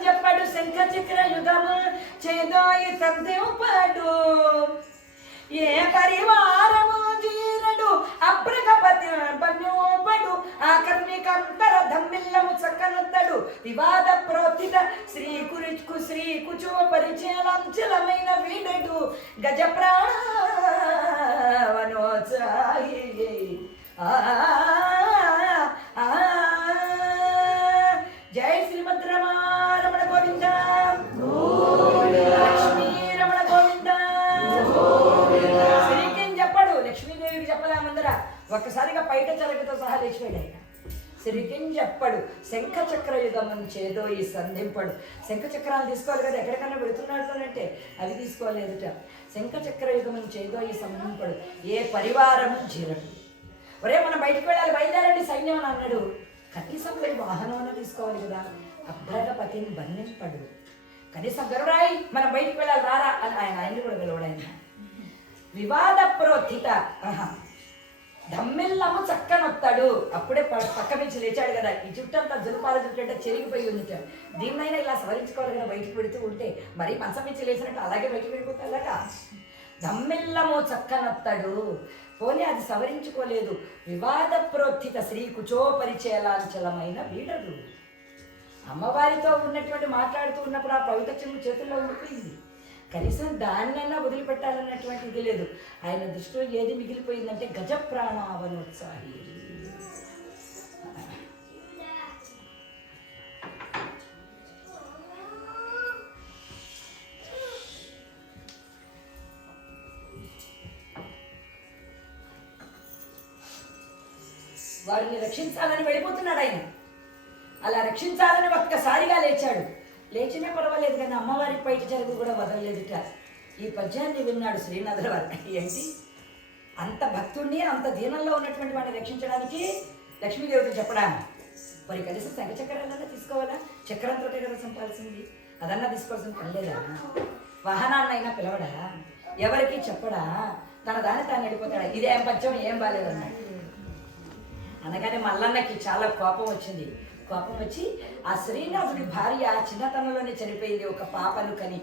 చెప్పాడు శంఖ చక్ర యుగము చేదోయి సందేవుపాడు ఏ పరివారము జీరడు అబ్రగపతి పన్యోపడు ఆకర్ణికంతర ధమ్మిల్లము చక్కనుత్తడు వివాద ప్రోత్థిత శ్రీ కుచో పరిచయలంచలమైన వీడడు గజ ప్రాణవనోచాయి జై శ్రీమద్ రమణ గోవింద లక్ష్మీ రమణ గోవింద. శ్రీకేం చెప్పాడు, లక్ష్మీదేవికి చెప్పలే ముందర. ఒక్కసారిగా పైట చరగతో సహా లేచిపోయాడు ఆయన. శ్రీకేం చెప్పాడు, శంఖ చక్ర యుగమం చేదో ఈ సంధింపడు. శంఖ చక్రాలు తీసుకోవాలి కదా, ఎక్కడికన్నా పెడుతున్నాడుతోనంటే అవి తీసుకోలేదుట. శంఖ చక్ర యుగమం చేదో ఈ సంధింపడు ఏ పరివారము జీరడు. ఒరే మనం బయటకు వెళ్ళాలి, బయలుదేరండి సైన్యం అని అన్నాడు. కనీసం వెళ్ళి వాహనం తీసుకోవాలి కదా. అభ్రగపతిని బంధింపడు. కనీసం గరుడాయి మనం బయటికి వెళ్ళాలి రారా అని ఆయన్ని కూడా పిలవడు. ఆయన వివాద ప్రోత్థిత దమ్మిల్లము చక్కనొత్తాడు. అప్పుడే పక్క నుంచి లేచాడు కదా, ఈ జుట్టంతా జులుపాల జుట్టు అంటే చెరిగిపోయి ఉంది. దీన్నైనా ఇలా సవరించుకోవాలి కదా, బయటికి పెడుతూ ఉంటే మరీ మంచం నుంచి లేచినట్టు అలాగే బయటికి వెళ్ళిపోతాడట. దమ్మిల్లము చక్కనొత్తాడు, పోనీ అది సవరించుకోలేదు. వివాద ప్రోత్థిత శ్రీ కుచోపరిచయలాంచలమైన వీడడు. అమ్మవారితో ఉన్నటువంటి మాట్లాడుతూ ఉన్నప్పుడు ఆ పవిత్ర చెంగు చేతుల్లో ఉండిపోయింది. కనీసం దాన్నైనా వదిలిపెట్టాలన్నటువంటి ఇది లేదు. ఆయన దృష్టిలో ఏది మిగిలిపోయిందంటే గజ ప్రాణావనోత్సాహి. వాడిని రక్షించాలని వెళ్ళిపోతున్నాడు ఆయన. అలా రక్షించాలని ఒక్కసారిగా లేచాడు. లేచినా పర్వాలేదు కానీ అమ్మవారి పైట జరుగు కూడా వదలలేదుట. ఈ పద్యాన్ని విన్నాడు శ్రీనాథుల వారు. ఏంటి అంత భక్తుడిని అంత దీనంలో ఉన్నటువంటి వాడిని రక్షించడానికి లక్ష్మీదేవికి చెప్పడా? మరి కనీసం చక్రాలన్నా తీసుకోవాలా? చక్రంతో కదా సంపాల్సింది, అదన్నా తీసుకోవాల్సిన పని లేదా? వాహనాన్నైనా పిలవడా? ఎవరికి చెప్పడా? తన దాన్ని తాను వెళ్ళిపోతాడా? ఇదేం పద్యం ఏం బాగాలేదన్నాడు. అనగానే మల్లన్నకి చాలా కోపం వచ్చింది. కోపం వచ్చి ఆ శ్రీనాథుడి భార్య చిన్నతనంలోనే చనిపోయింది, ఒక పాపను కని.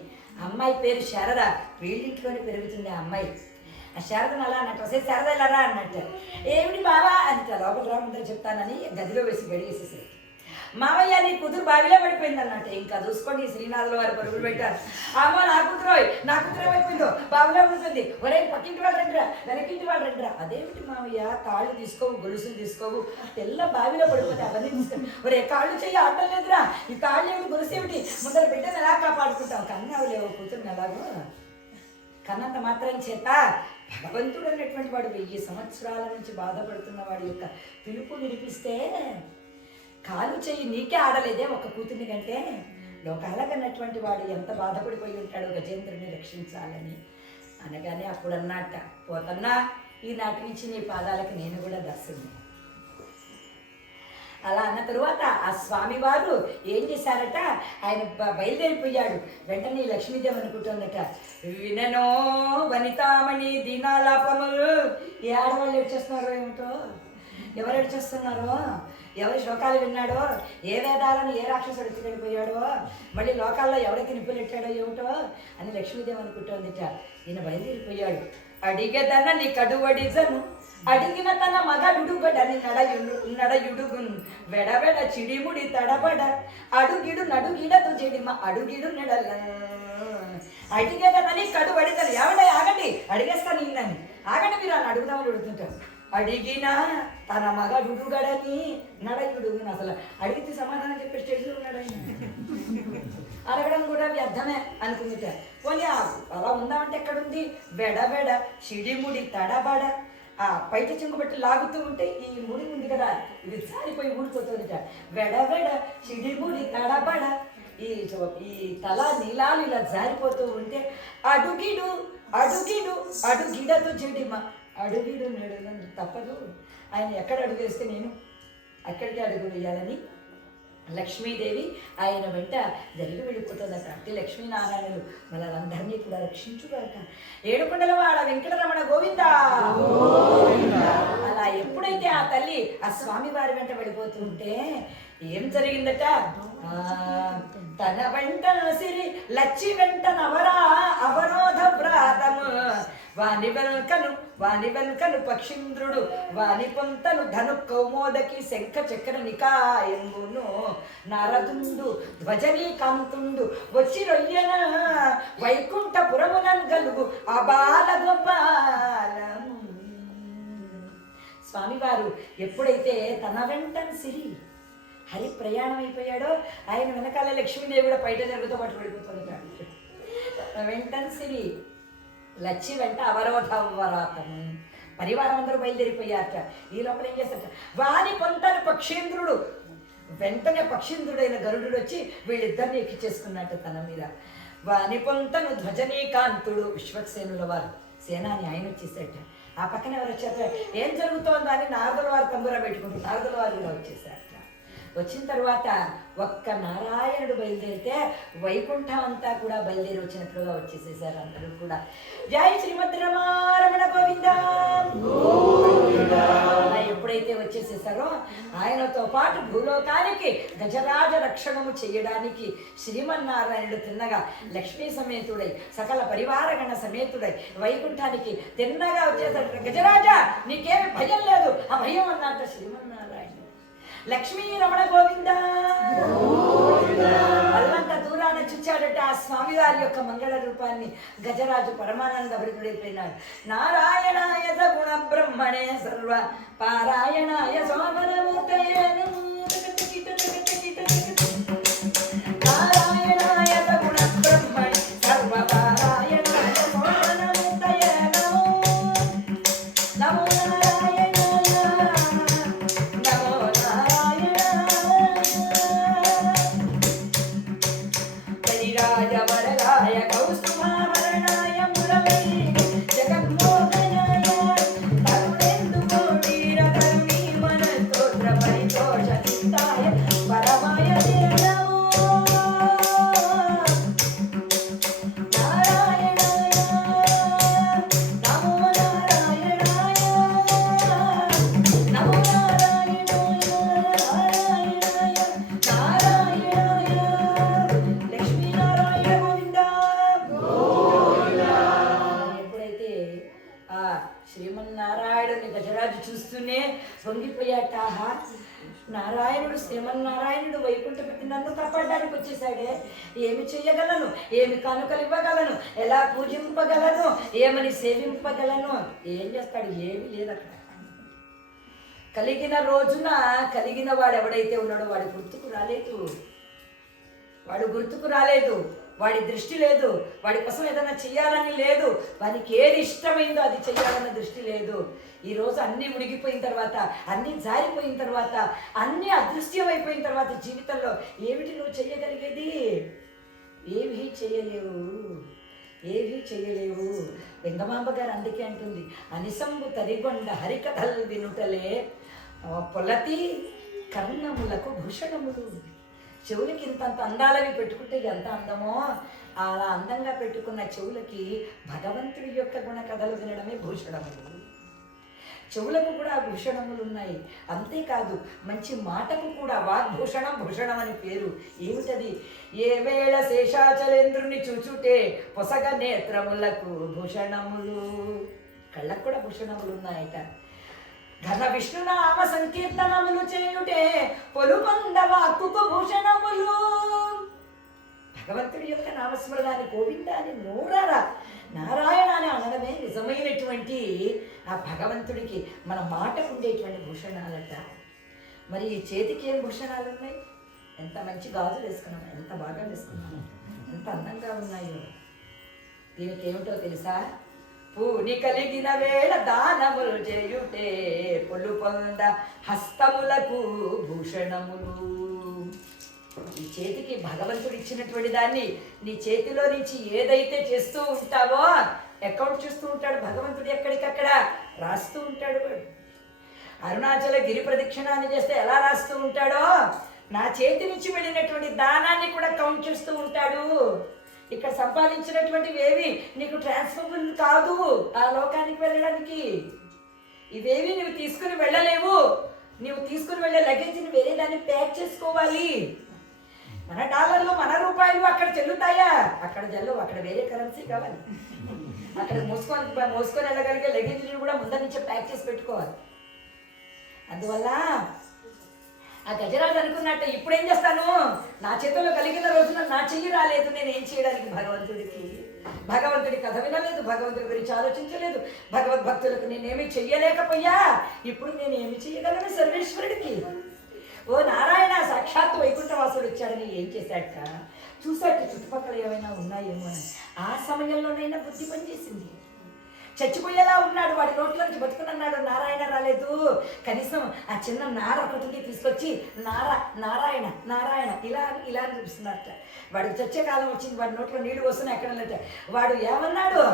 అమ్మాయి పేరు శారద, వీళ్ళింట్లోనే పెరుగుతుంది ఆ అమ్మాయి. ఆ శారదను అలా అన్నట్టు, వస్తే శారద ఇలారా అన్నట్టు. ఏమిటి బావా అంట, లోపల రాముందని చెప్తానని గదిలో వేసి గడిగేసేసరికి మావయ్య నీ కూతురు బావిలో పడిపోయింది అన్నట్టు. ఇంకా చూసుకోండి శ్రీనాథుల వారు పరుగులు పెట్టారు. అమ్మ నా కూతురు ఏమైపోయిందో బావిలో ఉంటుంది. ఒరే పక్కింటి వాళ్ళు రండిరా, వెనకింటి వాళ్ళు రండిరా. అదేమిటి మావయ్య, కాళ్ళు తీసుకోవు, గొలుసులు తీసుకోవు, తెల్ల బావిలో పడిపోతే అవన్నీ తీసుకొని ఒరే కాళ్ళు చెయ్యి ఆడటం లేదురా, ఈ కాళ్ళు ఏమిటి, గొలుసు ఏమిటి, ముందర బిడ్డను ఎలా కాపాడుకుంటావు? కన్నావు లేవు కూతురుని ఎలాగో. కన్నంత మాత్రం చేత భగవంతుడు అనేటువంటి వాడు 1000 సంవత్సరాల నుంచి బాధపడుతున్న వాడి యొక్క పిలుపు వినిపిస్తే కాలు చెయ్యి నీకే ఆడలేదే ఒక కూతుర్ని కంటే, లోకాలకన్నటువంటి వాడు ఎంత బాధపడిపోయి ఉంటాడో గజేంద్రుని రక్షించాలని. అనగానే అప్పుడు అన్నట్ట, పోతన్నా ఈనాటి నుంచి నీ పాదాలకు నేను కూడా దర్శనం. అలా అన్న తరువాత ఆ స్వామివారు ఏం చేశారట, ఆయన బయలుదేరిపోయాడు. వెంటనే లక్ష్మీదేవి అనుకుంటుందట, విననో వనితామణి దీనాలాపములు. ఏ ఆడవాళ్ళు ఏడ్చేస్తున్నారో ఏమిటో, ఎవరు ఏడ్చేస్తున్నారో, ఎవరి శ్లోకాలు విన్నాడో, ఏ వేదాలను ఏ రాక్షసుడు ఎత్తుకెళ్ళిపోయాడో, మళ్ళీ లోకాల్లో ఎవరికి నిప్పులెట్టాడో ఏమిటో అని లక్ష్మీదేవి అనుకుంటోందిట. ఈయన బయలుదేరిపోయాడు. అడిగేదన్న నీ కడువడిజను, అడిగిన తన మగడుగడని నడయుడుగున్ వెడవెడ చిడిముడి తడబడ అడుగిడు నడుగిడదు చెడిమ అడుగిడు నెడల. అడిగేదనని కడువడిజను, ఎవడే ఆగండి అడిగేస్తాను ఈయనని, ఆగండి మీరు అని అడుగుదామని అడుగుతుంటారు. అడిగిన తన మగడుగడని నడయుడుగున్, అసలు అడిగితే సమాధానం చెప్పే స్టేజ్లో ఉన్నాడు ఆయన. అడగడం కూడా వ్యర్థమే అనుకుందిట. పోనీ అలా ఉందామంటే ఎక్కడుంది? వెడబెడ చిడిముడి తడబడ, ఆ పైట చెంగు బట్టి లాగుతూ ఉంటే ఈ ముడి ఉంది కదా, ఇది సారిపోయి ఊడిపోతుందిట. వెడవెడ చిడిముడి తడబడ, ఈ తల నీలాలు ఇలా జారిపోతూ ఉంటే అడుగిడు అడుగిడు అడుగిడదు చెడిమ అడుగిడు నెడు తప్పదు. ఆయన ఎక్కడ అడుగు వేస్తే నేను అక్కడికి అడుగు వేయాలని లక్ష్మీదేవి ఆయన వెంట జరిగి వెళ్ళిపోతుందట. అంటే లక్ష్మీనారాయణులు వాళ్ళందరినీ కూడా రక్షించుగాక. ఏడుకొండల వాడ వెంకటరమణ గోవిందా. అలా ఎప్పుడైతే ఆ తల్లి ఆ స్వామి వారి వెంట వెళ్ళిపోతుంటే ఏం జరిగిందట, తన వెంట సిరి లచ్చి వెంట నవరా అవరోధ వ్రాతము వాని వెల్కను పక్షింద్రుడు వాని పొంతను ధను కౌమోదకి శంఖ చక్ర నికాయంబును నరదుండు ధ్వజనీ కాంతుండు వచ్చి రొయ్యన వైకుంఠపురమునన్ గలుగు అబాల గోపాలము. స్వామివారు ఎప్పుడైతే తన వెంట సిరి హరి ప్రయాణం అయిపోయాడో ఆయన వెనకాల లక్ష్మీదేవి కూడా బయట జరుగుతూ పాటు వెళ్ళిపోతుంటాడు. వెంటనే సిరి లచ్చి వెంట అవరోధవరాతము, పరివారం అందరూ బయలుదేరిపోయారట. ఈ లోపల ఏం చేస్తారట, వాని పొంతను పక్షేంద్రుడు, వెంటనే పక్షేంద్రుడైన గరుడు వచ్చి వీళ్ళిద్దరిని ఎక్కించేసుకున్నట్టు తన మీద. వాని పొంతను ధ్వజనీకాంతుడు విశ్వక్సేనుల వారు సేనాని ఆయన వచ్చేసారట. ఆ పక్కన ఎవరు వచ్చారట, ఏం జరుగుతోందా అని నారదుల వారు తంబురా పెట్టుకుంటారు. నారదుల వారు కూడా వచ్చేసారట. వచ్చిన తర్వాత ఒక్క నారాయణుడు బయలుదేరితే వైకుంఠం అంతా కూడా బయలుదేరి వచ్చినట్లుగా వచ్చేసేసారు అందరూ కూడా. జై శ్రీమద్ రమారమణ గోవిందా. ఎప్పుడైతే వచ్చేసేసారో ఆయనతో పాటు భూలోకానికి గజరాజ రక్షణము చేయడానికి శ్రీమన్నారాయణుడు తిన్నగా లక్ష్మీ సమేతుడై సకల పరివారగణ సమేతుడై వైకుంఠానికి తిన్నగా వచ్చేసాడు. గజరాజా నీకేమి భయం లేదు, ఆ భయం అన్నట్టు శ్రీమన్నారాయణుడు. లక్ష్మీ రమణ గోవిందా. అల్లంత దూరాన చూచాడట ఆ స్వామివారి యొక్క మంగళ రూపాన్ని. గజరాజు పరమానంద భరితుడైపోయినాడు. నారాయణాయ సగుణ బ్రహ్మణే సర్వ పారాయణాయ సోమనమూర్తయే నారాయణాయ సగుణ బ్రహ్మణే సర్వ పారాయణాయ సోమనమూర్తయే నమో నమో పొంగిపోయాట. నారాయణుడు శ్రీమన్నారాయణుడు వైకుంఠపతి నన్ను కాపాడడానికి వచ్చేసాడే, ఏమి చెయ్యగలను, ఏమి కానుకలు ఇవ్వగలను, ఎలా పూజింపగలను, ఏమని సేవింపగలను, ఏం చేస్తాడు? ఏమీ లేదు అక్కడ. కలిగిన రోజున కలిగిన వాడు ఎవడైతే ఉన్నాడో వాడి గుర్తుకు రాలేదు, వాడి దృష్టి లేదు, వాడి కోసం ఏదైనా చెయ్యాలని లేదు, వానికి ఏది ఇష్టమైందో అది చెయ్యాలన్న దృష్టి లేదు. ఈరోజు అన్నీ ఉడిగిపోయిన తర్వాత, అన్నీ జారిపోయిన తర్వాత, అన్నీ అదృశ్యం అయిపోయిన తర్వాత జీవితంలో ఏమిటి నువ్వు చెయ్యగలిగేది? ఏమీ చెయ్యలేవు. వెంగమాంబ గారు అందుకే అంటుంది, అనిసంబు తరిగొండ హరికథలు వినుటలే పొలతి కర్ణములకు భూషణములు. చెవులకి ఇంతంత అందాలవి పెట్టుకుంటే ఎంత అందమో, అలా అందంగా పెట్టుకున్న చెవులకి భగవంతుడి యొక్క గుణ కథలు వినడమే భూషణములు. చెవులకు కూడా భూషణములు ఉన్నాయి. అంతేకాదు మంచి మాటకు కూడా వాగ్భూషణం, భూషణం అని పేరు. ఏమిటది? ఏ వేళ శేషాచలేంద్రుని చూచుటే పొసగ నేత్రములకు భూషణములు. కళ్ళకు కూడా భూషణములు ఉన్నాయట. ఘన విష్ణునామ సంకీర్తనములు చేయుటే పొలుపొంద వాక్కుకు భూషణములు. భగవంతుడి యొక్క నామస్మరణాన్ని, గోవిందాన్ని నూరారా నారాయణ అని అనడమే నిజమైనటువంటి ఆ భగవంతుడికి మన మాటకు ఉండేటువంటి భూషణాలట. మరి ఈ చేతికి ఏం భూషణాలు ఉన్నాయి? ఎంత మంచి గాజులు వేసుకున్నాం, ఎంత బాగా వేసుకున్నాం, ఎంత అందంగా ఉన్నాయో. దీనికి ఏమిటో తెలుసా? పూని కలిగిన వేళ దానములు చేయుటే పొలు పొంద హస్తములకు భూషణములు. ఈ చేతికి భగవంతుడు ఇచ్చినటువంటి దాన్ని నీ చేతిలో నుంచి ఏదైతే చేస్తూ ఉంటావో, అకౌంట్ చూస్తూ ఉంటాడు భగవంతుడు, ఎక్కడికక్కడ రాస్తూ ఉంటాడు. అరుణాచల గిరి ప్రదక్షిణాన్ని చేస్తే ఎలా రాస్తూ ఉంటాడో, నా చేతి నుంచి వెళ్ళినటువంటి దానాన్ని కూడా కౌంట్ చేస్తూ ఉంటాడు. ఇక్కడ సంపాదించినటువంటివి ఏవి నీకు ట్రాన్స్ఫరబుల్ కాదు ఆ లోకానికి వెళ్ళడానికి. ఇవేవి నువ్వు తీసుకుని వెళ్ళలేవు. నువ్వు తీసుకుని వెళ్ళే లగేజ్ని వేరే దాన్ని ప్యాక్ చేసుకోవాలి. మన డాలర్లు, మన రూపాయలు అక్కడ చెల్లుతాయా? అక్కడ చెల్లు, అక్కడ వేరే కరెన్సీ కావాలి. అక్కడ మోసుకొని వెళ్ళగలిగే లగేజ్ని కూడా ముందర నుంచే ప్యాక్ చేసి పెట్టుకోవాలి. అందువల్ల ఆ గజరాజు అనుకున్నట్టు, ఇప్పుడేం చేస్తాను, నా చేతుల్లో కలిగిన రోజున నా చెయ్యి రాలేదు, నేను ఏం చేయడానికి భగవంతుడి కథ వినలేదు, భగవంతుడి గురించి ఆలోచించలేదు, భగవద్భక్తులకు నేనేమి చెయ్యలేకపోయా, ఇప్పుడు నేను ఏమి చెయ్యగలను సర్వేశ్వరుడికి? ఓ నారాయణ, సాక్షాత్తు వైకుంఠవాసుడు వచ్చాడని ఏం చేశాట? చూసాట చుట్టుపక్కల ఏమైనా ఉన్నాయేమో అని. ఆ సమయంలోనైనా బుద్ధి పనిచేసింది. చచ్చిపోయేలా ఉన్నాడు, వాడి నోట్లో నుంచి బతుకునన్నాడు, నారాయణ రాలేదు. కనీసం ఆ చిన్న నార ఒకటి తీసుకొచ్చి నారాయణ నారాయణ ఇలా చూపిస్తున్నారట. వాడికి చచ్చే కాలం వచ్చింది, వాడి నోట్లో నీళ్లు వస్తున్నాయి ఎక్కడ. వాడు ఏమన్నాడు?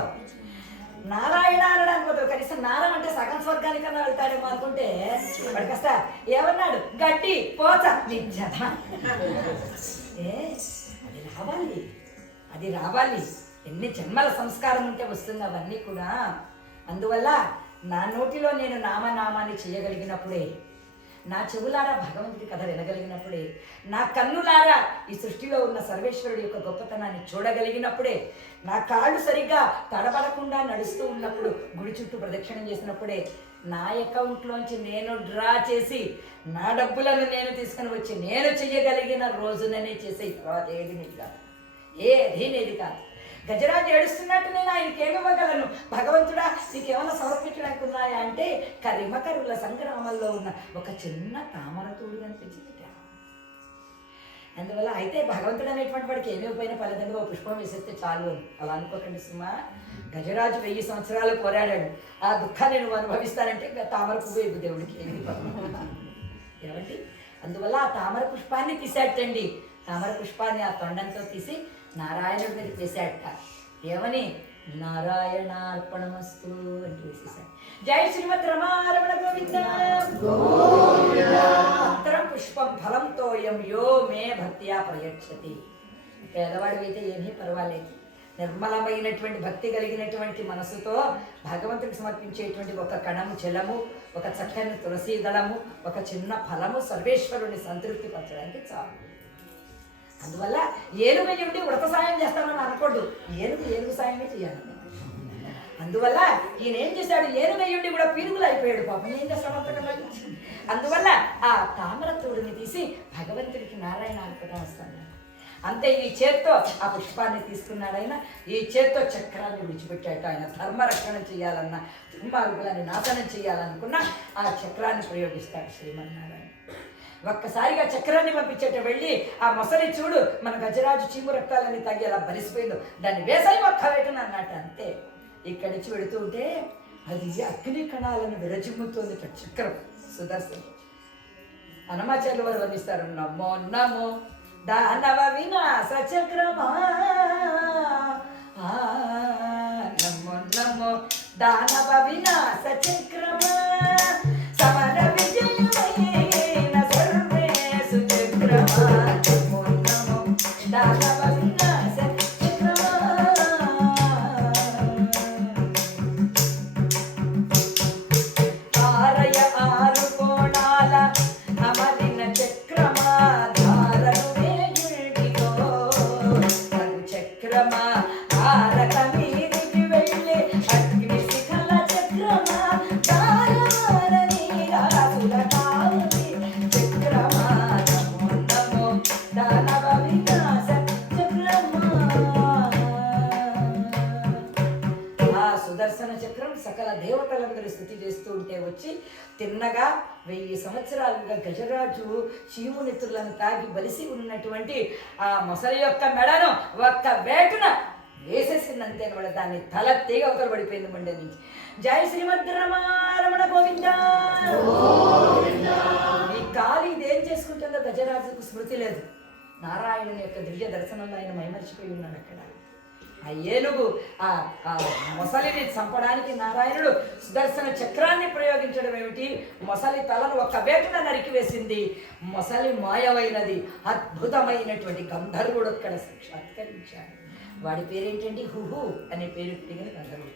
నారాయణ అనడానికి పోతాడు, కనీసం నారం అంటే సగం స్వర్గానికన్నా వెళ్తాడేమో అనుకుంటే వాడు కాస్త ఏమన్నాడు, గడ్డి పోచ నిజమా. అది రావాలి. ఎన్ని జన్మల సంస్కారం ఉంటే వస్తుంది అవన్నీ కూడా. అందువల్ల నా నోటిలో నేను నామనామాన్ని చేయగలిగినప్పుడే, నా చెవులారా భగవంతుడి కథ వినగలిగినప్పుడే, నా కన్నులారా ఈ సృష్టిలో ఉన్న సర్వేశ్వరుడి యొక్క గొప్పతనాన్ని చూడగలిగినప్పుడే, నా కాళ్ళు సరిగ్గా తడబడకుండా నడుస్తూ ఉన్నప్పుడు, గుడి చుట్టూ ప్రదక్షిణం చేసినప్పుడే, నా అకౌంట్లోంచి నేను డ్రా చేసి నా డబ్బులను నేను తీసుకుని వచ్చి నేను చెయ్యగలిగిన రోజుననే చేసే తర్వాత ఏది నీది కాదు, ఏది నీది కాదు. గజరాజు ఏడుస్తున్నట్టు నేను ఆయనకి ఏమివ్వగలను, భగవంతుడా నీకేమైనా సమర్పించడానికి ఉన్నాయా అంటే కరిమకరుల సంగ్రామంలో ఉన్న ఒక చిన్న తామరతూడు కనిపించింది. అందువల్ల అయితే భగవంతుడు అనేటువంటి వాడికి ఏమి పోయినా పల్లెదంగా పుష్పం వేసేస్తే చాలు అని అలా అనుకోకండి సుమా. గజరాజు 1000 సంవత్సరాలు పోరాడాడు, ఆ దుఃఖాన్ని నువ్వు అనుభవిస్తానంటే తామర పువ్వు ఇవ్వు దేవుడికి ఏమండి. అందువల్ల ఆ తామర పుష్పాన్ని తీసేటండి, తామర పుష్పాన్ని ఆ తొండంతో తీసి నారాయణుడి మీద వేసాట. ఏమని, నారాయణార్పణమస్తు అంటూ వేసేసాడు. జై శ్రీమద్ రమారమణ గోవింద. ఉత్తరం పుష్పం ఫలంతోయం యో మే భక్త్యా ప్రయచ్చతి. పేదవాడివైతే ఏమీ పర్వాలేదు, నిర్మలమైనటువంటి భక్తి కలిగినటువంటి మనసుతో భగవంతుడికి సమర్పించేటువంటి ఒక కణము జలము, ఒక చక్కని తులసి దళము, ఒక చిన్న ఫలము సర్వేశ్వరుని సంతృప్తి పరచడానికి చాలు. అందువల్ల ఏనుగు ఉండి వ్రత సాయం చేస్తామని అనకూడదు, ఏనుగు సాయమే చేయాలి. అందువల్ల ఈయన ఏం చేశాడు, ఏనుగయ్యుండి కూడా పీరుగులు అయిపోయాడు పాపం, ఏం చేస్తాడు. అందువల్ల ఆ తామరతూడిని తీసి భగవంతుడికి నారాయణ అర్పణం వస్తాడు. అంతే ఈ చేత్తో ఆ పుష్పాన్ని తీసుకున్నాడు ఆయన, ఈ చేత్తో చక్రాన్ని విడిచిపెట్టాడు. ఆయన ధర్మరక్షణ చేయాలన్నా, దుర్మార్గులని నాశనం చేయాలనుకున్నా ఆ చక్రాన్ని ప్రయోగిస్తాడు శ్రీమన్నారాయణ. ఒక్కసారిగా చక్రాన్ని పంపించేట వెళ్ళి ఆ మొసలి చూడు మన గజరాజు చీము రక్తాలని తగ్గి అలా బలిసిపోయిందో దాన్ని వేసాయి ఒక్క వేటను అన్నట్టు. అంతే ఇక్కడి నుంచి వెళుతూ ఉంటే అది అగ్ని కణాలను విరజిమ్ముతోంది చక్రం సుదర్శనం. హనుమాచార్యులు వారు వర్ణిస్తారు, నమో నమో దానవ వినాశ చక్రమా, నమో నమో దానవ వినాశ చక్రమా, సమర విజయమైన సర్వేషు చక్రమా, నమో నమో దానవ వినాశ చక్రమా. ఆరయ ఆరు కోణాల అమరిన చక్రమా, ధారను వేయుడిగో అగు చక్రమా, ఆరక మీదికి వెళ్ళి అగ్ని శిఖల చక్రమా, దారవారని రాసుల కావుని చక్రమా, నమో నమో దానవ వినాశ చక్రమా. ఆ సుదర్శన చక్రం సకల దేవతలందరూ స్తుతి చేస్తూ ఉంటే వచ్చి తిన్నగా 1000 సంవత్సరాలుగా గజరాజు చీమునితులను తాగి బలిసి ఉన్నటువంటి ఆ మొసలి యొక్క మెడను ఒక్క వేటున వేసేసిందంతే కూడా, దాన్ని తల తీగ అవతల పడిపోయింది మండే నుంచి. జై శ్రీమద్ రమారమణ గోవింద. ఈ కాలి ఇదేం చేసుకుంటుందో గజరాజుకు స్మృతి లేదు. నారాయణుని యొక్క దివ్య దర్శనంలో ఆయన మైమర్చిపోయి ఉన్నాడు అక్కడ. ఆ ఏనుగు ఆ మొసలిని చంపడానికి నారాయణుడు సుదర్శన చక్రాన్ని ప్రయోగించడం ఏమిటి, మొసలి తలను ఒక్క వేటున నరికివేసింది. మొసలి మాయమైనది, అద్భుతమైనటువంటి గంధర్వుడు అక్కడ సాక్షాత్కరించాడు. వాడి పేరేంటండి, హుహు అనే పేరు కలిగిన గంధర్వుడు.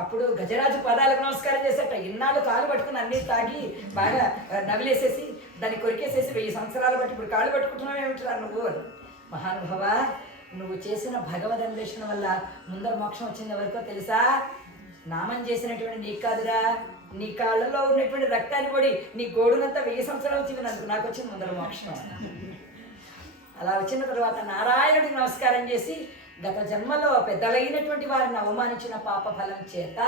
అప్పుడు గజరాజు పాదాలకు నమస్కారం చేసేట. ఇన్నాళ్ళు కాలు పట్టుకుని అన్నీ తాగి బాగా నవిలేసేసి దాన్ని కొరికేసేసి 1000 సంవత్సరాలు బట్టి ఇప్పుడు కాళ్ళు పట్టుకుంటున్నావు ఏమిటిరా నువ్వు. మహానుభవ, నువ్వు చేసిన భగవద్ అన్వేషణ వల్ల ముందర మోక్షం వచ్చింది ఎవరికో తెలుసా? నామం చేసినటువంటి నీకు కాదురా, నీ కాళ్ళలో ఉన్నటువంటి రక్తాన్ని పడి నీ గోడునంతా 1000 సంవత్సరాలు వచ్చినందుకు నాకు వచ్చింది ముందర మోక్షం. అలా వచ్చిన తర్వాత నారాయణుడికి నమస్కారం చేసి గత జన్మలో పెద్దలైనటువంటి వారిని అవమానించిన పాప ఫలం చేత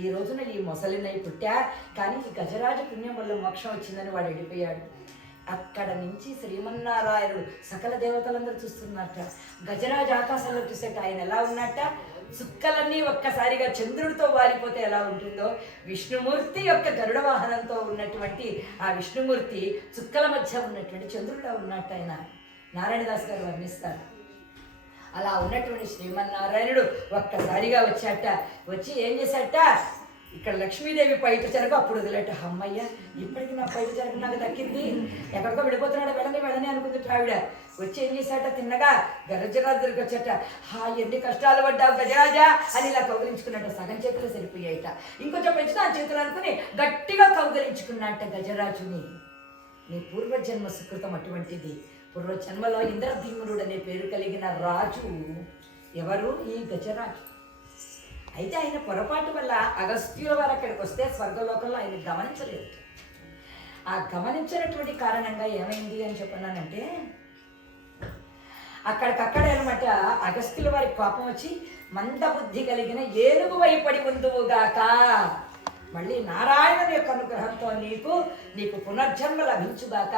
ఈ రోజున ఈ మొసలినై పుట్టా, కానీ ఈ గజరాజు పుణ్యం వల్ల మోక్షం వచ్చిందని వాడు వెళ్ళిపోయాడు. అక్కడ నుంచి శ్రీమన్నారాయణుడు సకల దేవతలందరూ చూస్తున్నట్ట. గజరాజు ఆకాశంలో చూసేట ఆయన ఎలా ఉన్నట్ట, చుక్కలన్నీ ఒక్కసారిగా చంద్రుడితో వాలిపోతే ఎలా ఉంటుందో, విష్ణుమూర్తి యొక్క గరుడ వాహనంతో ఉన్నటువంటి ఆ విష్ణుమూర్తి చుక్కల మధ్య ఉన్నటువంటి చంద్రుడిలో ఉన్నట్టు ఆయన నారాయణదాస్ గారు వర్ణిస్తారు. అలా ఉన్నటువంటి శ్రీమన్నారాయణుడు ఒక్కసారిగా వచ్చాట. వచ్చి ఏం చేశాట, ఇక్కడ లక్ష్మీదేవి పైట చెరకు అప్పుడు వదిలేట. అమ్మయ్య, ఇప్పటికి నా పైట చెరకు నాకు దక్కింది, ఎక్కడికో వెళ్ళిపోతున్నాడు, వెళ్ళని అనుకుంది ఆవిడ. వచ్చి ఏం చేశాట, తిన్నగా గజరాజు దగ్గరికి వచ్చాట. ఎన్ని కష్టాలు పడ్డావు గజరాజా అని ఇలా కౌగిలించుకున్నట్ట. సగం చేతులు సరిపోయాయిట, ఇంకొంచెం పెంచిన ఆ చేతులు అనుకుని గట్టిగా కౌగిలించుకున్నట్ట గజరాజుని. నీ పూర్వజన్మ సుకృతం అటువంటిది. పూర్వజన్మలో ఇంద్రభీముడు అనే పేరు కలిగిన రాజు ఎవరు, ఈ గజరాజు. అయితే ఆయన పొరపాటు వల్ల అగస్త్యుల వారు అక్కడికి వస్తే స్వర్గలోకంలో ఆయన గమనించలేదు. ఆ గమనించినటువంటి కారణంగా ఏమైంది అని చెప్పన్నానంటే, అక్కడికక్కడే అనమాట అగస్త్యుల వారికి కోపం వచ్చి, మందబుద్ధి కలిగిన ఏనుగు వైపడి ఉందువుగాక, మళ్ళీ నారాయణుని యొక్క అనుగ్రహంతో నీకు పునర్జన్మ లభించుగాక,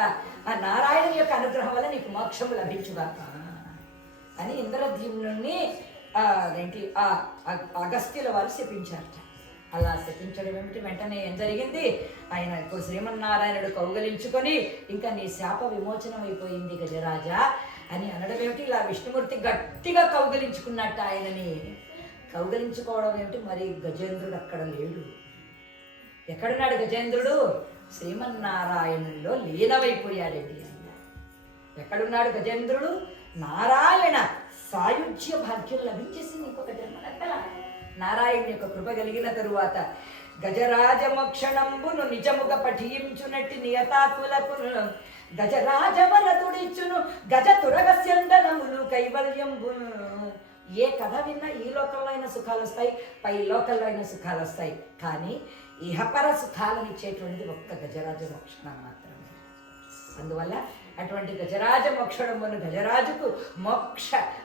ఆ నారాయణుని యొక్క అనుగ్రహం వల్ల నీకు మోక్షము లభించుగాక అని ఇంద్రద్యుమ్నుని అగస్త్యుల వారు శపించారట. అలా శపించడం ఏమిటి, వెంటనే ఏం జరిగింది, ఆయన శ్రీమన్నారాయణుడు కౌగలించుకొని ఇంకా నీ శాప విమోచనం అయిపోయింది గజరాజా అని అనడం ఏమిటి. ఇలా విష్ణుమూర్తి గట్టిగా కౌగలించుకున్నట్ట ఆయనని. కౌగలించుకోవడం ఏమిటి, మరి గజేంద్రుడు అక్కడ లేడు. ఎక్కడున్నాడు గజేంద్రుడు, శ్రీమన్నారాయణుల్లో లీనమైపోయాడండి. ఎక్కడున్నాడు గజేంద్రుడు, నారాయణ సాయుధ్య భాగ్యం లభించేసింది ఇంకొక జన్మలెక్కల. నారాయణుని యొక్క కృప కలిగిన తరువాత గజరాజమోక్షణంబును నిజముగా పఠించునట్టి నియతాత్ములకు గజరాజవరతుడిచ్చును గజ తురగస్యందనములు కైవల్యంబును. ఏ కథ విన్నా ఈ లోకంలో అయిన సుఖాలు వస్తాయి, పై లోకంలో అయిన సుఖాలు వస్తాయి, కానీ ఇహపర సుఖాలను ఇచ్చేటువంటిది ఒక్క గజరాజ మోక్షణం మాత్రమే. అందువల్ల అటువంటి గజరాజ మోక్షణమును గజరాజుకు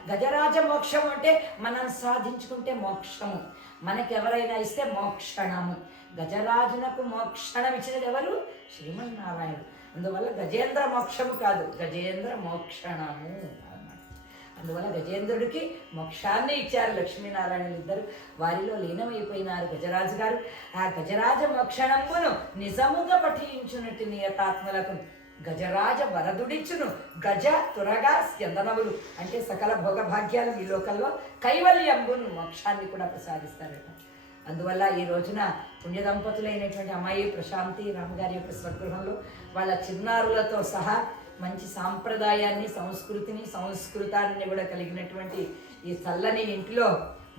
గజరాజ మోక్షం అంటే మనం సాధించుకుంటే మోక్షము, మనకి ఎవరైనా ఇస్తే మోక్షణము. గజరాజునకు మోక్షణం ఇచ్చినది ఎవరు, శ్రీమన్నారాయణుడు. అందువల్ల గజేంద్ర మోక్షము కాదు, గజేంద్ర మోక్షణము అన్నమాట. అందువల్ల గజేంద్రుడికి మోక్షాన్ని ఇచ్చారు లక్ష్మీనారాయణులు ఇద్దరు, వారిలో లీనమైపోయినారు గజరాజు గారు. ఆ గజరాజ మోక్షణమును నిజముగా పఠించునట్టు నియతాత్మలకు గజరాజ వరదుడిచ్చును గజ తురగా స్యందనములు అంటే సకల భోగభాగ్యాలు ఈ లోకంలో కైవల్యంబును మోక్షాన్ని కూడా ప్రసాదిస్తారట. అందువల్ల ఈ రోజున పుణ్య దంపతులైనటువంటి అమ్మాయి ప్రశాంతి రామగారి యొక్క స్వగృహంలో వాళ్ళ చిన్నారులతో సహా మంచి సాంప్రదాయాన్ని, సంస్కృతిని, సంస్కృతాన్ని కూడా కలిగినటువంటి ఈ చల్లని ఇంట్లో,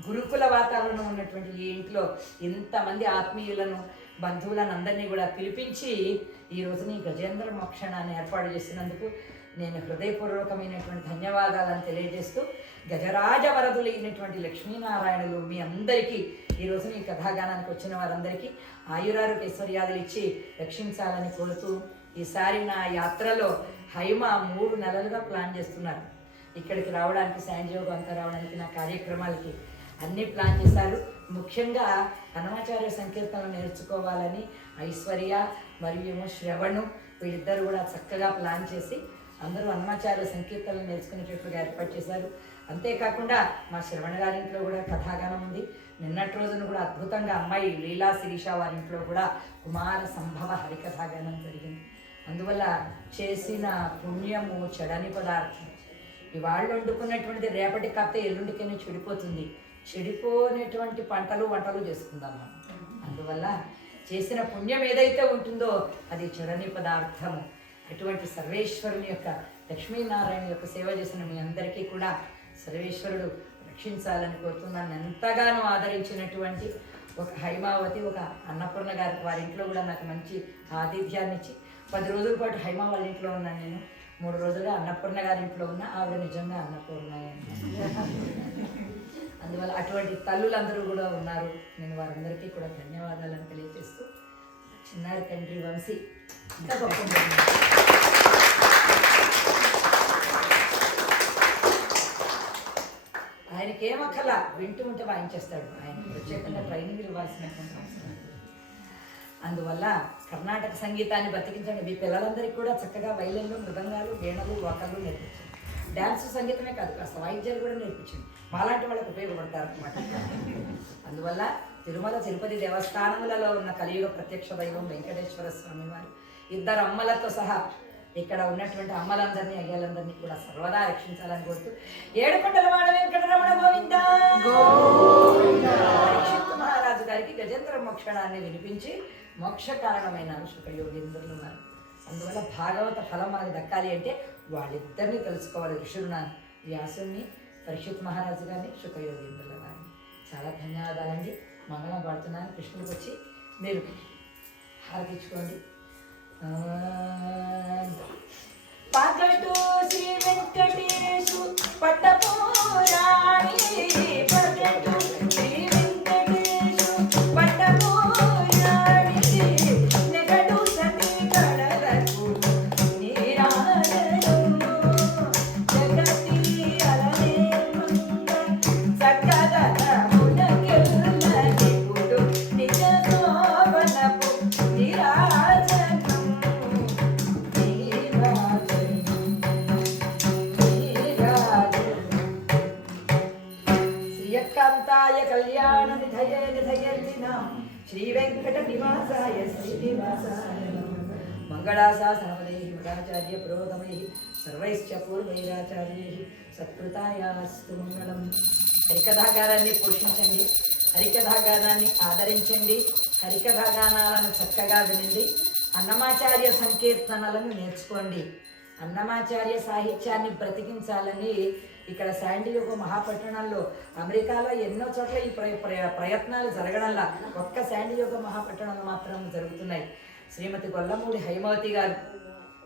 గురుకుల వాతావరణం ఉన్నటువంటి ఈ ఇంట్లో ఇంతమంది ఆత్మీయులను, బంధువులను అందరినీ కూడా పిలిపించి ఈ రోజుని గజేంద్ర మోక్షణాన్ని ఏర్పాటు చేసినందుకు నేను హృదయపూర్వకమైనటువంటి ధన్యవాదాలను తెలియజేస్తూ, గజరాజ వరదులైనటువంటి లక్ష్మీనారాయణులు మీ అందరికీ ఈ రోజున ఈ కథాగానానికి వచ్చిన వారందరికీ ఆయురారోగ్య ఐశ్వర్యాదులు ఇచ్చి రక్షించాలని కోరుతూ, ఈసారి నా యాత్రలో హైమ 3 నెలలుగా ప్లాన్ చేస్తున్నారు. ఇక్కడికి రావడానికి, శాండియోగం అంతా రావడానికి, నా కార్యక్రమాలకి అన్నీ ప్లాన్ చేశారు. ముఖ్యంగా అన్నమాచార్య సంకీర్తనలు నేర్చుకోవాలని ఐశ్వర్య మరియు శ్రవణు వీళ్ళిద్దరు కూడా చక్కగా ప్లాన్ చేసి అందరూ అన్నమాచార్య సంకీర్తనలు నేర్చుకునేటట్టుగా ఏర్పాటు చేశారు. అంతేకాకుండా మా శ్రవణ గారింట్లో కూడా కథాగానం ఉంది. నిన్నటి రోజున కూడా అద్భుతంగా అమ్మాయి లీలా శిరీష వారింట్లో కూడా కుమార సంభవ హరికథాగానం జరిగింది. అందువల్ల చేసిన పుణ్యము చెడని పదార్థం. ఇవాళ వండుకున్నటువంటిది రేపటి కాకపోతే ఎల్లుండికైనా చెడిపోతుంది. చెడిపోయినటువంటి వంటలు చేసుకుందాం మనం. అందువల్ల చేసిన పుణ్యం ఏదైతే ఉంటుందో అది చెడని పదార్థము. అటువంటి సర్వేశ్వరుని యొక్క, లక్ష్మీనారాయణ యొక్క సేవ చేసిన మీ అందరికీ కూడా సర్వేశ్వరుడు రక్షించాలని కోరుతున్నాను. ఎంతగానో ఆదరించినటువంటి ఒక హైమావతి, ఒక అన్నపూర్ణ గారి వారి ఇంట్లో కూడా నాకు మంచి ఆతిథ్యాన్ని ఇచ్చి 10 రోజుల పాటు హైమా వాళ్ళ ఇంట్లో ఉన్నాను. నేను 3 రోజులుగా అన్నపూర్ణ గారి ఇంట్లో ఉన్నా. ఆవిడ నిజంగా అన్నపూర్ణ. అందువల్ల అటువంటి తల్లులందరూ కూడా ఉన్నారు. నేను వారందరికీ కూడా ధన్యవాదాలను తెలియజేస్తూ, చిన్నారి తండ్రి వంశీ ఇంకా గొప్ప ఆయనకి ఏమక్కల వింటూ ఉంటే వాయించేస్తాడు. ఆయన ప్రత్యేకంగా ట్రైనింగ్ ఇవ్వాల్సినటువంటి అవసరం. అందువల్ల కర్ణాటక సంగీతాన్ని బతికించండి. మీ పిల్లలందరికీ కూడా చక్కగా వైలిన్లు, మృదంగాలు, వీణలు, వోకలు నేర్పించండి. డ్యాన్స్ సంగీతమే కాదు, కాస్త వాయిద్యాలు కూడా నేర్పించండి. మాలాంటి వాళ్ళకి ఉపయోగపడతారు అన్నమాట. అందువల్ల తిరుమల తిరుపతి దేవస్థానములలో ఉన్న కలియుగ ప్రత్యక్ష దైవం వెంకటేశ్వర స్వామి వారు 2 అమ్మలతో సహా ఇక్కడ ఉన్నటువంటి అమ్మలందరినీ అయ్యలందరినీ కూడా సర్వదా రక్షించాలని కోరుతూ ఏడుకొండల వాడ వెంకటరమణ గోవింద పరీక్షిత్ మహారాజు గారికి గజేంద్ర మోక్షణాన్ని వినిపించి మోక్ష కారణమైన శుకయోగేంద్రులు ఉన్నారు. అందువల్ల భాగవత ఫలం మనకు దక్కాలి అంటే వాళ్ళిద్దరినీ తెలుసుకోవాలి. ఋషులున్నాను వ్యాసుని, పరీక్షిత్ మహారాజు గారిని, శుకయోగేంద్రుల వారిని. చాలా ధన్యవాదాలండి. మంగళం పాడుతున్నాను. కృష్ణుడికి వచ్చి మీరు హారతించుకోండి. పగటు శ్రీ వెంకటేశు పట్టపురాణి, పగటు శ్రీ వెంకటేశు పట్టపురాణి, నెగడు సతి కడలకు నీరాజను, జగతి అలనే మంగ సకదమునకెల్ల నిపుడు నిజ శోభనపు నీరాజను, శ్రీయకాంతాయ కళ్యాణ నిధయే నిధయర్దినాం శ్రీ వెంకట నివాసాయ శ్రీనివాసాయ మంగళాశాసనపదై మదాచార్య పురోగమై సర్వైశ్చ పూర్వైరాచార్యై సత్కృతాయాస్తు మంగళం. హరికథాగారాన్ని పోషించండి, హరికథాగానాన్ని ఆదరించండి, హరికథాగానాలను చక్కగా వినండి, అన్నమాచార్య సంకీర్తనలను నేర్చుకోండి. అన్నమాచార్య సాహిత్యాన్ని బ్రతికించాలని ఇక్కడ శాండియోగో మహాపట్టణంలో, అమెరికాలో ఎన్నో చోట్ల ఈ ప్రయత్నాలు జరగడంలా ఒక్క శాండియోగో మహాపట్టణంలో మాత్రం జరుగుతున్నాయి. శ్రీమతి గొల్లమూడి హైమవతి గారు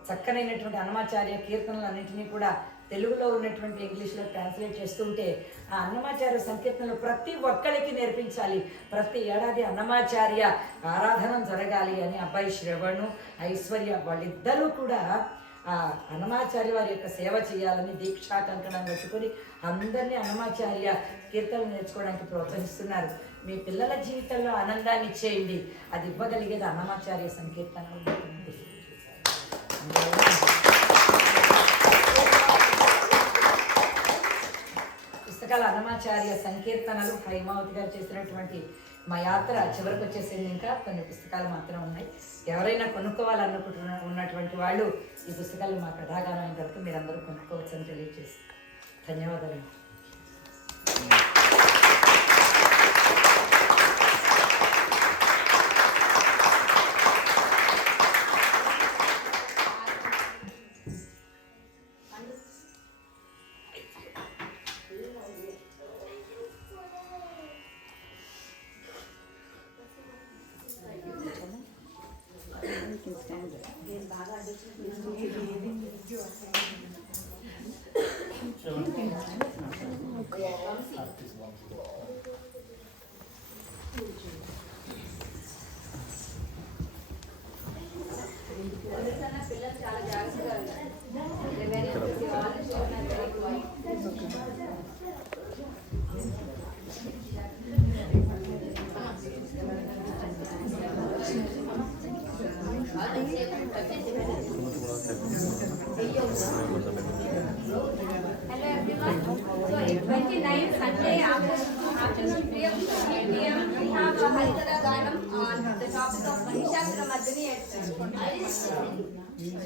చక్కనైనటువంటి అన్నమాచార్య కీర్తనలన్నింటినీ కూడా తెలుగులో ఉన్నటువంటి ఇంగ్లీష్లో ట్రాన్స్లేట్ చేస్తుంటే ఆ అన్నమాచార్య సంకీర్తనలు ప్రతి ఒక్కరికి నేర్పించాలి. ప్రతి ఏడాది అన్నమాచార్య ఆరాధన జరగాలి అని అబ్బాయి శ్రవణు, ఐశ్వర్య వాళ్ళిద్దరూ కూడా ఆ అన్నమాచార్య వారి యొక్క సేవ చేయాలని దీక్షా కంకణం పెట్టుకొని అందరినీ అన్నమాచార్య కీర్తనలు నేర్చుకోవడానికి ప్రోత్సహిస్తున్నారు. మీ పిల్లల జీవితంలో ఆనందాన్ని ఇచ్చేయండి. అది ఇవ్వగలిగేది అన్నమాచార్య సంకీర్తనలు. పుస్తకాలు అన్నమాచార్య సంకీర్తనలు హైమావతి గారు చేసినటువంటి మా యాత్ర చివరికి వచ్చేసింది. ఇంకా కొన్ని పుస్తకాలు మాత్రం ఉన్నాయి. ఎవరైనా ఉన్నటువంటి వాళ్ళు ఈ పుస్తకాలు మా కథాగానం కనుక మీరందరూ కొనుక్కోవచ్చని తెలియజేసి ధన్యవాదాలు. పిల్లలు చాలా జాగ్రత్తగా Hello everyone. So 29th Sunday afternoon 3 p.m. we have a Harikatha Ganam on the topic of Mahishasuramardiनी at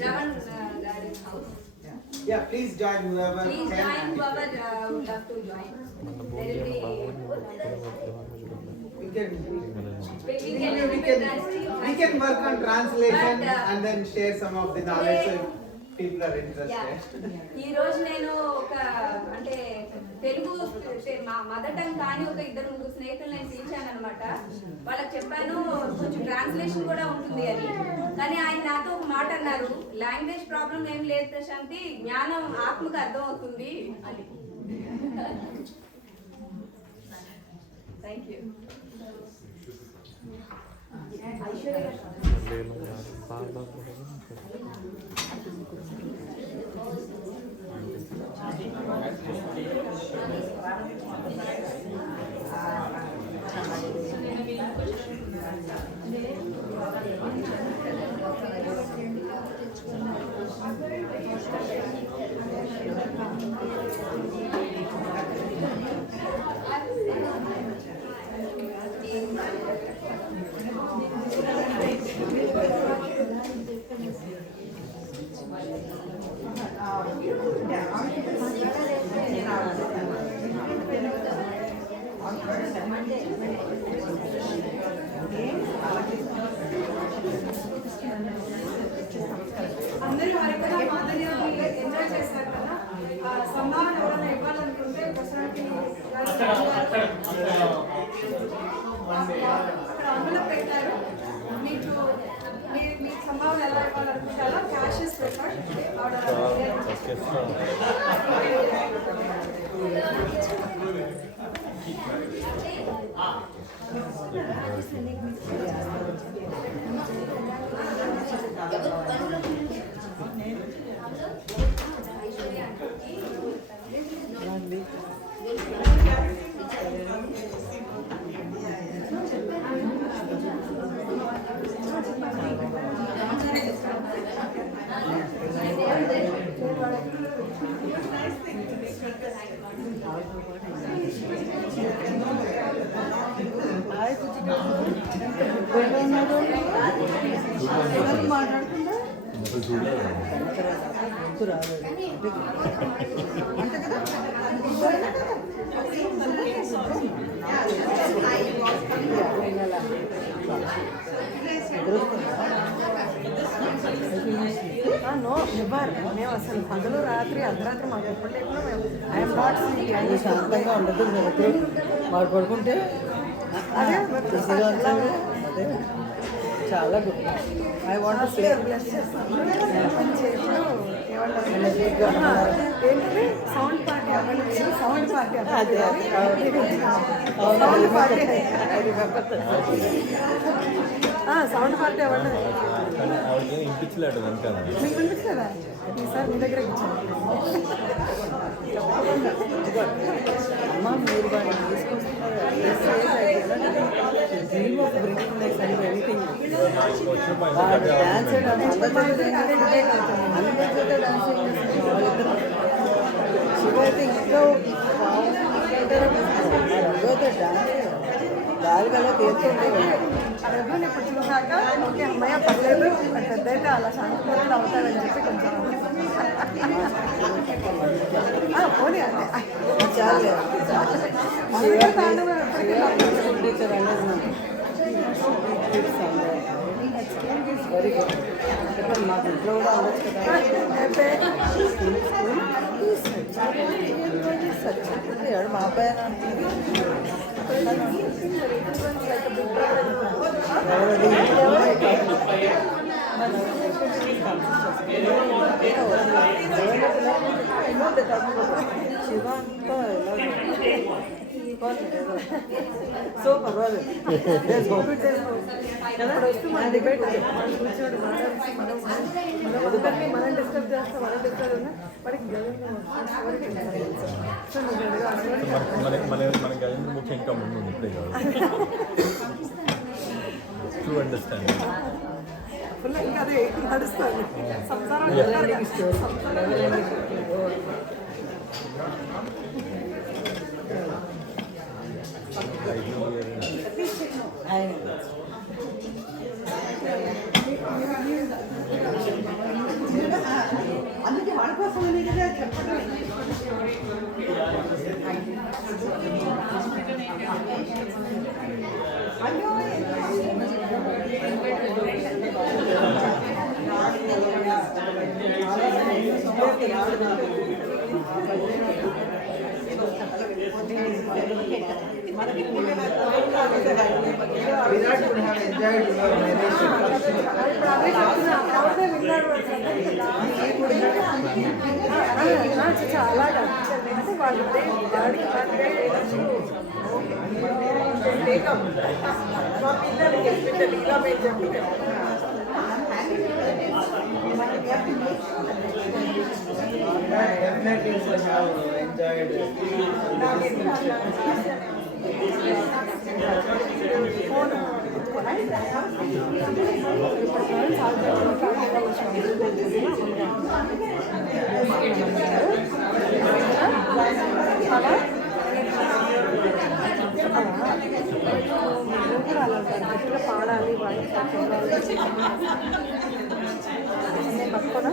Ravan Garu's house. Yeah, please join whoever Please can. join whoever would love to join. There will be We can work on translation But, and then share some of the knowledge so if people are interested. ఈ రోజు నేను ఒక అంటే తెలుగు మా mother tongue కానీ ఒక ఇద్దరు ముగ్గురు స్నేహితులు నేను పిలిచాను అనమాట. వాళ్ళకి చెప్పాను కొంచెం ట్రాన్స్లేషన్ కూడా ఉంటుంది అని. కానీ ఆయన నాతో ఒక మాట అన్నారు, లాంగ్వేజ్ ప్రాబ్లం ఏం లేదు ప్రశాంతి, జ్ఞానం ఆత్మకు అర్థం అవుతుంది అని. Thank you. అక్కడ అందులో పెట్టారు. మీకు మీ సంభావన ఎలా ఇవ్వాలనుకుంటారో cash is preferred. No never. మేము అసలు పగలు రాత్రి అర్ధరాత్రి మాకు ఎప్పుడు లేకుండా మేము ఐఎమ్ నాట్ అది శాంతంగా ఉండదు. ఎప్పుడు వాడు పడుకుంటే అదే అదే చాలా good. I want to play. Bless చేస్తాను. ఏంటంటే సౌండ్ పార్టీ అవ్వండి. సౌండ్ పార్టీ అదే సౌండ్ పార్టీ సౌండ్ పార్టీ అవ్వండి. ఇంపించలేడు వెనకాల మీకు వినిపిస్తుందా? ఈసారి మీ దగ్గర అమ్మ మీరు వాడిని తీసుకొస్తున్నారు. ఎనీథింగ్ వాడు డాన్స్ అందరితో డాన్సింగ్ చేస్తున్నారు వాళ్ళిద్దరు. శివ అయితే ఇంకా రఘుతో డాన్స్ గాలి గల తీరుతుండే. రఘుని ఇప్పుడు చూసాక ఓకే అమ్మాయి పర్లేదు పెద్ద అయితే అలా శాంతిపూర్లు అవుతారని చెప్పి కొంచెం పోనీ అంటే చాలే వెరీ గుడ్. మాకు ఇంట్లో కూడా ఉండొచ్చు కదా. సచ్చాడు మా అబ్బాయి శివ అంతా సో పర్వాలేదు. మన డిబేట్ కూర్చోడు మనం మనం డిస్టర్బ్ చేస్తాం. మనం డిస్టర్బ్ ఉన్నా వాడికి మన గజేంద్ర ముఖ్యం ఇంకా ముందు ఉంటాయి కదా టు అండర్స్టాండ్ ఫుల్ ఇంకా అదే నడుస్తుంది సంసారం. అందుకే వాళ్ళ కోసం అనేది చెప్పడం. అయ్యో Virat would have enjoyed your narration. చాలా అంటే వాళ్ళు Definitely would have enjoyed it. పాడాలి పక్కన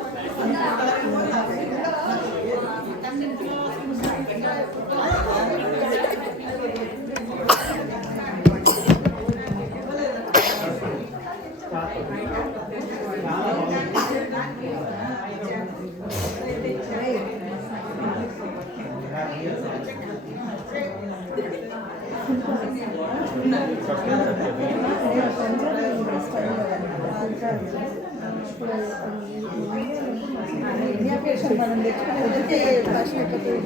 ఇండియా పేషెంట్ మనం తెచ్చుకునే ఫ్యాషన్ అయిపోతుంది.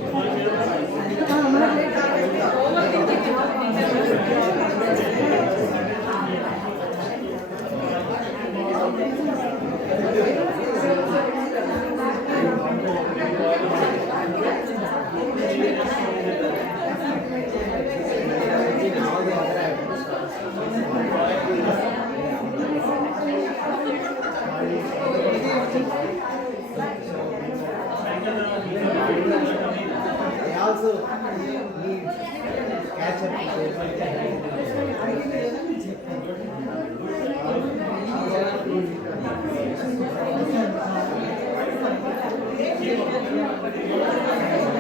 They also need catch up. Thank you.